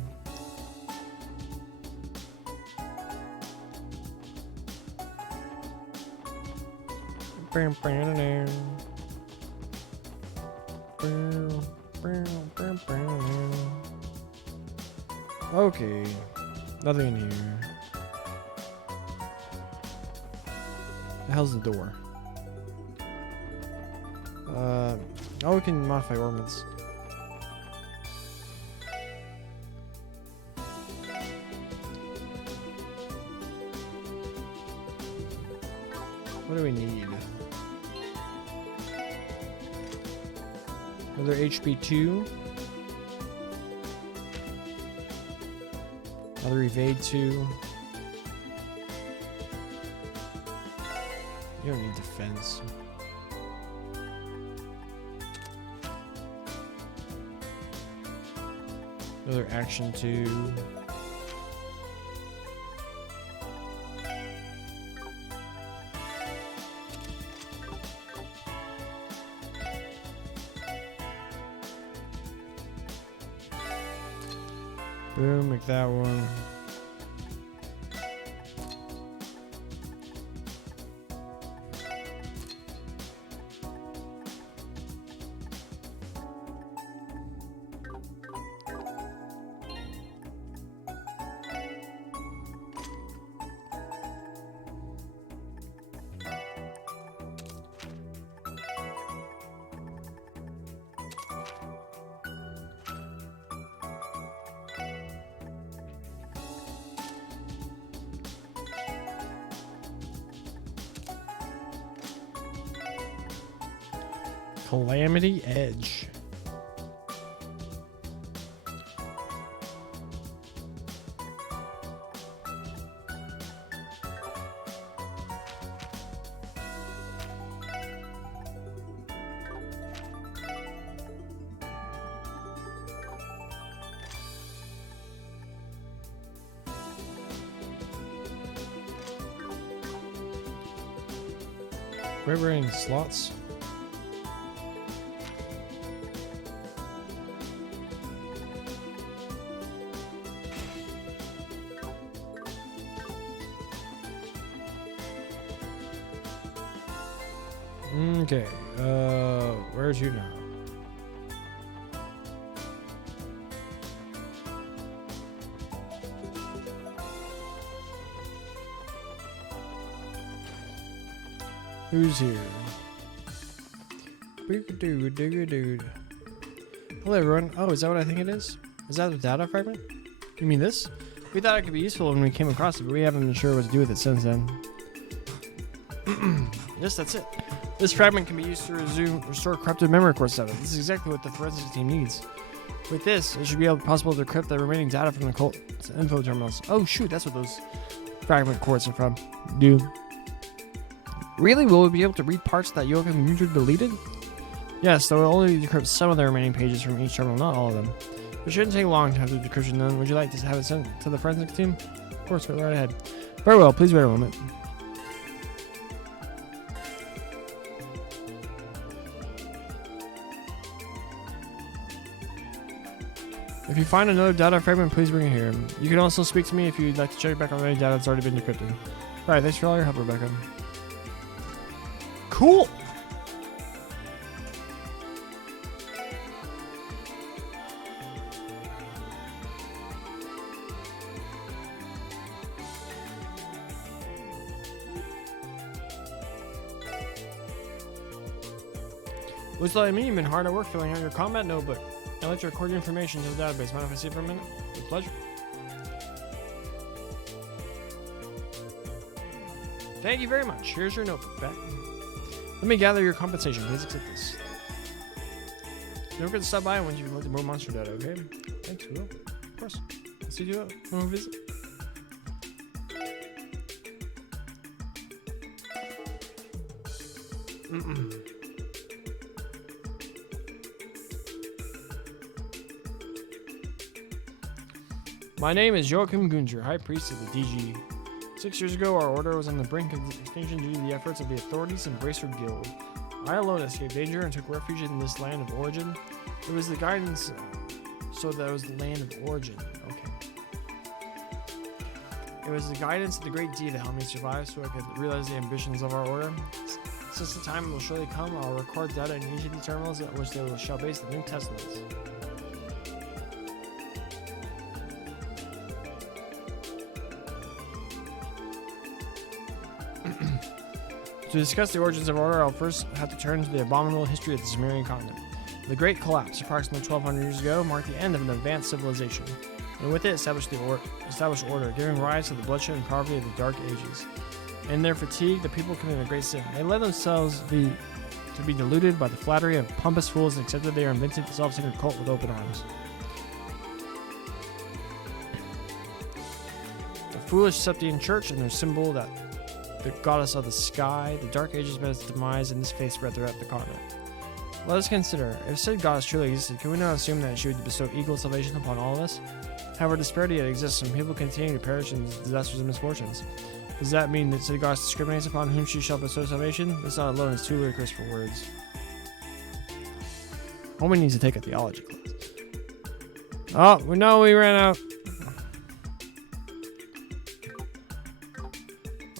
Okay, nothing in here. The hell's the door? Oh, we can modify ornaments. What do we need? Another HP 2. Another evade 2. You don't need defense. Another action 2. Boom, make that one. Calamity Edge. Vibrating slots. Okay, where's you now? Who's here? Dude. Hello everyone. Oh, is that what I think it is? Is that a data fragment? You mean this? We thought it could be useful when we came across it, but we haven't been sure what to do with it since then. Yes, that's it. This fragment can be used to restore corrupted memory core data. This is exactly what the forensics team needs. With this, it should be possible to decrypt the remaining data from the cult info terminals. Oh shoot, that's what those fragment cores are from. Dude. Really? Will we be able to read parts that Joachim User deleted? Yes, though it will only decrypt some of the remaining pages from each terminal, not all of them. It shouldn't take long to have the decryption done. Would you like to have it sent to the forensics team? Of course, go right ahead. Very well, please wait a moment. If you find another data fragment, please bring it here. You can also speak to me if you'd like to check back on any data that's already been decrypted. Alright, thanks for all your help, Rebecca. Cool! Looks like me, you've been hard at work filling out your combat notebook. I'll let you record your information to the database. Mind if I see it for a minute? With pleasure. Thank you very much. Here's your notebook back. Let me gather your compensation. Please accept this. Don't forget to stop by when you look at more monster data, okay? Thanks, Will. Of course. I'll see you when we visit. My name is Joachim Gunzer, High Priest of the DG. 6 years ago, our order was on the brink of extinction due to the efforts of the authorities and Bracer Guild. I alone escaped danger and took refuge in this land of origin. It was the guidance, so that it was the land of origin. Okay. It was the guidance of the great D that helped me survive, so I could realize the ambitions of our order. Since the time will surely come, I'll record data in each of these terminals at which they shall base the New Testaments. To discuss the origins of order, I'll first have to turn to the abominable history of the Sumerian continent. The Great Collapse, approximately 1200 years ago, marked the end of an advanced civilization, and with it established order, giving rise to the bloodshed and poverty of the Dark Ages. In their fatigue, the people committed a great sin. They let themselves be deluded by the flattery of pompous fools and accepted their invented self-centered cult with open arms. The foolish Septian Church and their symbol that the goddess of the sky, the Dark Ages met its demise, and this faith spread throughout the continent. Let us consider, if said goddess truly existed, can we not assume that she would bestow equal salvation upon all of us? However, disparity yet exists, and people continue to perish in disasters and misfortunes. Does that mean that said goddess discriminates upon whom she shall bestow salvation? This thought alone is too ludicrous for words. Homie needs to take a theology class. Oh, we know we ran out.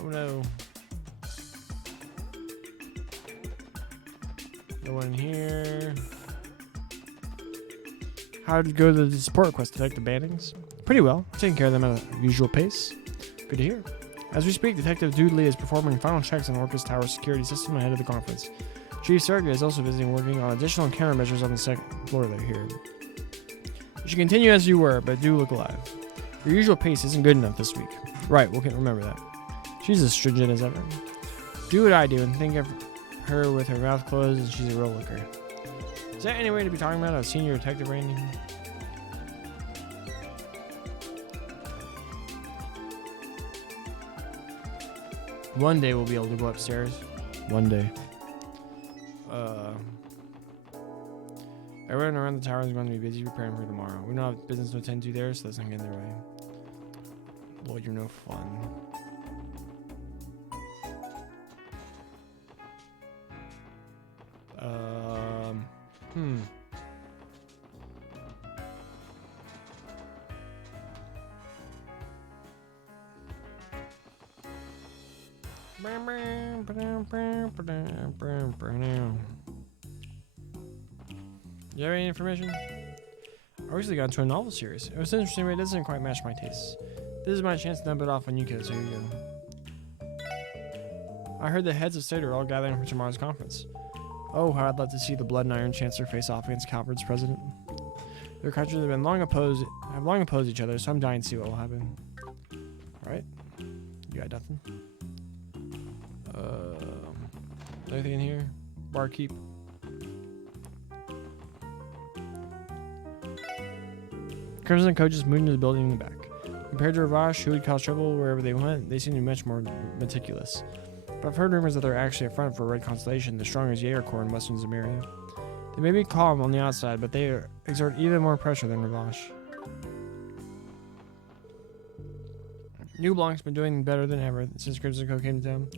Oh no. No one here. How did it go to the support request? Detect the bannings? Pretty well. Taking care of them at a usual pace. Good to hear. As we speak, Detective Doodley is performing final checks on Orcus Tower's security system ahead of the conference. Chief Sergey is also visiting, working on additional countermeasures on the second floor here. You should continue as you were, but do look alive. Your usual pace isn't good enough this week. Right, we'll remember that. She's as stringent as ever. Do what I do and think of her with her mouth closed and she's a real looker. Is that any way to be talking about a senior detective rating? One day we'll be able to go upstairs. One day. Everyone around the tower is going to be busy preparing for tomorrow. We don't have business to attend to there, so let's not get in their way. Lord, you're no fun. Hmm. You have any information? I recently got into a novel series. It was interesting, but it doesn't quite match my tastes. This is my chance to dump it off on you kids, so here you go. I heard the heads of state are all gathering for tomorrow's conference. Oh, how I'd love to see the Blood and Iron Chancellor face off against Calvard's president. Their countries have long opposed each other, so I'm dying to see what will happen. Alright. You got nothing? Anything in here? Barkeep. Crimson coaches moved into the building in the back. Compared to Ravash, who would cause trouble wherever they went, they seem to be much more meticulous. But I've heard rumors that they're actually a front for Red Constellation, the strongest Jaeger Corps in Western Zemeria. They may be calm on the outside, but they exert even more pressure than Ravash. New Blanc's been doing better than ever since Crimson Co came to town.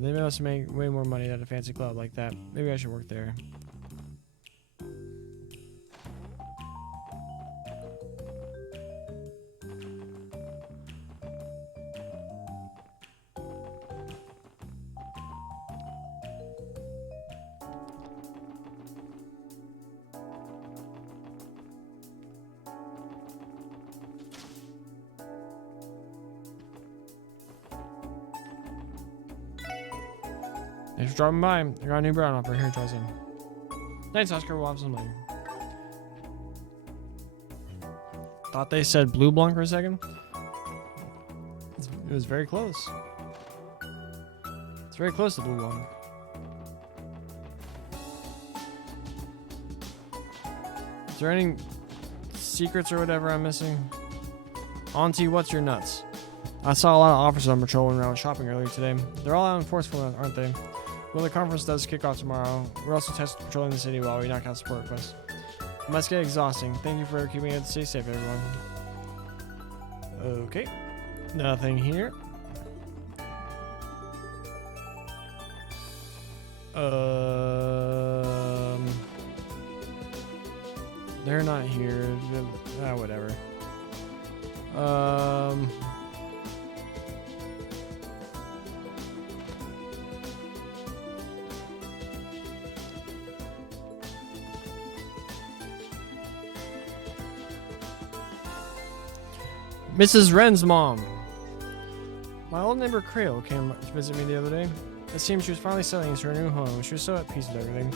They must make way more money at a fancy club like that. Maybe I should work there. Thanks for dropping by. I got a new brown offer. Here, try some. Thanks, Oscar. We'll have some later. Thought they said blue blanc for a second. It was very close. It's very close to blue blanc. Is there any secrets or whatever I'm missing? Auntie, what's your nuts? I saw a lot of officers on patrol when I was shopping earlier today. They're all out in forceful, aren't they? Well, the conference does kick off tomorrow. We're also testing patrolling the city while we knock out support requests. It must get exhausting. Thank you for keeping it safe, everyone. Okay. Nothing here. They're not here. Whatever. Mrs. Wren's mom. My old neighbor Creel came to visit me the other day. It seems she was finally settling into her new home. She was so at peace with everything.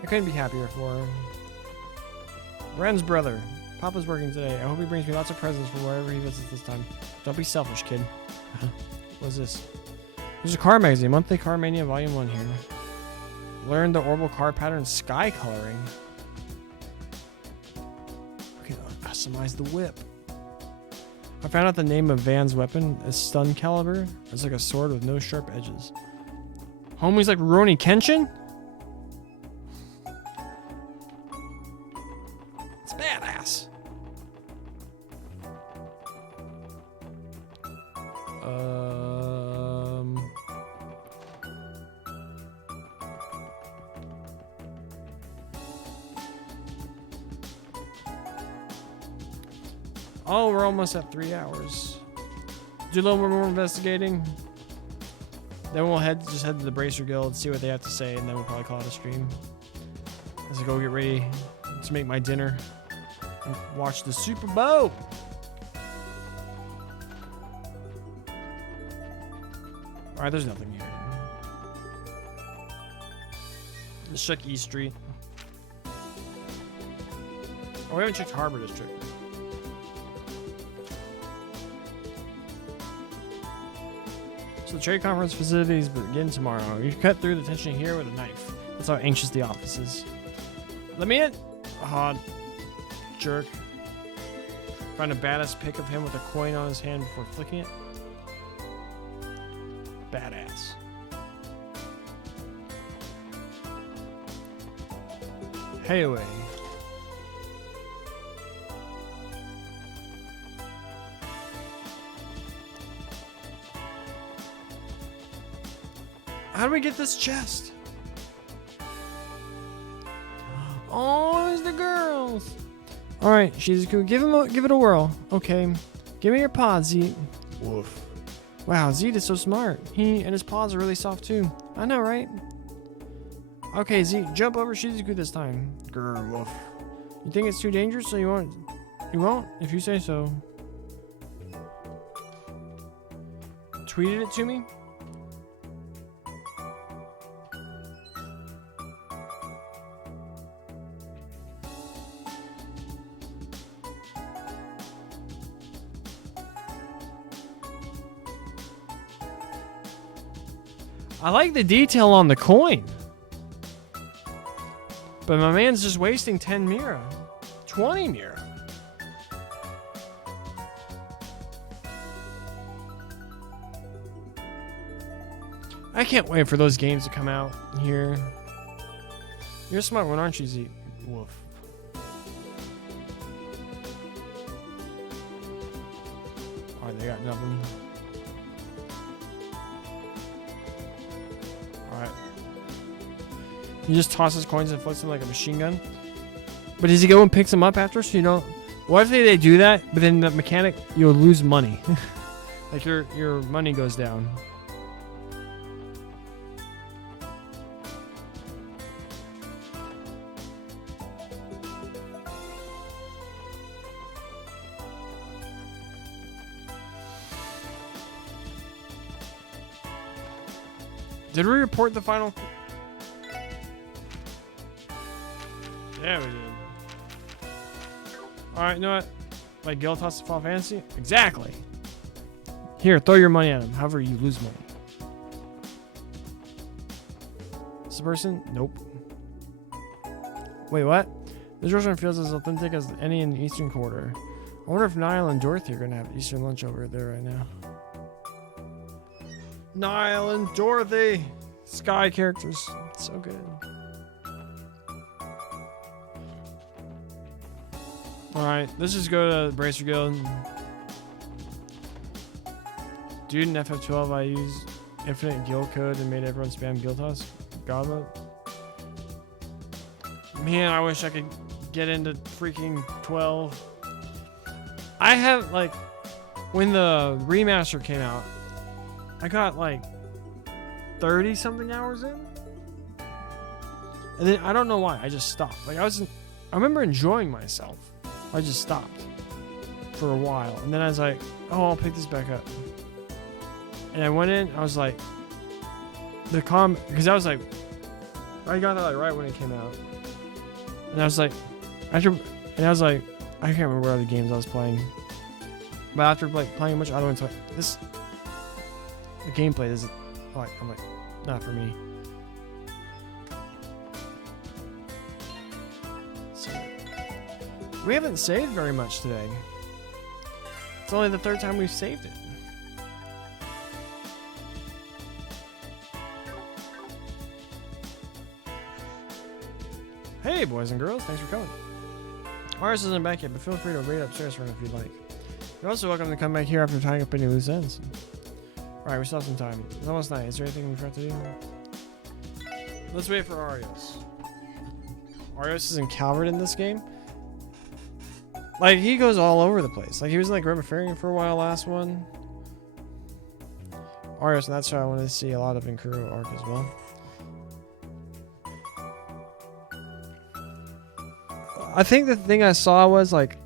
I couldn't be happier for her. Wren's brother. Papa's working today. I hope he brings me lots of presents from wherever he visits this time. Don't be selfish, kid. What's this? There's a car magazine, Monthly Car Mania Volume 1 here. Learn the orbital car pattern sky coloring. Okay, customize the whip. I found out the name of Van's weapon is Stun Caliber. It's like a sword with no sharp edges. Homie's like Rurouni Kenshin? It's badass. Oh, we're almost at 3 hours. Do a little more investigating. Then we'll just head to the Bracer Guild, see what they have to say, and then we'll probably call it a stream. As I go get ready to make my dinner and watch the Super Bowl. Alright, there's nothing here. Let's check East Street. Oh, we haven't checked Harbor District. So the trade conference facilities begin tomorrow. You can cut through the tension here with a knife. That's how anxious the office is. Let me in! Ah, jerk. Find a badass pic of him with a coin on his hand before flicking it. Badass. Hey away. How do we get this chest? Oh, there's the girls. All right, Shizuku, give it a whirl. Okay, give me your paw, Z. Woof. Wow, Zeke is so smart. He and his paws are really soft too. I know, right? Okay, Zeke, jump over Shizuku this time. Grr, woof. You think it's too dangerous, so you won't? You won't, if you say so. Tweeted it to me? I like the detail on the coin. But my man's just wasting 10 Mira. 20 Mira. I can't wait for those games to come out here. You're a smart one, aren't you, Zeke? Woof. Alright, they got nothing. Alright. He just tosses coins and flips them like a machine gun. But does he go and picks them up after? So you know, what if they do that, but then the mechanic, you'll lose money. Like your money goes down. Did we report the final? Yeah, we did. Alright, you know what? Like Guild Toss to Final Fantasy? Exactly. Here, throw your money at him. However, you lose money. This the person? Nope. Wait, what? This restaurant feels as authentic as any in the Eastern Quarter. I wonder if Niall and Dorothy are going to have Eastern lunch over there right now. Niall and Dorothy! Sky characters. So good. Alright, let's just go to the Bracer Guild. Dude, in FF12 I used infinite guild code and made everyone spam guild toss. Goblet. Man, I wish I could get into freaking 12. I have, like, when the remaster came out, I got, like, 30-something hours in. And then, I don't know why, I just stopped. Like, I remember enjoying myself. I just stopped for a while. And then I was like, oh, I'll pick this back up. And I went in, I was like, because I was like, I got that like right when it came out. And I was like, I can't remember what other games I was playing. But after like playing much, I don't like this. The gameplay is like, I'm like, not for me. So, we haven't saved very much today. It's only the third time we've saved it. Hey, boys and girls, thanks for coming. Ours isn't back yet, but feel free to raid upstairs for him if you'd like. You're also welcome to come back here after tying up any loose ends. Alright, we still have some time. It's almost night. Is there anything we forgot to do? Let's wait for Arios. Arios isn't Calvert in this game. Like, he goes all over the place. Like, he was in, like, Rebafarian for a while last one. Arios, and that's why I wanted to see a lot of in Kuro arc as well. I think the thing I saw was, like,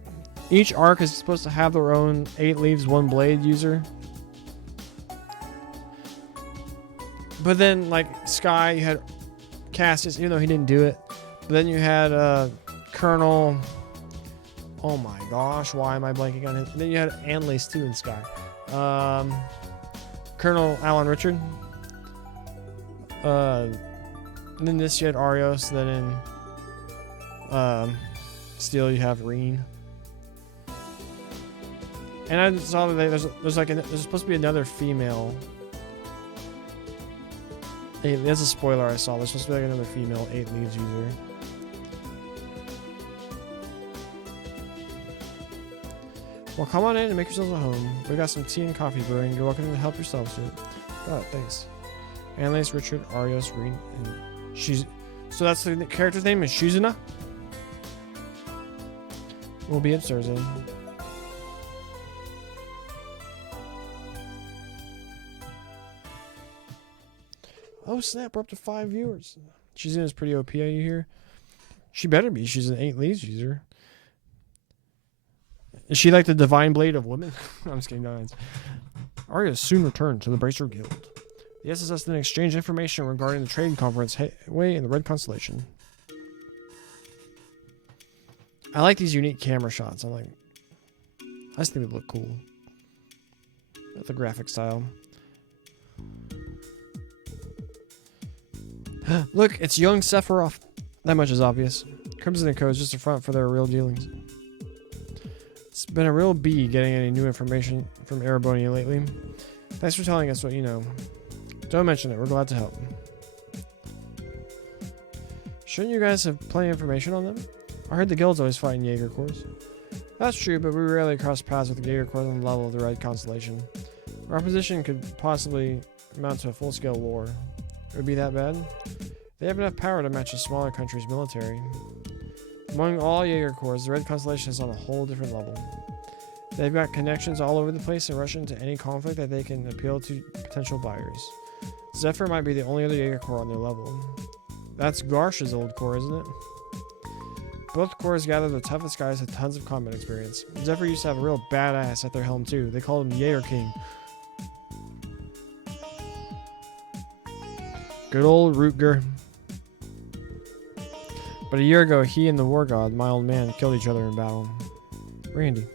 each arc is supposed to have their own 8 leaves, 1 blade user. But then, like, Sky, you had Cassius, even though he didn't do it. But then you had Colonel... Oh my gosh, why am I blanking on it? And then you had Anlace too in Sky. Colonel Alan Richard. And then this you had Arios. Then in Steel you have Reen. And I saw that there's supposed to be another female. Hey, there's a spoiler I saw. There's supposed to be like another female 8 leaves user. Well, come on in and make yourselves at home. We got some tea and coffee brewing. You're welcome to help yourselves to it. God, thanks. Anlace, Richard, Arios, Reen, and she's. So that's the character's name is Shizuna? We'll be upstairs then. Oh snap, we're up to 5 viewers. She's in is pretty OP, you hear? She better be. She's an 8 leads user. Is she like the divine blade of women? I'm just kidding. No, Arya soon returned to the Bracer Guild. The SSS then exchanged information regarding the trading conference Hayway in the Red Constellation. I like these unique camera shots. I just think they look cool. The graphic style. Look, it's young Sephiroth. That much is obvious. Crimson & Co. is just a front for their real dealings. It's been a real bee getting any new information from Erebony lately. Thanks for telling us what you know. Don't mention it, we're glad to help. Shouldn't you guys have plenty of information on them? I heard the guilds always fight in Jaeger Corps. That's true, but we rarely cross paths with the Jaeger Corps on the level of the Red Constellation. Our position could possibly amount to a full-scale war. It would be that bad? They have enough power to match a smaller country's military. Among all Jaeger Corps, the Red Constellation is on a whole different level. They've got connections all over the place and rush into any conflict that they can appeal to potential buyers. Zephyr might be the only other Jaeger Corps on their level. That's Garsh's old corps, isn't it? Both corps gather the toughest guys with tons of combat experience. Zephyr used to have a real badass at their helm too. They called him Jaeger King. Good old Rutger. But a year ago, he and the War God, my old man, killed each other in battle. Randy.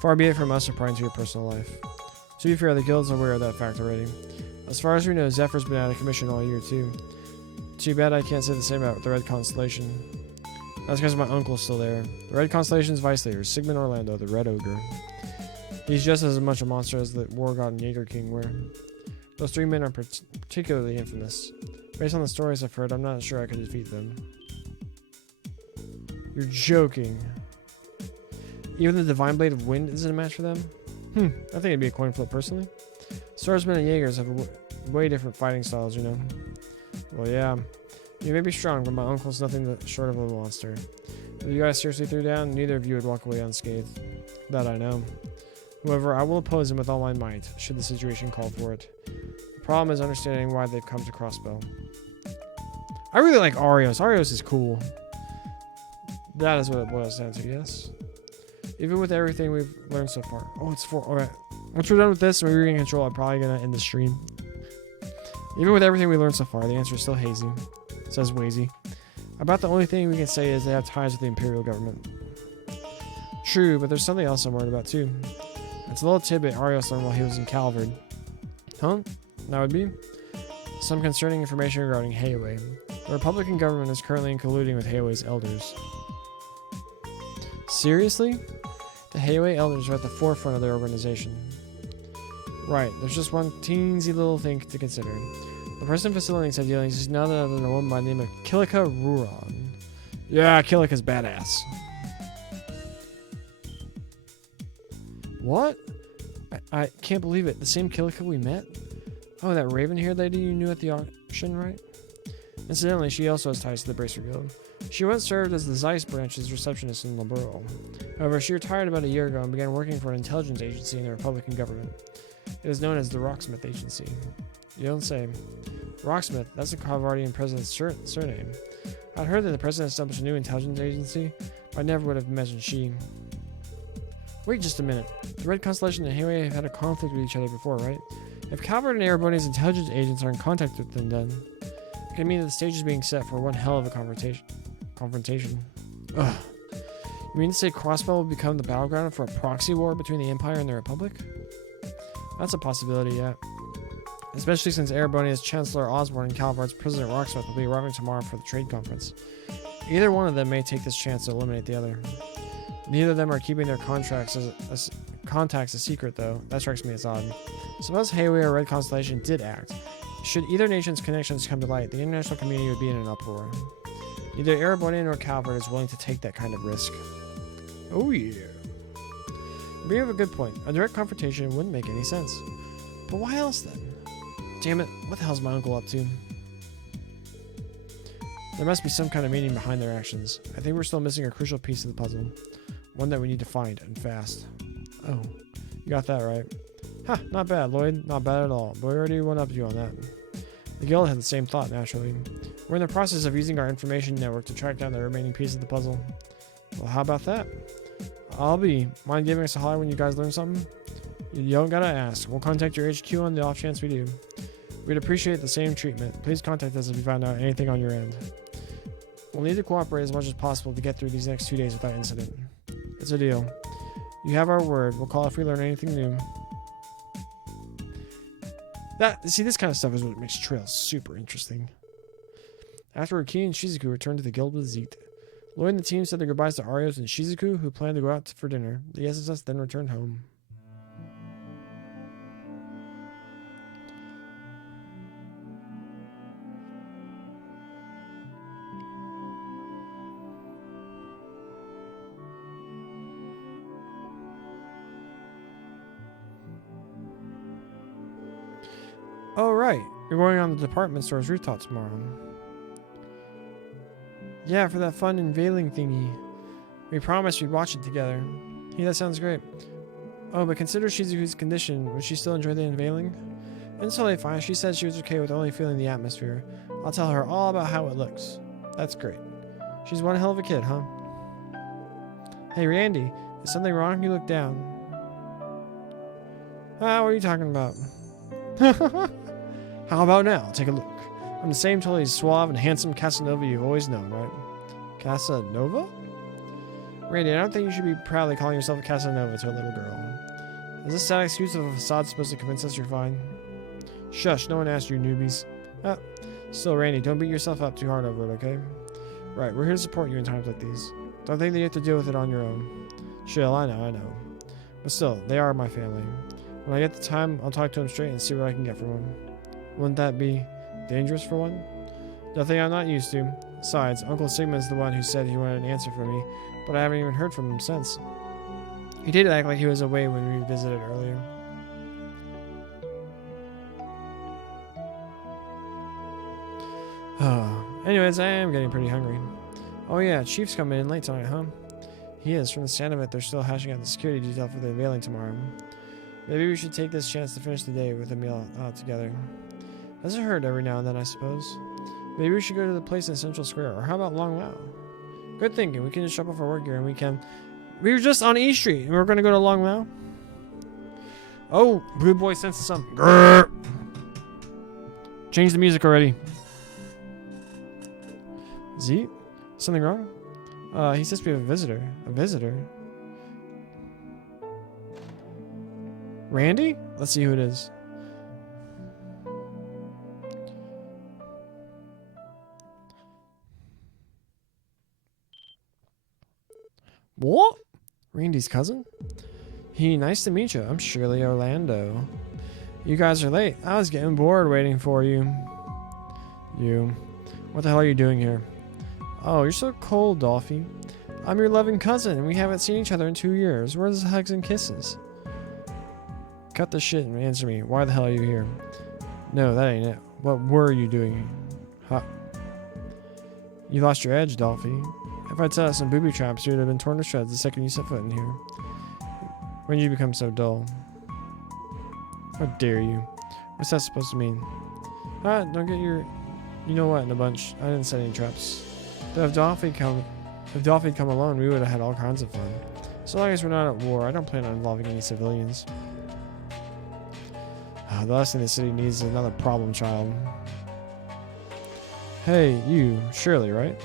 Far be it from us to pry into your personal life. To be fair, the guild's aware of that fact already. As far as we know, Zephyr's been out of commission all year too. Too bad I can't say the same about the Red Constellation. That's because my uncle's still there. The Red Constellation's vice leader, Sigmund Orlando, the Red Ogre. He's just as much a monster as the War God and Jaeger King were. Those 3 men are particularly infamous. Based on the stories I've heard, I'm not sure I could defeat them. You're joking. Even the Divine Blade of Wind isn't a match for them? I think it'd be a coin flip personally. Swordsmen and Jaegers have way different fighting styles, you know. Well, yeah. You may be strong, but my uncle's nothing short of a monster. If you guys seriously threw down, neither of you would walk away unscathed. That I know. However, I will oppose him with all my might, should the situation call for it. The problem is understanding why they've come to Crossbow. I really like Arios. Arios is cool. That is what it boils down to, yes? Even with everything we've learned so far. Oh, it's 4. Alright. Once we're done with this and we regain control, I'm probably going to end the stream. Even with everything we learned so far, the answer is still hazy. Says Wazy. About the only thing we can say is they have ties with the Imperial government. True, but there's something else I'm worried about too. It's a little tidbit Arios learned while he was in Calvard. Huh? That would be? Some concerning information regarding Hayway. The Republican government is currently colluding with Hayway's elders. Seriously? The Hayway elders are at the forefront of their organization. Right, there's just one teensy little thing to consider. The person facilitating said dealings is none other than a woman by the name of Kilika Ruron. Yeah, Kilika's badass. What? I can't believe it. The same Kilika we met? Oh, that raven-haired lady you knew at the auction, right? Incidentally, she also has ties to the Bracer Guild. She once served as the Zeiss branch's receptionist in Laburo. However, she retired about a year ago and began working for an intelligence agency in the Republican government. It is known as the Rocksmith Agency. You don't say. Rocksmith, that's the Calvardian president's surname. I'd heard that the president established a new intelligence agency, but I never would have imagined she. Wait just a minute. The Red Constellation and Hayway have had a conflict with each other before, right? If Calvard and Erebony's intelligence agents are in contact with them then, it can mean that the stage is being set for one hell of a confrontation. Ugh. You mean to say Crossbow will become the battleground for a proxy war between the Empire and the Republic? That's a possibility, yeah. Especially since Erebony's Chancellor Osborne and Calvard's President Rocksmith will be arriving tomorrow for the trade conference. Either one of them may take this chance to eliminate the other. Neither of them are keeping their contacts a secret, though. That strikes me as odd. Suppose Hayway or Red Constellation did act. Should either nation's connections come to light, the international community would be in an uproar. Neither Erebony nor Calvard is willing to take that kind of risk. Oh yeah. You have a good point. A direct confrontation wouldn't make any sense. But why else then? Damn it, what the hell's my uncle up to? There must be some kind of meaning behind their actions. I think we're still missing a crucial piece of the puzzle. One that we need to find, and fast. Oh, you got that right. Ha, not bad, Lloyd. Not bad at all. But we already one-upped you on that. The guild had the same thought, naturally. We're in the process of using our information network to track down the remaining piece of the puzzle. Well, how about that? I'll be. Mind giving us a holler when you guys learn something? You don't gotta ask. We'll contact your HQ on the off chance we do. We'd appreciate the same treatment. Please contact us if you find out anything on your end. We'll need to cooperate as much as possible to get through these next 2 days without incident. It's a deal. You have our word. We'll call if we learn anything new. See, this kind of stuff is what makes trails super interesting. Afterward, Key and Shizuku returned to the guild with Zeet. Lloyd and the team said their goodbyes to Arios and Shizuku, who planned to go out for dinner. The SSS then returned home. Oh, right. You're going on the department store's rooftop tomorrow. Yeah, for that fun unveiling thingy. We promised we'd watch it together. Hey, that sounds great. Oh, but consider Shizuku's condition. Would she still enjoy the unveiling? It's totally fine. She said she was okay with only feeling the atmosphere. I'll tell her all about how it looks. That's great. She's one hell of a kid, huh? Hey, Randy. Is something wrong? You look down. Ah, what are you talking about? How about now? Take a look. I'm the same totally suave and handsome Casanova you've always known, right? Casanova? Randy, I don't think you should be proudly calling yourself a Casanova to a little girl. Is this sad excuse of a facade supposed to convince us you're fine? Shush, no one asked you, newbies. Ah, still, Randy, don't beat yourself up too hard over it, okay? Right, we're here to support you in times like these. Don't think that you have to deal with it on your own. Chill, I know. But still, they are my family. When I get the time, I'll talk to them straight and see what I can get from them. Wouldn't that be dangerous for one? Nothing I'm not used to. Besides, Uncle Sigma's the one who said he wanted an answer from me, but I haven't even heard from him since. He did act like he was away when we visited earlier. Anyways, I am getting pretty hungry. Oh yeah, Chief's coming in late tonight, huh? He is. From the sound of it, they're still hashing out the security detail for the unveiling tomorrow. Maybe we should take this chance to finish the day with a meal out together. Doesn't hurt every now and then, I suppose. Maybe we should go to the place in Central Square, or how about Long Lao? Good thinking. We can just drop off our work gear and we can... We were just on E Street and we're going to go to Long Lao. Oh, Blue Boy senses something. Grrr. Change the music already. Z? Something wrong? He says we have a visitor. A visitor? Randy? Let's see who it is. What? Randy's cousin? Nice to meet you. I'm Shirley Orlando. You guys are late. I was getting bored waiting for you. You. What the hell are you doing here? Oh, you're so cold, Dolphy. I'm your loving cousin, and we haven't seen each other in 2 years. Where's the hugs and kisses? Cut the shit and answer me. Why the hell are you here? No, that ain't it. What were you doing? Huh. You lost your edge, Dolphy. If I'd set out some booby traps, you would have been torn to shreds the second you set foot in here. When did you become so dull? How dare you? What's that supposed to mean? Don't get your... You know what, in a bunch. I didn't set any traps. Though if Dolphy come alone, we would have had all kinds of fun. So long as we're not at war, I don't plan on involving any civilians. The last thing the city needs is another problem child. Hey, you, Shirley, right?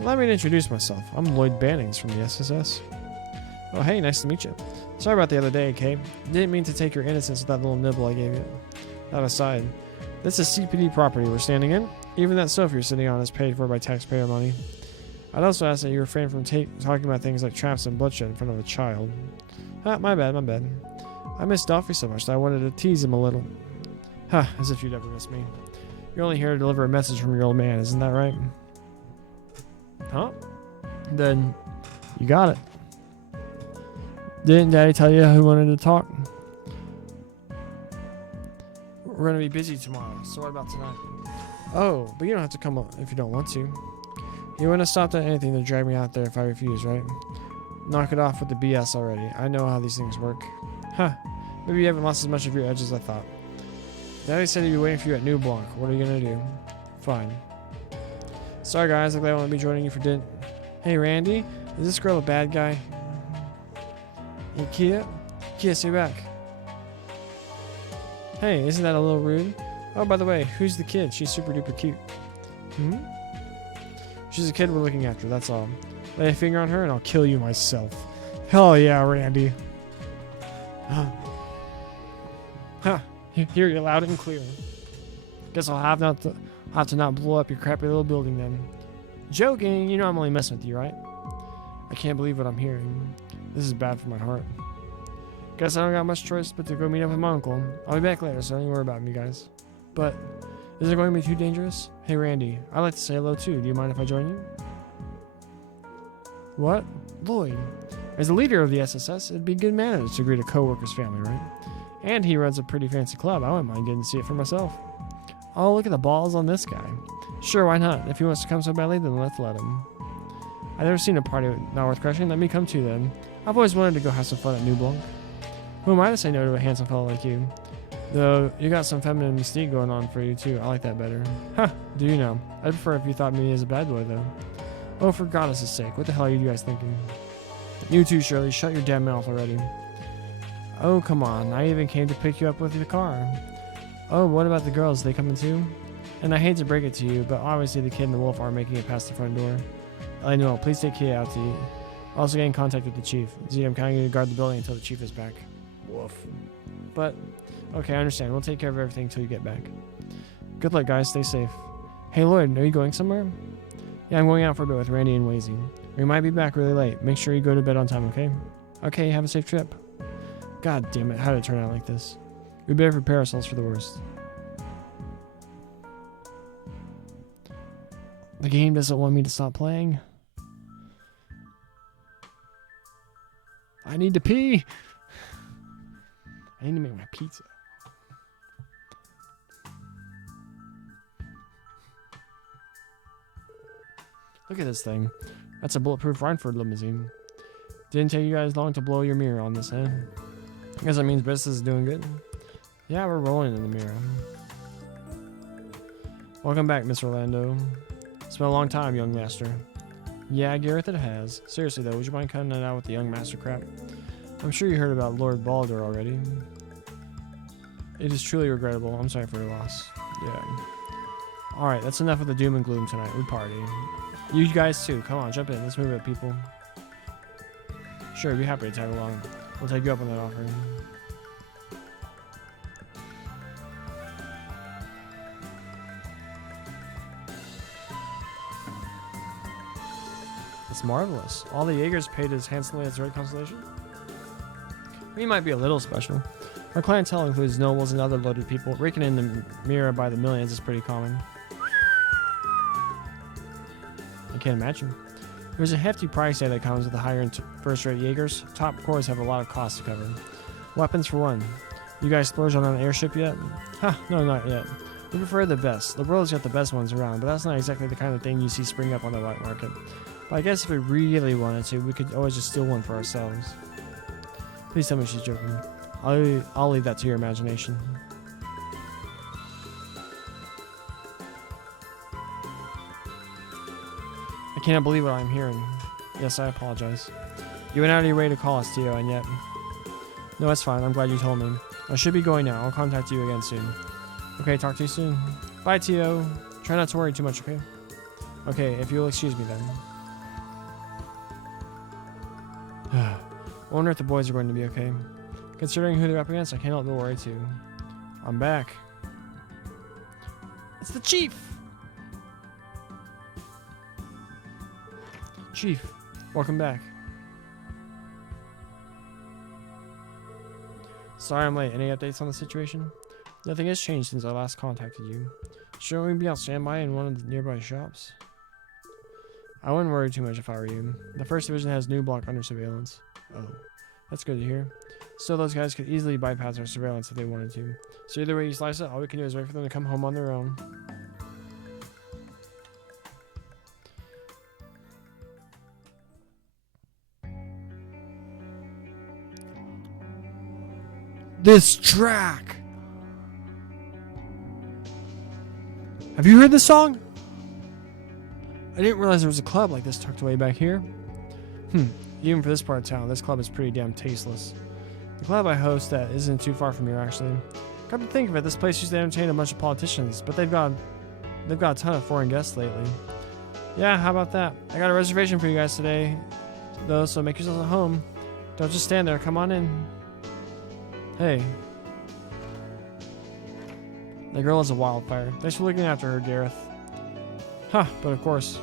Allow me to introduce myself. I'm Lloyd Bannings from the SSS. Oh, hey, nice to meet you. Sorry about the other day, Kay. Didn't mean to take your innocence with that little nibble I gave you. That aside, this is CPD property we're standing in. Even that sofa you're sitting on is paid for by taxpayer money. I'd also ask that you refrain from talking about things like traps and bloodshed in front of a child. My bad. I miss Dolphy so much that I wanted to tease him a little. As if you'd ever miss me. You're only here to deliver a message from your old man, isn't that right? Huh? Then you got it. Didn't Daddy tell you who wanted to talk? We're gonna be busy tomorrow, so what about tonight? Oh, but you don't have to come if you don't want to. You wouldn't have stopped at anything to drag me out there if I refused, right? Knock it off with the BS already. I know how these things work. Huh. Maybe you haven't lost as much of your edge as I thought. Daddy said he'd be waiting for you at New Blanc. What are you gonna do? Fine. Sorry guys, I'm glad I won't be joining you for dinner. Hey Randy, is this girl a bad guy? Hey Kia? Kia, stay back. Hey, isn't that a little rude? Oh, by the way, who's the kid? She's super duper cute. She's a kid we're looking after, that's all. Lay a finger on her and I'll kill you myself. Hell yeah, Randy. Huh. Hear you loud and clear. Guess I'll have to not blow up your crappy little building then. Joking, you know I'm only messing with you, right? I can't believe what I'm hearing. This is bad for my heart. Guess I don't got much choice but to go meet up with my uncle. I'll be back later, so don't worry about me, guys. But, is it going to be too dangerous? Hey Randy, I'd like to say hello too. Do you mind if I join you? What? Lloyd. As the leader of the SSS, it'd be good manners to greet a co-worker's family, right? And he runs a pretty fancy club. I wouldn't mind getting to see it for myself. Oh, look at the balls on this guy. Sure, why not? If he wants to come so badly, then let's let him. I've never seen a party not worth crashing. Let me come too then. I've always wanted to go have some fun at New Blanc. Who am I to say no to a handsome fellow like you? Though, you got some feminine mystique going on for you too. I like that better. Huh, do you know? I'd prefer if you thought me as a bad boy though. Oh, for goddess' sake, what the hell are you guys thinking? You too, Shirley. Shut your damn mouth already. Oh, come on. I even came to pick you up with the car. Oh, what about the girls? They coming too? And I hate to break it to you, but obviously the kid and the wolf are making it past the front door. I know. Please take Kia out to eat. Also get in contact with the chief. Z, I'm kind of going to guard the building until the chief is back. Woof. But, okay, I understand. We'll take care of everything until you get back. Good luck, guys. Stay safe. Hey, Lloyd, are you going somewhere? Yeah, I'm going out for a bit with Randy and Wazy. We might be back really late. Make sure you go to bed on time, okay? Okay, have a safe trip. God damn it, how did it turn out like this? We better prepare ourselves for the worst. The game doesn't want me to stop playing. I need to pee! I need to make my pizza. Look at this thing. That's a bulletproof Reinford limousine. Didn't take you guys long to blow your mirror on this, eh? I guess that means business is doing good. Yeah, we're rolling in the mirror. Welcome back, Miss Orlando. It's been a long time, young master. Yeah, Gareth, it has. Seriously though, would you mind cutting it out with the young master crap? I'm sure you heard about Lord Baldur already. It is truly regrettable. I'm sorry for your loss. Yeah. Alright, that's enough of the doom and gloom tonight. We party. You guys too. Come on, jump in. Let's move it, people. Sure, be happy to tag along. We'll take you up on that offer. It's marvelous. All the Jaegers paid as handsomely as the Red Constellation. We might be a little special. Our clientele includes nobles and other loaded people. Raking in the mirror by the millions is pretty common. I can't imagine. There's a hefty price tag that comes with the higher-end first-rate Jaegers. Top cores have a lot of costs to cover. Weapons for one. You guys splurge on an airship yet? Ha, no, not yet. We prefer the best. The world's got the best ones around, but that's not exactly the kind of thing you see spring up on the white market. But I guess if we really wanted to, we could always just steal one for ourselves. Please tell me she's joking. I'll leave that to your imagination. I cannot believe what I'm hearing. Yes, I apologize. You went out of your way to call us, Tio, and yet... No, that's fine. I'm glad you told me. I should be going now. I'll contact you again soon. Okay, talk to you soon. Bye, Tio. Try not to worry too much, okay? Okay, if you'll excuse me then. I wonder if the boys are going to be okay. Considering who they're up against, I can't help but worry too. I'm back. It's the Chief! Chief, welcome back. Sorry I'm late. Any updates on the situation? Nothing has changed since I last contacted you. Shouldn't we be on standby in one of the nearby shops? I wouldn't worry too much if I were you. The 1st Division has New Block under surveillance. Oh, that's good to hear. Still, those guys could easily bypass our surveillance if they wanted to. So either way you slice it, all we can do is wait for them to come home on their own. this track. Have you heard this song? I didn't realize there was a club like this tucked away back here. Even for this part of town, this club is pretty damn tasteless. The club I host at isn't too far from here, actually. Come to think of it, this place used to entertain a bunch of politicians, but they've got a ton of foreign guests lately. Yeah, how about that? I got a reservation for you guys today, though, so make yourselves at home. Don't just stand there, come on in. Hey. The girl is a wildfire. Thanks for looking after her, Gareth. Huh, but of course.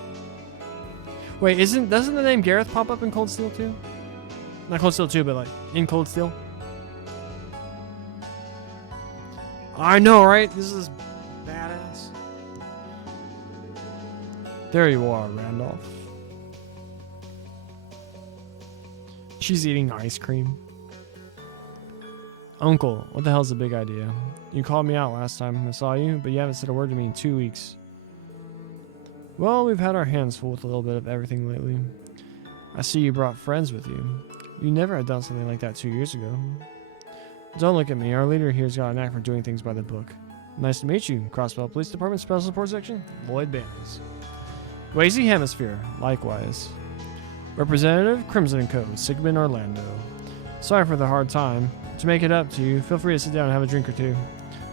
Wait, doesn't the name Gareth pop up in Cold Steel 2? Not Cold Steel 2, but like in Cold Steel? I know, right? This is badass. There you are, Randolph. She's eating ice cream. Uncle, what the hell's the big idea? You called me out last time I saw you, but you haven't said a word to me in 2 weeks. Well, we've had our hands full with a little bit of everything lately. I see you brought friends with you. You never had done something like that 2 years ago. Don't look at me. Our leader here's got a knack for doing things by the book. Nice to meet you. Crossbell Police Department Special Support Section, Lloyd Banners. Wazy Hemisphere, likewise. Representative Crimson Co., Sigmund Orlando. Sorry for the hard time. To make it up to you, feel free to sit down and have a drink or two.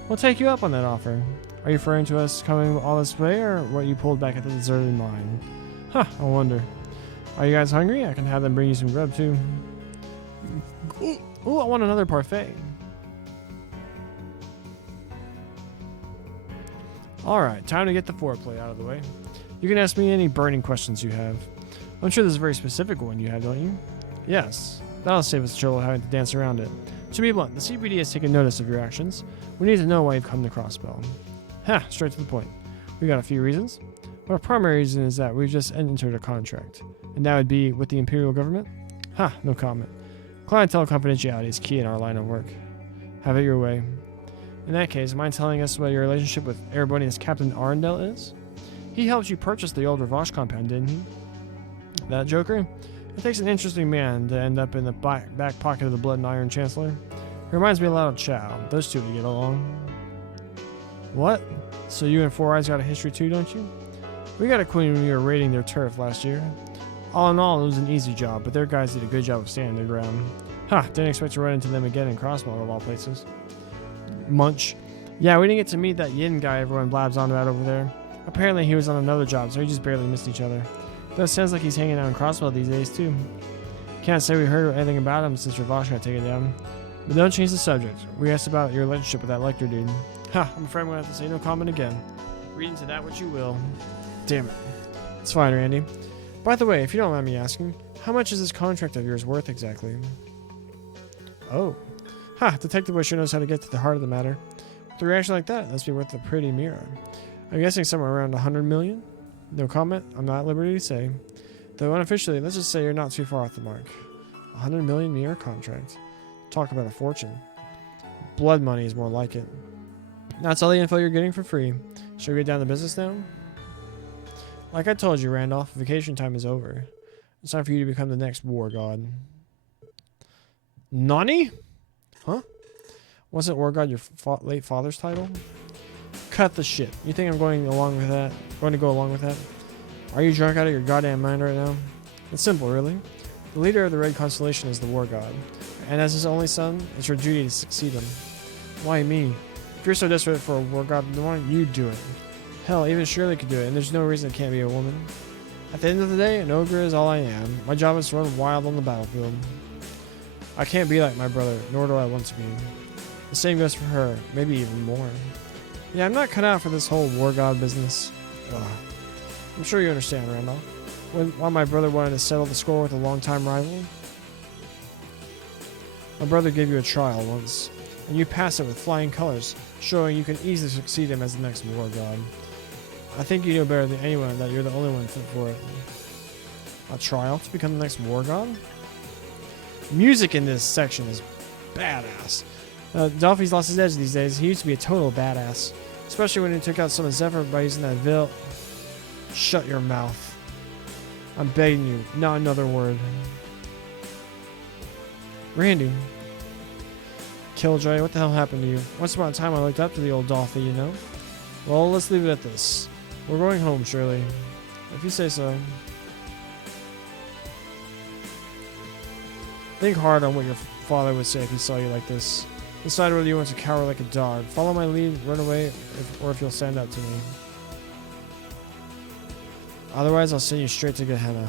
We'll take you up on that offer. Are you referring to us coming all this way, or what you pulled back at the deserted mine? Huh, I wonder. Are you guys hungry? I can have them bring you some grub, too. Ooh, I want another parfait. Alright, time to get the foreplay out of the way. You can ask me any burning questions you have. I'm sure there's a very specific one you have, don't you? Yes. That'll save us the trouble of having to dance around it. To be blunt, the CPD has taken notice of your actions. We need to know why you've come to Crossbell. Ha, straight to the point. We got a few reasons. But our primary reason is that we've just entered a contract. And that would be with the Imperial government? Ha, no comment. Clientele confidentiality is key in our line of work. Have it your way. In that case, mind telling us what your relationship with Airbonian's Captain Arundel is? He helped you purchase the old Ravache compound, didn't he? That joker? It takes an interesting man to end up in the back pocket of the Blood and Iron Chancellor. He reminds me a lot of Chow. Those two would get along. What? So you and Four Eyes got a history too, don't you? We got a queen when we were raiding their turf last year. All in all, it was an easy job, but their guys did a good job of standing their ground. Ha, didn't expect to run into them again in Crossbell of all places. Munch. Yeah, we didn't get to meet that Yin guy everyone blabs on about over there. Apparently he was on another job, so we just barely missed each other. Though it sounds like he's hanging out in Crossbell these days too. Can't say we heard anything about him since Ravache got taken down. But don't change the subject. We asked about your relationship with that Lecter dude. Ha, I'm afraid I'm gonna have to say no comment again. Read into that what you will. Damn it. It's fine, Randy. By the way, if you don't mind me asking, how much is this contract of yours worth exactly? Oh. Ha, Detective Wisher knows how to get to the heart of the matter. With a reaction like that, must be worth a pretty mirror. I'm guessing somewhere around 100 million? No comment, I'm not at liberty to say. Though unofficially, let's just say you're not too far off the mark. 100 million mirror contract. Talk about a fortune. Blood money is more like it. That's all the info you're getting for free. Should we get down to business now? Like I told you, Randolph, vacation time is over. It's time for you to become the next war god. Nani? Huh? Wasn't war god your late father's title? Cut the shit. You think I'm going along with that? Going to go along with that? Are you drunk out of your goddamn mind right now? It's simple, really. The leader of the Red Constellation is the war god. And as his only son, it's your duty to succeed him. Why me? If you're so desperate for a war god, then why don't you do it? Hell, even Shirley could do it, and there's no reason it can't be a woman. At the end of the day, an ogre is all I am. My job is to run wild on the battlefield. I can't be like my brother, nor do I want to be. The same goes for her, maybe even more. Yeah, I'm not cut out for this whole war god business. Ugh. I'm sure you understand, Randolph. Why my brother wanted to settle the score with a longtime rival? My brother gave you a trial once, and you passed it with flying colors, showing you can easily succeed him as the next war god. I think you know better than anyone that you're the only one fit for it. A trial to become the next war god? Music in this section is badass. Dolphy's lost his edge these days. He used to be a total badass. Especially when he took out some of Zephyr by using that vil... Shut your mouth. I'm begging you, not another word. Randy. Killjoy. What the hell happened to you? Once upon a time, I looked up to the old Dolphy, you know? Well, let's leave it at this. We're going home, Shirley. If you say so. Think hard on what your father would say if he saw you like this. Decide whether you want to cower like a dog. Follow my lead, run away, or if you'll stand up to me. Otherwise, I'll send you straight to Gehenna.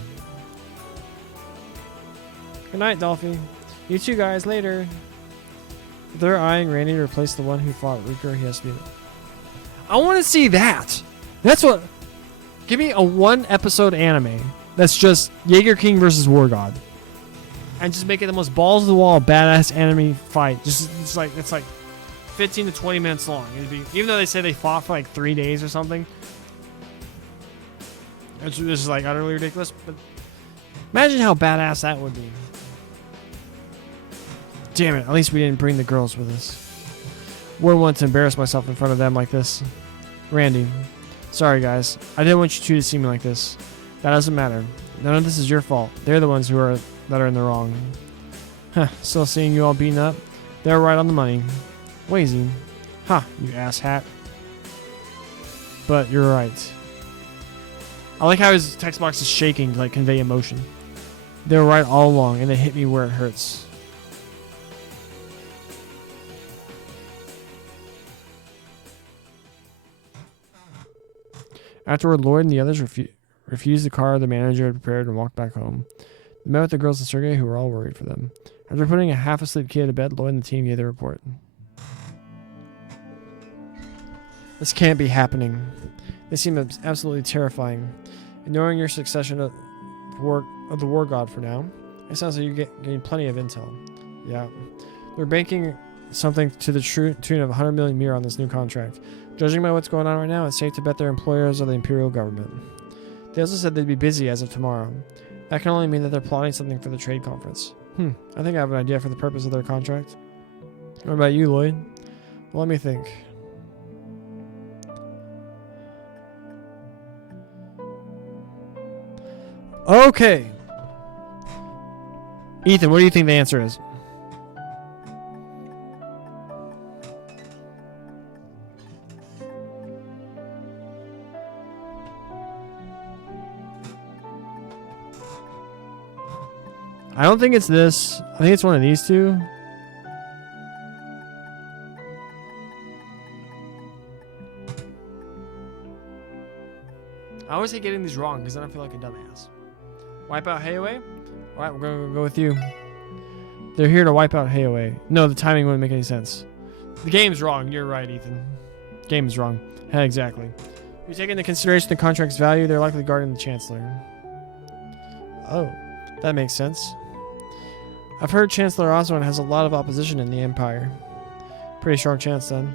Good night, Dolphy. You two guys, later. If they're eyeing Randy to replace the one who fought Reaker, he has to be... I want to see that! That's what... Give me a 1-episode anime that's just Jaeger King versus War God. And just make it the most balls of the wall badass anime fight. It's like 15 to 20 minutes long. It'd be, even though they say they fought for like 3 days or something. This is like utterly ridiculous. But imagine how badass that would be. Damn it, at least we didn't bring the girls with us. Wouldn't want to embarrass myself in front of them like this. Randy. Sorry guys. I didn't want you two to see me like this. That doesn't matter. None of this is your fault. They're the ones that are in the wrong. Huh, still seeing you all beaten up? They're right on the money. Wazy. Ha, you asshat. But you're right. I like how his text box is shaking to like convey emotion. They were right all along, and it hit me where it hurts. Afterward, Lloyd and the others refused the car the manager had prepared and walked back home. They met with the girls and Sergei, who were all worried for them. After putting a half-asleep kid to bed, Lloyd and the team gave their report. This can't be happening. They seem absolutely terrifying. Ignoring your succession of the War God for now, it sounds like you're getting plenty of intel. Yeah. They're banking something to the tune of 100 million mir on this new contract. Judging by what's going on right now, it's safe to bet their employers are the Imperial government. They also said they'd be busy as of tomorrow. That can only mean that they're plotting something for the trade conference. I think I have an idea for the purpose of their contract. What about you, Lloyd? Well, let me think. Okay. Ethan, what do you think the answer is? I don't think it's this. I think it's one of these two. I always hate getting these wrong because then I feel like a dumbass. Wipe out Hayaway? Alright, we're going to go with you. They're here to wipe out Hayaway. No, the timing wouldn't make any sense. The game's wrong. You're right, Ethan. Game is wrong. Yeah, exactly. If you take into consideration the contract's value, they're likely guarding the Chancellor. Oh, that makes sense. I've heard Chancellor Osborne has a lot of opposition in the Empire. Pretty strong chance then.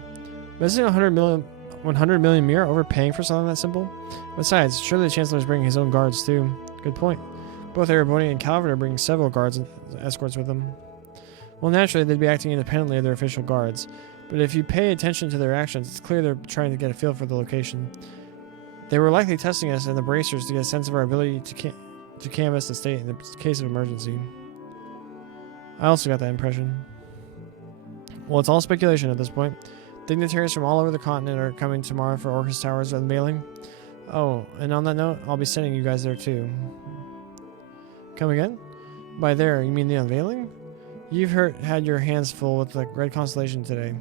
But isn't 100 million mir overpaying for something that simple? Besides, surely the Chancellor is bringing his own guards too. Good point. Both Ereboni and Calvert are bringing several guards and escorts with them. Well, naturally, they'd be acting independently of their official guards. But if you pay attention to their actions, it's clear they're trying to get a feel for the location. They were likely testing us in the bracers to get a sense of our ability to canvass the state in the case of emergency. I also got that impression. Well, it's all speculation at this point. Dignitaries from all over the continent are coming tomorrow for Orcus Tower's unveiling. Oh, and on that note, I'll be sending you guys there too. Come again? By there, you mean the unveiling? You've had your hands full with the Red Constellation today.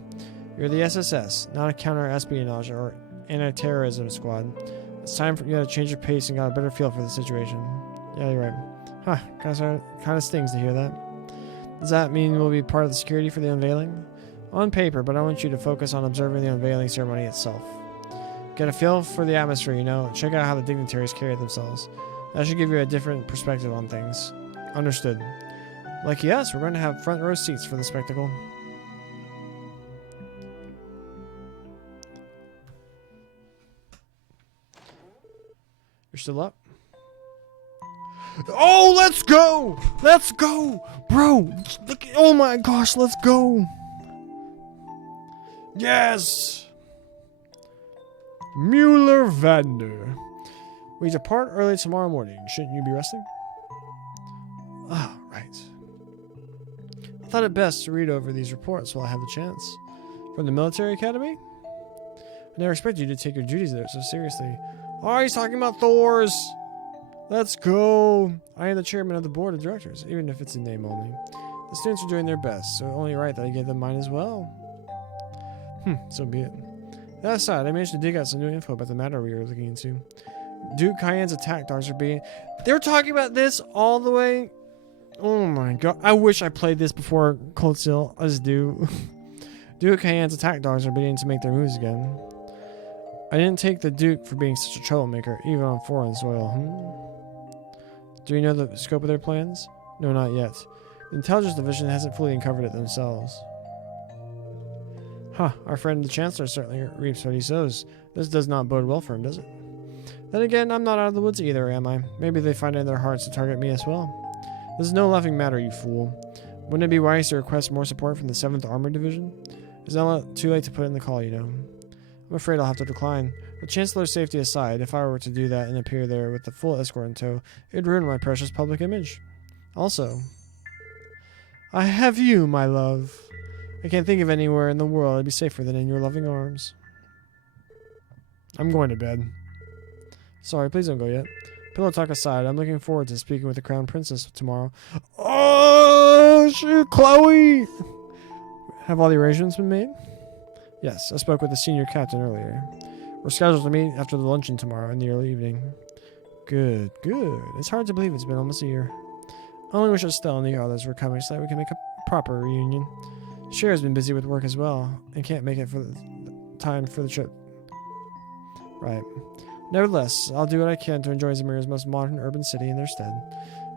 You're the SSS, not a counter-espionage or anti-terrorism squad. It's time for you to change your pace and got a better feel for the situation. Yeah, you're right. Huh, kind of stings to hear that. Does that mean we'll be part of the security for the unveiling? On paper, but I want you to focus on observing the unveiling ceremony itself. Get a feel for the atmosphere, you know. Check out how the dignitaries carry themselves. That should give you a different perspective on things. Understood. Lucky us, we're going to have front row seats for the spectacle. You're still up? Oh, let's go! Let's go! Bro, look, oh my gosh, let's go! Yes! Mueller-Vander. We depart early tomorrow morning. Shouldn't you be resting? Ah, right. I thought it best to read over these reports while I have the chance. From the military academy? I never expected you to take your duties there so seriously. Oh, he's talking about Thor's! Let's go! I am the chairman of the board of directors, even if it's in name only. The students are doing their best, so only right that I give them mine as well. So be it. That aside, I managed to dig out some new info about the matter we were looking into. Duke Cayenne's attack dogs are being... They're talking about this all the way... Oh my god. I wish I played this before Cold Steel. I just do. Duke Cayenne's attack dogs are beginning to make their moves again. I didn't take the Duke for being such a troublemaker, even on foreign soil. Do you know the scope of their plans? No, not yet. The intelligence division hasn't fully uncovered it themselves. Our friend the Chancellor certainly reaps what he sows. This does not bode well for him, does it? Then again, I'm not out of the woods either, am I? Maybe they find it in their hearts to target me as well. This is no laughing matter, you fool. Wouldn't it be wise to request more support from the 7th Armored Division? It's not too late to put in the call, you know. I'm afraid I'll have to decline. The Chancellor's safety aside, if I were to do that and appear there with the full escort in tow, it'd ruin my precious public image. Also, I have you, my love. I can't think of anywhere in the world I'd be safer than in your loving arms. I'm going to bed. Sorry, please don't go yet. Pillow talk aside, I'm looking forward to speaking with the Crown Princess tomorrow. Oh, shoot, Chloe! Have all the arrangements been made? Yes, I spoke with the senior captain earlier. We're scheduled to meet after the luncheon tomorrow in the early evening. Good, good. It's hard to believe it's been almost a year. I only wish Estelle and the others were coming so that we can make a proper reunion. Cher's been busy with work as well, and can't make it for the time for the trip. Right. Nevertheless, I'll do what I can to enjoy Zamira's most modern urban city in their stead.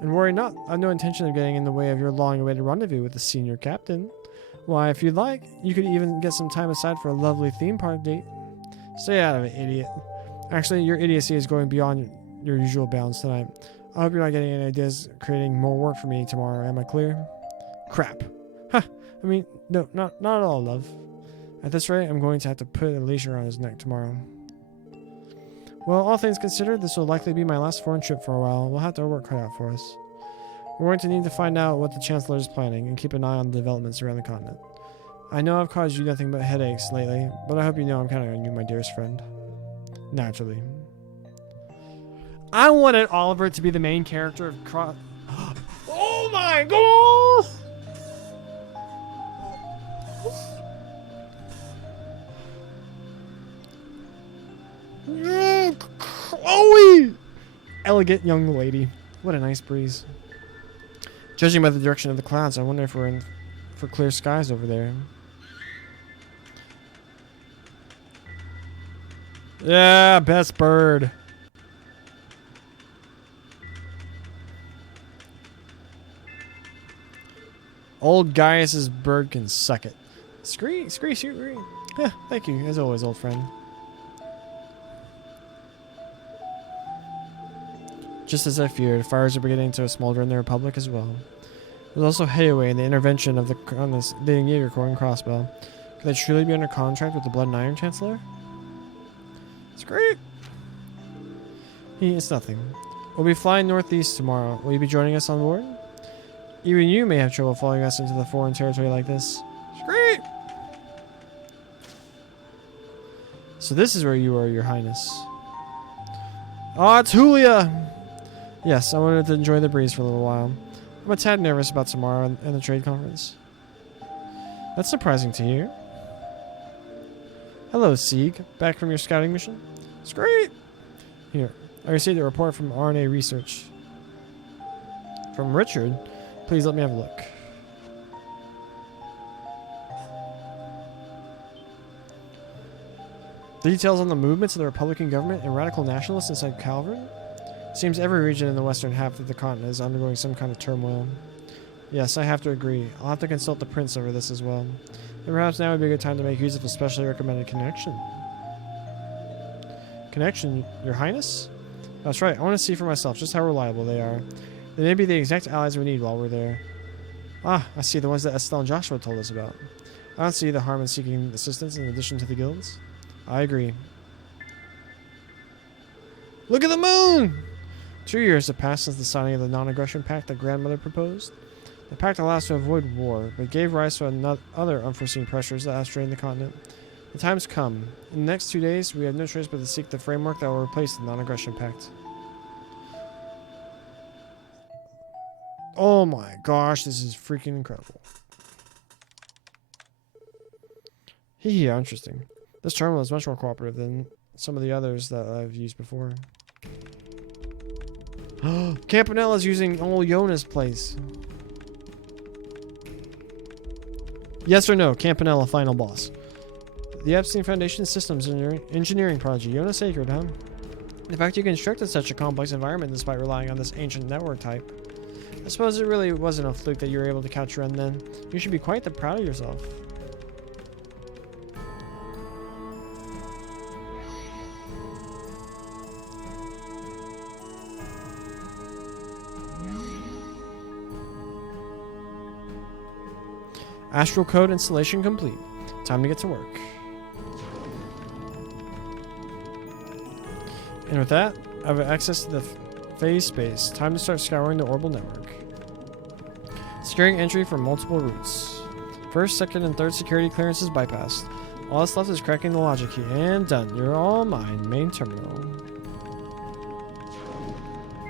And worry not, I have no intention of getting in the way of your long-awaited rendezvous with the senior captain. Why, if you'd like, you could even get some time aside for a lovely theme park date. Stay out of it, idiot. Actually, your idiocy is going beyond your usual bounds tonight. I hope you're not getting any ideas creating more work for me tomorrow, am I clear? Crap. I mean, no, not at all, love. At this rate, I'm going to have to put a leash around his neck tomorrow. Well, all things considered, this will likely be my last foreign trip for a while. We'll have to work cut out for us. We're going to need to find out what the Chancellor is planning and keep an eye on the developments around the continent. I know I've caused you nothing but headaches lately, but I hope you know I'm counting on you, my dearest friend. Naturally. I wanted Oliver to be the main character of Oh my god! Chloe! Elegant young lady. What a nice breeze. Judging by the direction of the clouds, I wonder if we're in for clear skies over there. Yeah, best bird. Old Gaius's bird can suck it. Scree, scree. Yeah, thank you, as always, old friend. Just as I feared, fires are beginning to smolder in the Republic as well. There's also headway in the intervention of the Jaeger Corps and Crossbow. Could they truly be under contract with the Blood and Iron Chancellor? It's great. It's nothing. We'll be flying northeast tomorrow. Will you be joining us on board? Even you may have trouble following us into the foreign territory like this. It's great. So this is where you are, Your Highness. Ah, it's Julia! Yes, I wanted to enjoy the breeze for a little while. I'm a tad nervous about tomorrow and the trade conference. That's surprising to hear. Hello, Sieg. Back from your scouting mission? It's great! Here, I received a report from RNA Research. From Richard? Please let me have a look. Details on the movements of the Republican government and radical nationalists inside Calvert? Seems every region in the western half of the continent is undergoing some kind of turmoil. Yes, I have to agree. I'll have to consult the prince over this as well. And perhaps now would be a good time to make use of a specially recommended connection. Connection, Your Highness? That's right, I want to see for myself just how reliable they are. They may be the exact allies we need while we're there. Ah, I see, the ones that Estelle and Joshua told us about. I don't see the harm in seeking assistance in addition to the guilds. I agree. Look at the moon! 2 years have passed since the signing of the non-aggression pact that grandmother proposed. The pact allows to avoid war, but gave rise to other unforeseen pressures that have strained the continent. The time's come. In the next 2 days, we have no choice but to seek the framework that will replace the non-aggression pact. Oh my gosh, this is freaking incredible. Hee, interesting. This terminal is much more cooperative than some of the others that I've used before. Campanella's using old Yona's place. Yes or no, Campanella final boss. The Epstein Foundation Systems Engineering Project. Yona sacred, huh? The fact you constructed such a complex environment despite relying on this ancient network type. I suppose it really wasn't a fluke that you were able to catch Ren then. You should be quite proud of yourself. Astral code installation complete. Time to get to work. And with that, I have access to the phase space. Time to start scouring the orbital network. Securing entry from multiple routes. First, second, and third security clearances bypassed. All that's left is cracking the logic key. And done. You're all mine. Main terminal.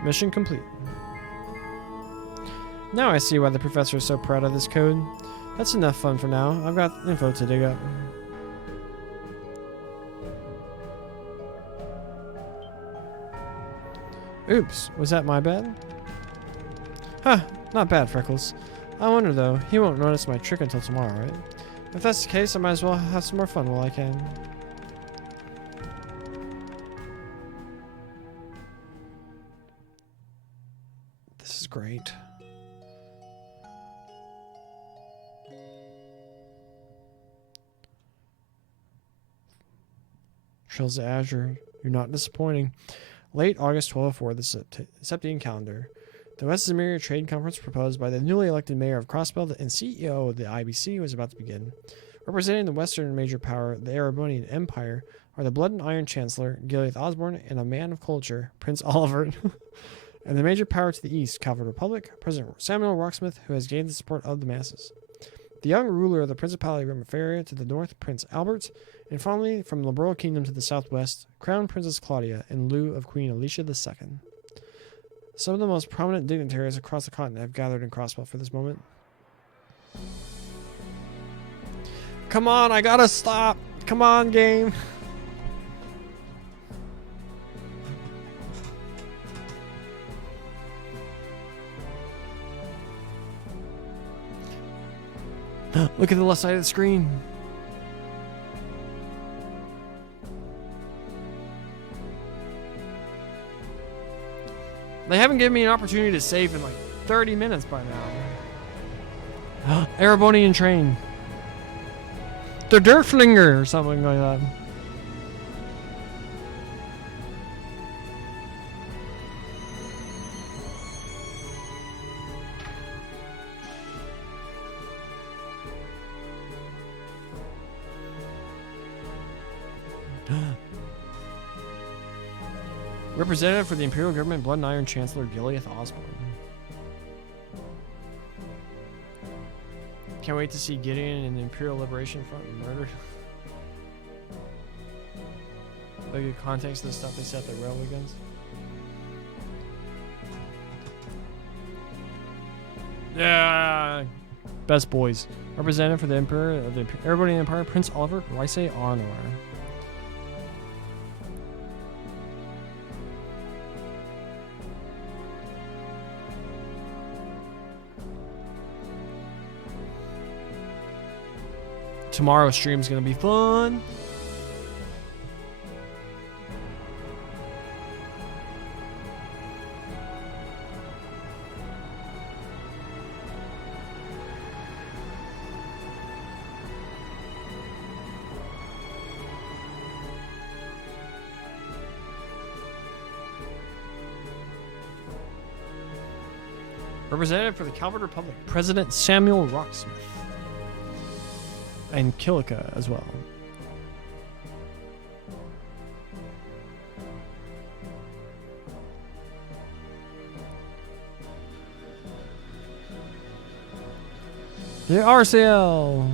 Mission complete. Now I see why the professor is so proud of this code. That's enough fun for now. I've got info to dig up. Oops, was that my bad? Huh, not bad, Freckles. I wonder though, he won't notice my trick until tomorrow, right? If that's the case, I might as well have some more fun while I can. This is great. Trails to Azure, you're not disappointing. Late August 1204, the Septian calendar. The West Zemira Trade Conference proposed by the newly elected mayor of Crossbelt and CEO of the IBC was about to begin. Representing the western major power, the Erebonian Empire, are the Blood and Iron Chancellor, Gileath Osborne, and a man of culture, Prince Oliver. And the major power to the east, Calvert Republic, President Samuel Rocksmith, who has gained the support of the masses. The young ruler of the Principality of Rimaferia to the north, Prince Albert, and finally, from the Liberal Kingdom to the southwest, Crown Princess Claudia in lieu of Queen Alicia II. Some of the most prominent dignitaries across the continent have gathered in Crossbelt for this moment. Come on, I gotta stop! Come on, game! Look at the left side of the screen. They haven't given me an opportunity to save in like 30 minutes by now. Erebonian train. The Derflinger or something like that. Representative for the Imperial Government, Blood and Iron Chancellor Gileath Osborne. Can't wait to see Gideon and the Imperial Liberation Front murdered. Look at context of the stuff they set their railway guns. Yeah, best boys. Representative for the Emperor of the Erebonian Empire, Prince Oliver Rice Arnor. Tomorrow's stream is going to be fun. Representative for the Calvert Republic, President Samuel Rocksmith. And Kilika as well. The RCL.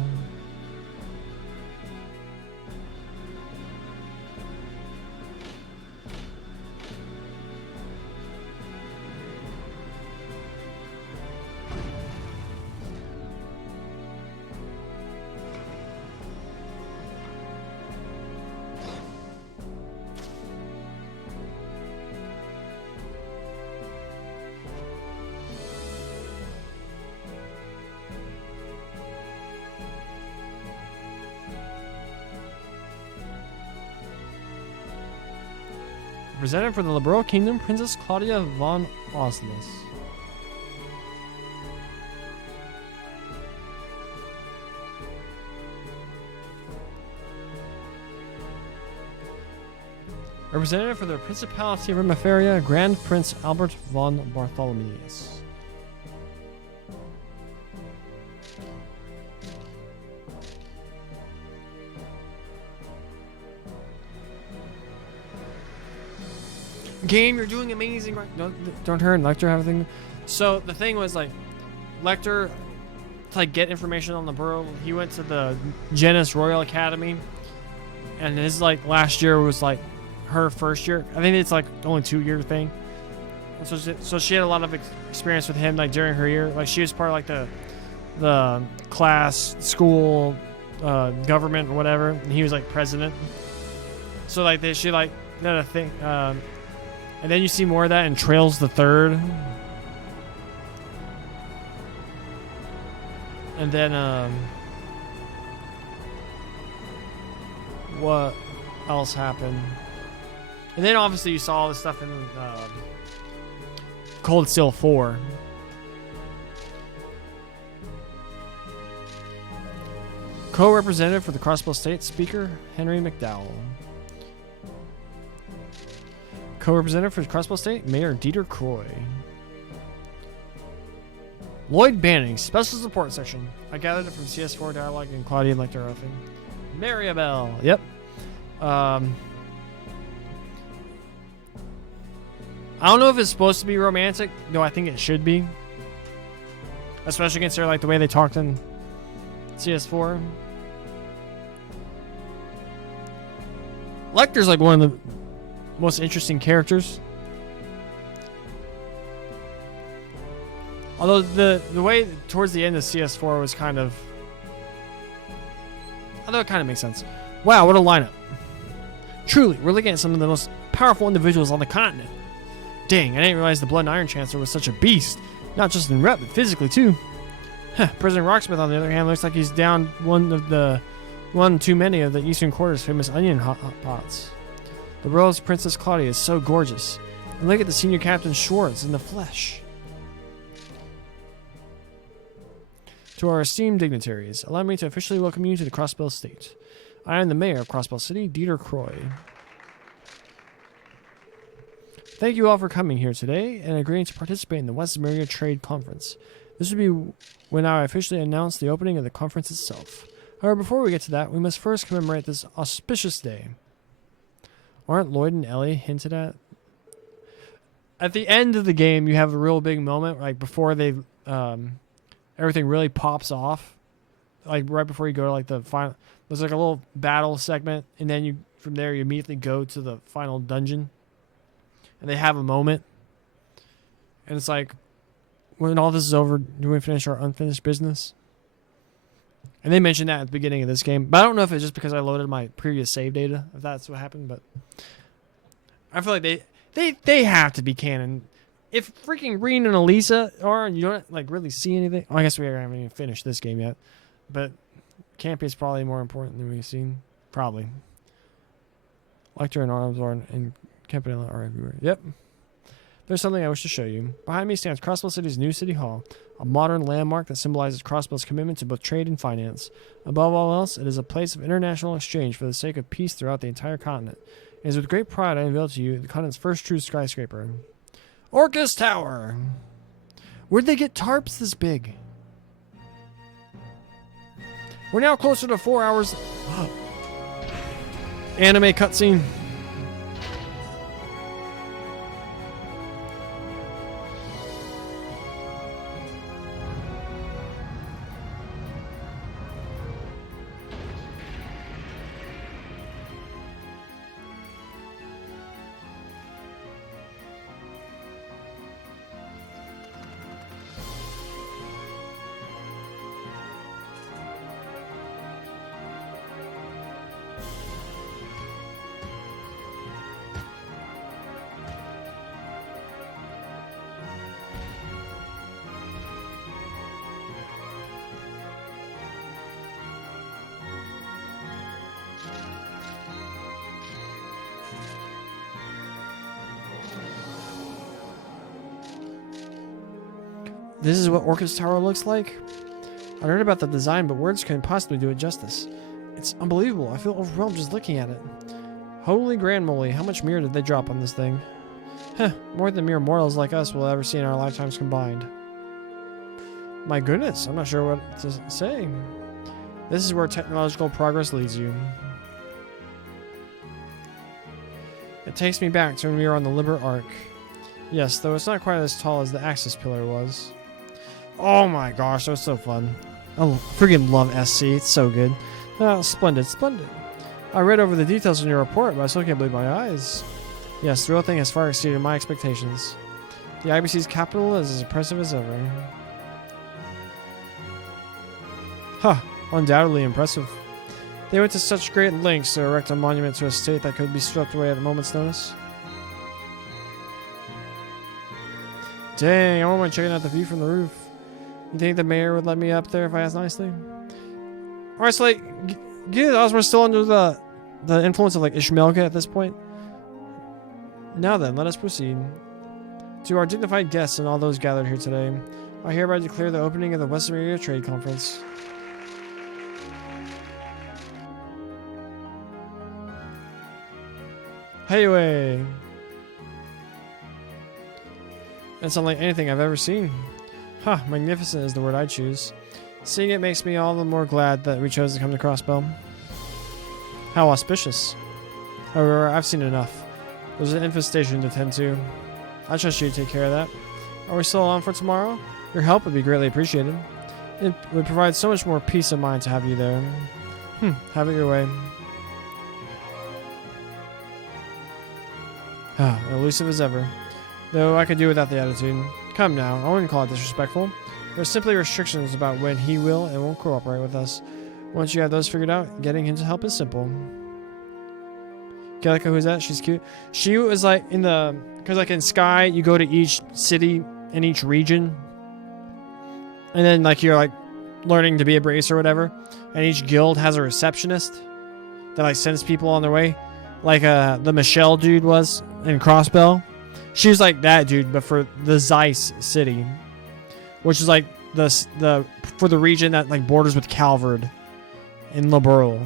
Presented for the liberal kingdom, Princess Claudia von Oslos. Representative for the Principality of Rimaferia, Grand Prince Albert von Bartholomeus. Game, you're doing amazing. Right? Don't her and Lecter have a thing. So the thing was like, Lecter, to like get information on the borough, he went to the Genis Royal Academy, and his like last year was like her first year. I think it's like only 2-year thing. So she had a lot of experience with him like during her year. Like she was part of like the class, school, government or whatever, and he was like president. So like she like did a thing. And then you see more of that in Trails the Third. And then, what else happened? And then obviously you saw all this stuff in Cold Steel 4. Co-representative for the Crossbow State, Speaker Henry McDowell. Co-representative for Crossbow State, Mayor Dieter Croy. Lloyd Banning, Special Support Section. I gathered it from CS4 Dialogue and Claudia Lecter Ruffing. Maribel, yep. I don't know if it's supposed to be romantic, though I think it should be. Especially considering like the way they talked in CS4. Lecter's like one of the most interesting characters. Although the way towards the end of CS4 was kind of, although it kind of makes sense. Wow, what a lineup. Truly, we're looking at some of the most powerful individuals on the continent. Dang, I didn't realize the Blood and Iron Chancellor was such a beast. Not just in rep, but physically too. President Rocksmith, on the other hand, looks like he's down one too many of the Eastern Quarter's famous onion hot pots. The royal's Princess Claudia is so gorgeous. And look at the senior captain Schwartz in the flesh. To our esteemed dignitaries, allow me to officially welcome you to the Crossbell State. I am the mayor of Crossbell City, Dieter Croy. Thank you all for coming here today and agreeing to participate in the West America Trade Conference. This will be when I officially announce the opening of the conference itself. However, before we get to that, we must first commemorate this auspicious day. Aren't Lloyd and Ellie hinted at? At the end of the game, you have a real big moment, like before they, everything really pops off. Like right before you go to like the final, there's like a little battle segment, and then from there you immediately go to the final dungeon. And they have a moment. And it's like, when all this is over, do we finish our unfinished business? And they mentioned that at the beginning of this game. But I don't know if it's just because I loaded my previous save data, if that's what happened. But I feel like they have to be canon. If freaking Reen and Elisa are, and you don't like really see anything. Well, I guess we haven't even finished this game yet. But Campy is probably more important than we've seen. Probably. Lecter and Armsor and Campanella are everywhere. Yep. There's something I wish to show you. Behind me stands Crossbell City's new city hall, a modern landmark that symbolizes Crossbell's commitment to both trade and finance. Above all else, it is a place of international exchange for the sake of peace throughout the entire continent. It is with great pride I unveil to you the continent's first true skyscraper. Orcus Tower! Where'd they get tarps this big? We're now closer to 4 hours. Anime cutscene. This is what Orchid's Tower looks like? I learned about the design, but words couldn't possibly do it justice. It's unbelievable. I feel overwhelmed just looking at it. Holy grand moly, how much mirror did they drop on this thing? Huh, more than mere mortals like us will ever see in our lifetimes combined. My goodness, I'm not sure what to say. This is where technological progress leads you. It takes me back to when we were on the Liber Arc. Yes, though it's not quite as tall as the Axis Pillar was. Oh my gosh, that was so fun. I freaking love SC, it's so good. Oh, splendid, splendid. I read over the details in your report, but I still can't believe my eyes. Yes, the real thing has far exceeded my expectations. The IBC's capital is as impressive as ever. Huh, undoubtedly impressive. They went to such great lengths to erect a monument to a state that could be swept away at a moment's notice. Dang, I wouldn't mind checking out the view from the roof. You think the mayor would let me up there if I asked nicely? Alright, so like, get us, we're still under the influence of like Ishmaelka at this point. Now then, let us proceed. To our dignified guests and all those gathered here today, I hereby declare the opening of the Western Area Trade Conference. Hey-way! That's unlike anything I've ever seen. Huh, magnificent is the word I choose. Seeing it makes me all the more glad that we chose to come to Crossbell. How auspicious. However, I've seen enough. There's an infestation to tend to. I trust you to take care of that. Are we still on for tomorrow? Your help would be greatly appreciated. It would provide so much more peace of mind to have you there. Have it your way. Elusive as ever. Though I could do without the attitude. Come now, I wouldn't call it disrespectful. There's simply restrictions about when he will and won't cooperate with us. Once you have those figured out, getting him to help is simple. Kelika, who's that? She's cute. She was like in the... Because like in Sky, you go to each city in each region. And then like you're like learning to be a brace or whatever. And each guild has a receptionist that like sends people on their way. Like the Michelle dude was in Crossbell. She was like that dude, but for the Zeiss city. Which is like for the region that like borders with Calvard in Liberl.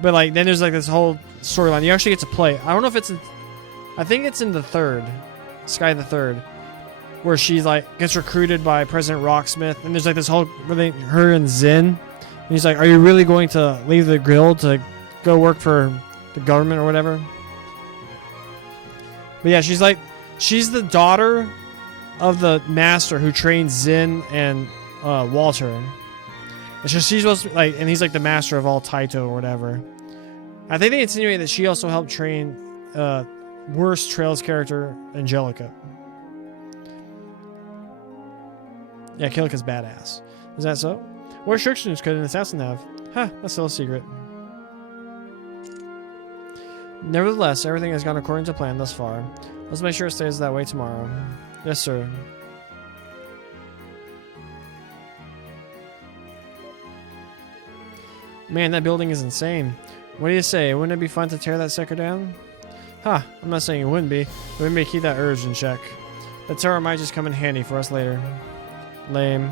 But like then there's like this whole storyline. You actually get to play. I don't know if it's in, I think it's in the third, Sky the Third, where she's like gets recruited by President Rocksmith, and there's like this whole her and Zen, and he's like, "Are you really going to leave the guild to go work for the government or whatever?" But yeah, she's the daughter of the master who trained Zen and Walter. And so she's supposed to be like, and he's like the master of all Taito or whatever. I think they insinuate that she also helped train worst Trails character, Angelica. Yeah, Kilika's badass. Is that so? What restrictions could an assassin have? Huh, that's still a secret. Nevertheless, everything has gone according to plan thus far. Let's make sure it stays that way tomorrow. Yes, sir. Man, that building is insane. What do you say? Wouldn't it be fun to tear that sucker down? Ha, I'm not saying it wouldn't be, but we may keep that urge in check. The tower might just come in handy for us later. Lame.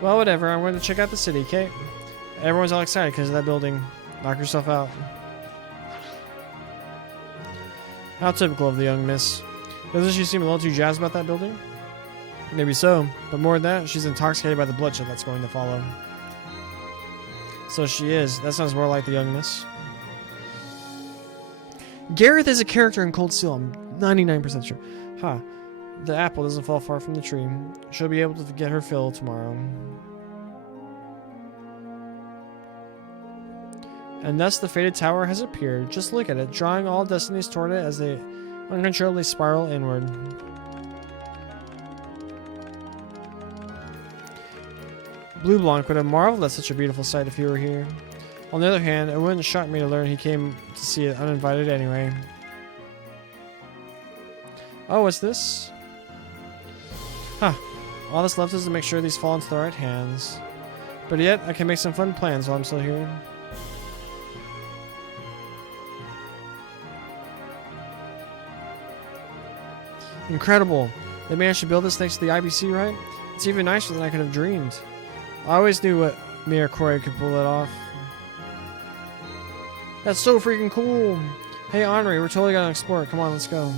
Well, whatever. I'm going to check out the city, okay? Everyone's all excited because of that building. Knock yourself out. How typical of the young miss. Doesn't she seem a little too jazzed about that building? Maybe so, but more than that, she's intoxicated by the bloodshed that's going to follow. So she is. That sounds more like the young miss. Gareth is a character in Cold Steel. I'm 99% sure. Ha. The apple doesn't fall far from the tree. She'll be able to get her fill tomorrow. And thus the fated tower has appeared. Just look at it, drawing all destinies toward it as they uncontrollably spiral inward. Blue Blanc would have marveled at such a beautiful sight if he were here. On the other hand, it wouldn't shock me to learn he came to see it uninvited anyway. Oh, what's this? Huh. All that's left is to make sure these fall into the right hands. But yet, I can make some fun plans while I'm still here. Incredible. They managed to build this thanks to the IBC, right? It's even nicer than I could have dreamed. I always knew what me or Corey could pull it off. That's so freaking cool. Hey, Henri, we're totally gonna explore. Come on, let's go.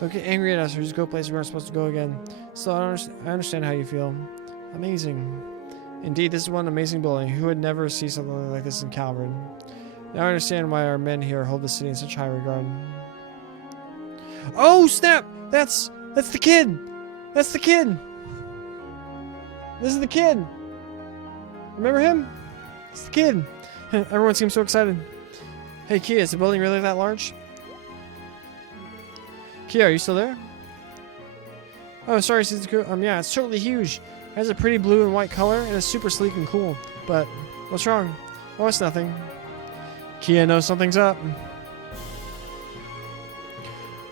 Don't get angry at us or just go places we aren't supposed to go again. So I understand how you feel. Amazing. Indeed, this is one amazing building. Who would never see something like this in Calvert? Now I understand why our men here hold the city in such high regard. Oh, snap! That's the kid! That's the kid! This is the kid! Remember him? It's the kid! Everyone seems so excited. Hey, Kia, is the building really that large? Kia, are you still there? Oh, sorry, Suzuku. Yeah, it's totally huge. It has a pretty blue and white color, and it's super sleek and cool. But, what's wrong? Oh, it's nothing. Kia knows something's up.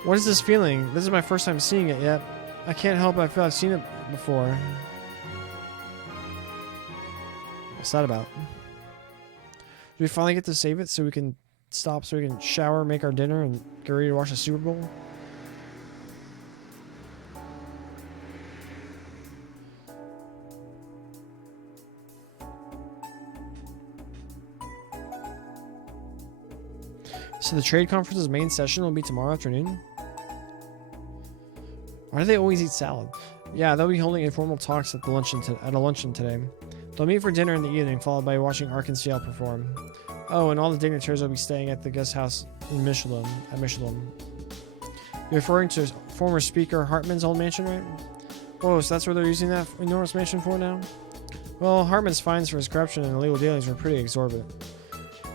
What is this feeling? This is my first time seeing it yet. I can't help but I feel I've seen it before. What's that about? Do we finally get to save it so we can stop, so we can shower, make our dinner, and get ready to watch the Super Bowl? So the trade conference's main session will be tomorrow afternoon? Why do they always eat salad? Yeah, they'll be holding informal talks at a luncheon today. They'll meet for dinner in the evening, followed by watching Arkansas perform. Oh, and all the dignitaries will be staying at the guest house in Michelin. You're referring to former Speaker Hartman's old mansion, right? Oh, so that's what they're using that enormous mansion for now? Well, Hartman's fines for his corruption and illegal dealings were pretty exorbitant.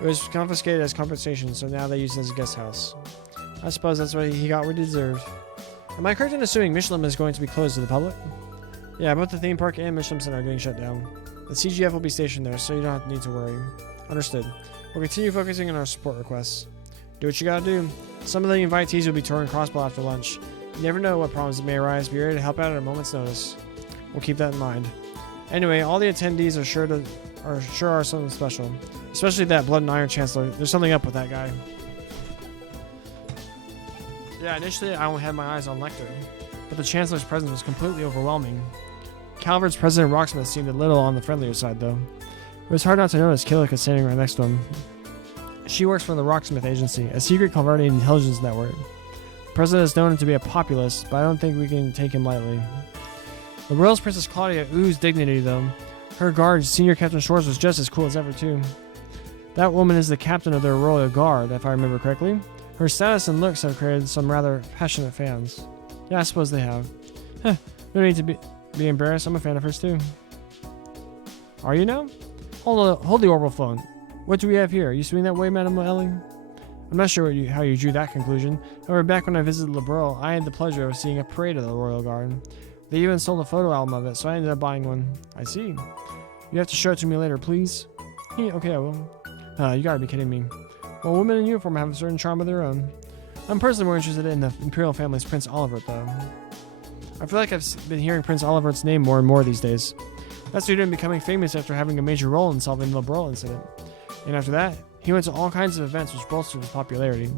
It was confiscated as compensation, so now they use it as a guest house. I suppose that's what he got what he deserved. Am I correct in assuming Michelin is going to be closed to the public? Yeah, both the theme park and Michelin Center are getting shut down. The CGF will be stationed there, so you don't need to worry. Understood. We'll continue focusing on our support requests. Do what you gotta do. Some of the invitees will be touring Crossbow after lunch. You never know what problems may arise. Be ready to help out at a moment's notice. We'll keep that in mind. Anyway, all the attendees are something special. Especially that Blood and Iron Chancellor. There's something up with that guy. Yeah, initially I only had my eyes on Lecter, but the Chancellor's presence was completely overwhelming. Calvert's President Rocksmith seemed a little on the friendlier side, though. It was hard not to notice Killick standing right next to him. She works for the Rocksmith Agency, a secret Calvardian intelligence network. The President is known to be a populist, but I don't think we can take him lightly. The Royals Princess Claudia oozed dignity, though. Her guard, Senior Captain Shores, was just as cool as ever, too. That woman is the captain of their Royal Guard, if I remember correctly. Her status and looks have created some rather passionate fans. Yeah, I suppose they have. Heh, no need to be embarrassed. I'm a fan of hers, too. Are you now? Hold the orbital phone. What do we have here? Are you swimming that way, Madame Ellie? I'm not sure how you drew that conclusion. However, back when I visited Lebrel, I had the pleasure of seeing a parade of the Royal Guard. They even sold a photo album of it, so I ended up buying one. I see. You have to show it to me later, please. Okay, I will. You gotta be kidding me. Well, women in uniform have a certain charm of their own. I'm personally more interested in the Imperial family's Prince Olivert, though. I feel like I've been hearing Prince Olivert's name more and more these days. That's due to him becoming famous after having a major role in solving the Lebrel incident. And after that, he went to all kinds of events which bolstered his popularity.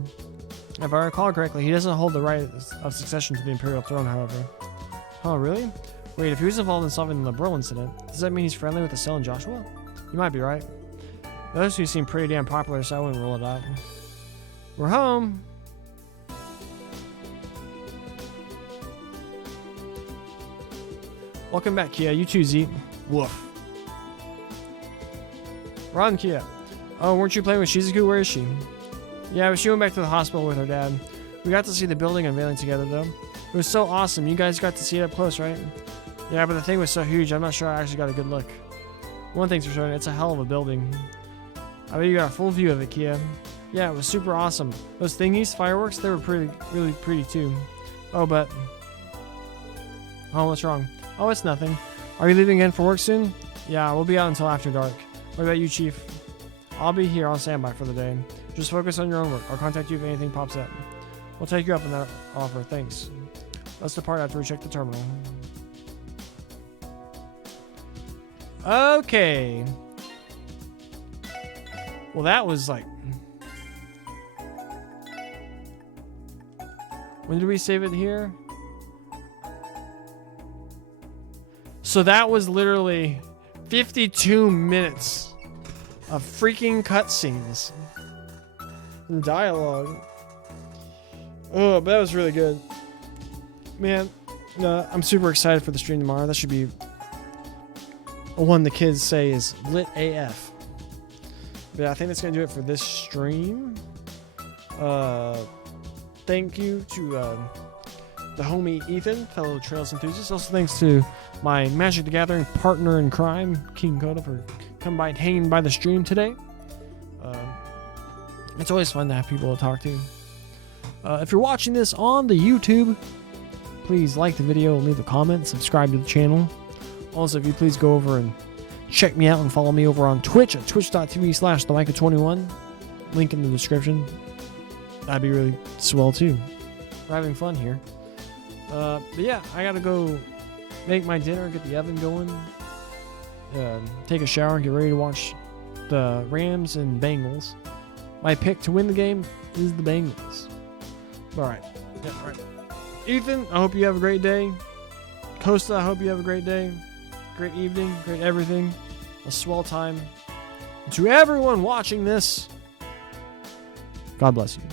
If I recall correctly, he doesn't hold the right of succession to the Imperial throne, however. Oh, really? Wait, if he was involved in solving the Lebrel incident, does that mean he's friendly with Estelle and Joshua? You might be right. Those two seem pretty damn popular, so I wouldn't rule it out. We're home! Welcome back, Kia. You too, Z. Woof. Run, Kia. Oh, weren't you playing with Shizuku? Where is she? Yeah, but she went back to the hospital with her dad. We got to see the building unveiling together, though. It was so awesome. You guys got to see it up close, right? Yeah, but the thing was so huge, I'm not sure I actually got a good look. One thing's for sure, it's a hell of a building. I bet you got a full view of it, Kia. Yeah, it was super awesome. Those thingies, fireworks, they were really pretty, too. Oh, but... Oh, what's wrong? Oh, it's nothing. Are you leaving again for work soon? Yeah, we'll be out until after dark. What about you, Chief? I'll be here on standby for the day. Just focus on your own work. I'll contact you if anything pops up. We'll take you up on that offer. Thanks. Let's depart after we check the terminal. Okay. Well, that was like... When did we save it here? So that was literally 52 minutes of freaking cutscenes and dialogue. Oh, but that was really good. Man, I'm super excited for the stream tomorrow. That should be one the kids say is lit AF. But yeah, I think that's going to do it for this stream. Thank you to the homie Ethan, fellow Trails enthusiast. Also thanks to my Magic the Gathering partner in crime, King Coda, for coming by and hanging by the stream today. It's always fun to have people to talk to. If you're watching this on the YouTube, please like the video, leave a comment, subscribe to the channel. Also, if you please go over and check me out and follow me over on Twitch at twitch.tv/themicah21. Link in the description. That'd be really swell too. We're having fun here. But yeah, I gotta go make my dinner, get the oven going, take a shower, and get ready to watch the Rams and Bengals. My pick to win the game is the Bengals. Alright. Yeah, all right. Ethan, I hope you have a great day. Costa, I hope you have a great day. Great evening, great everything. A swell time. To everyone watching this, God bless you.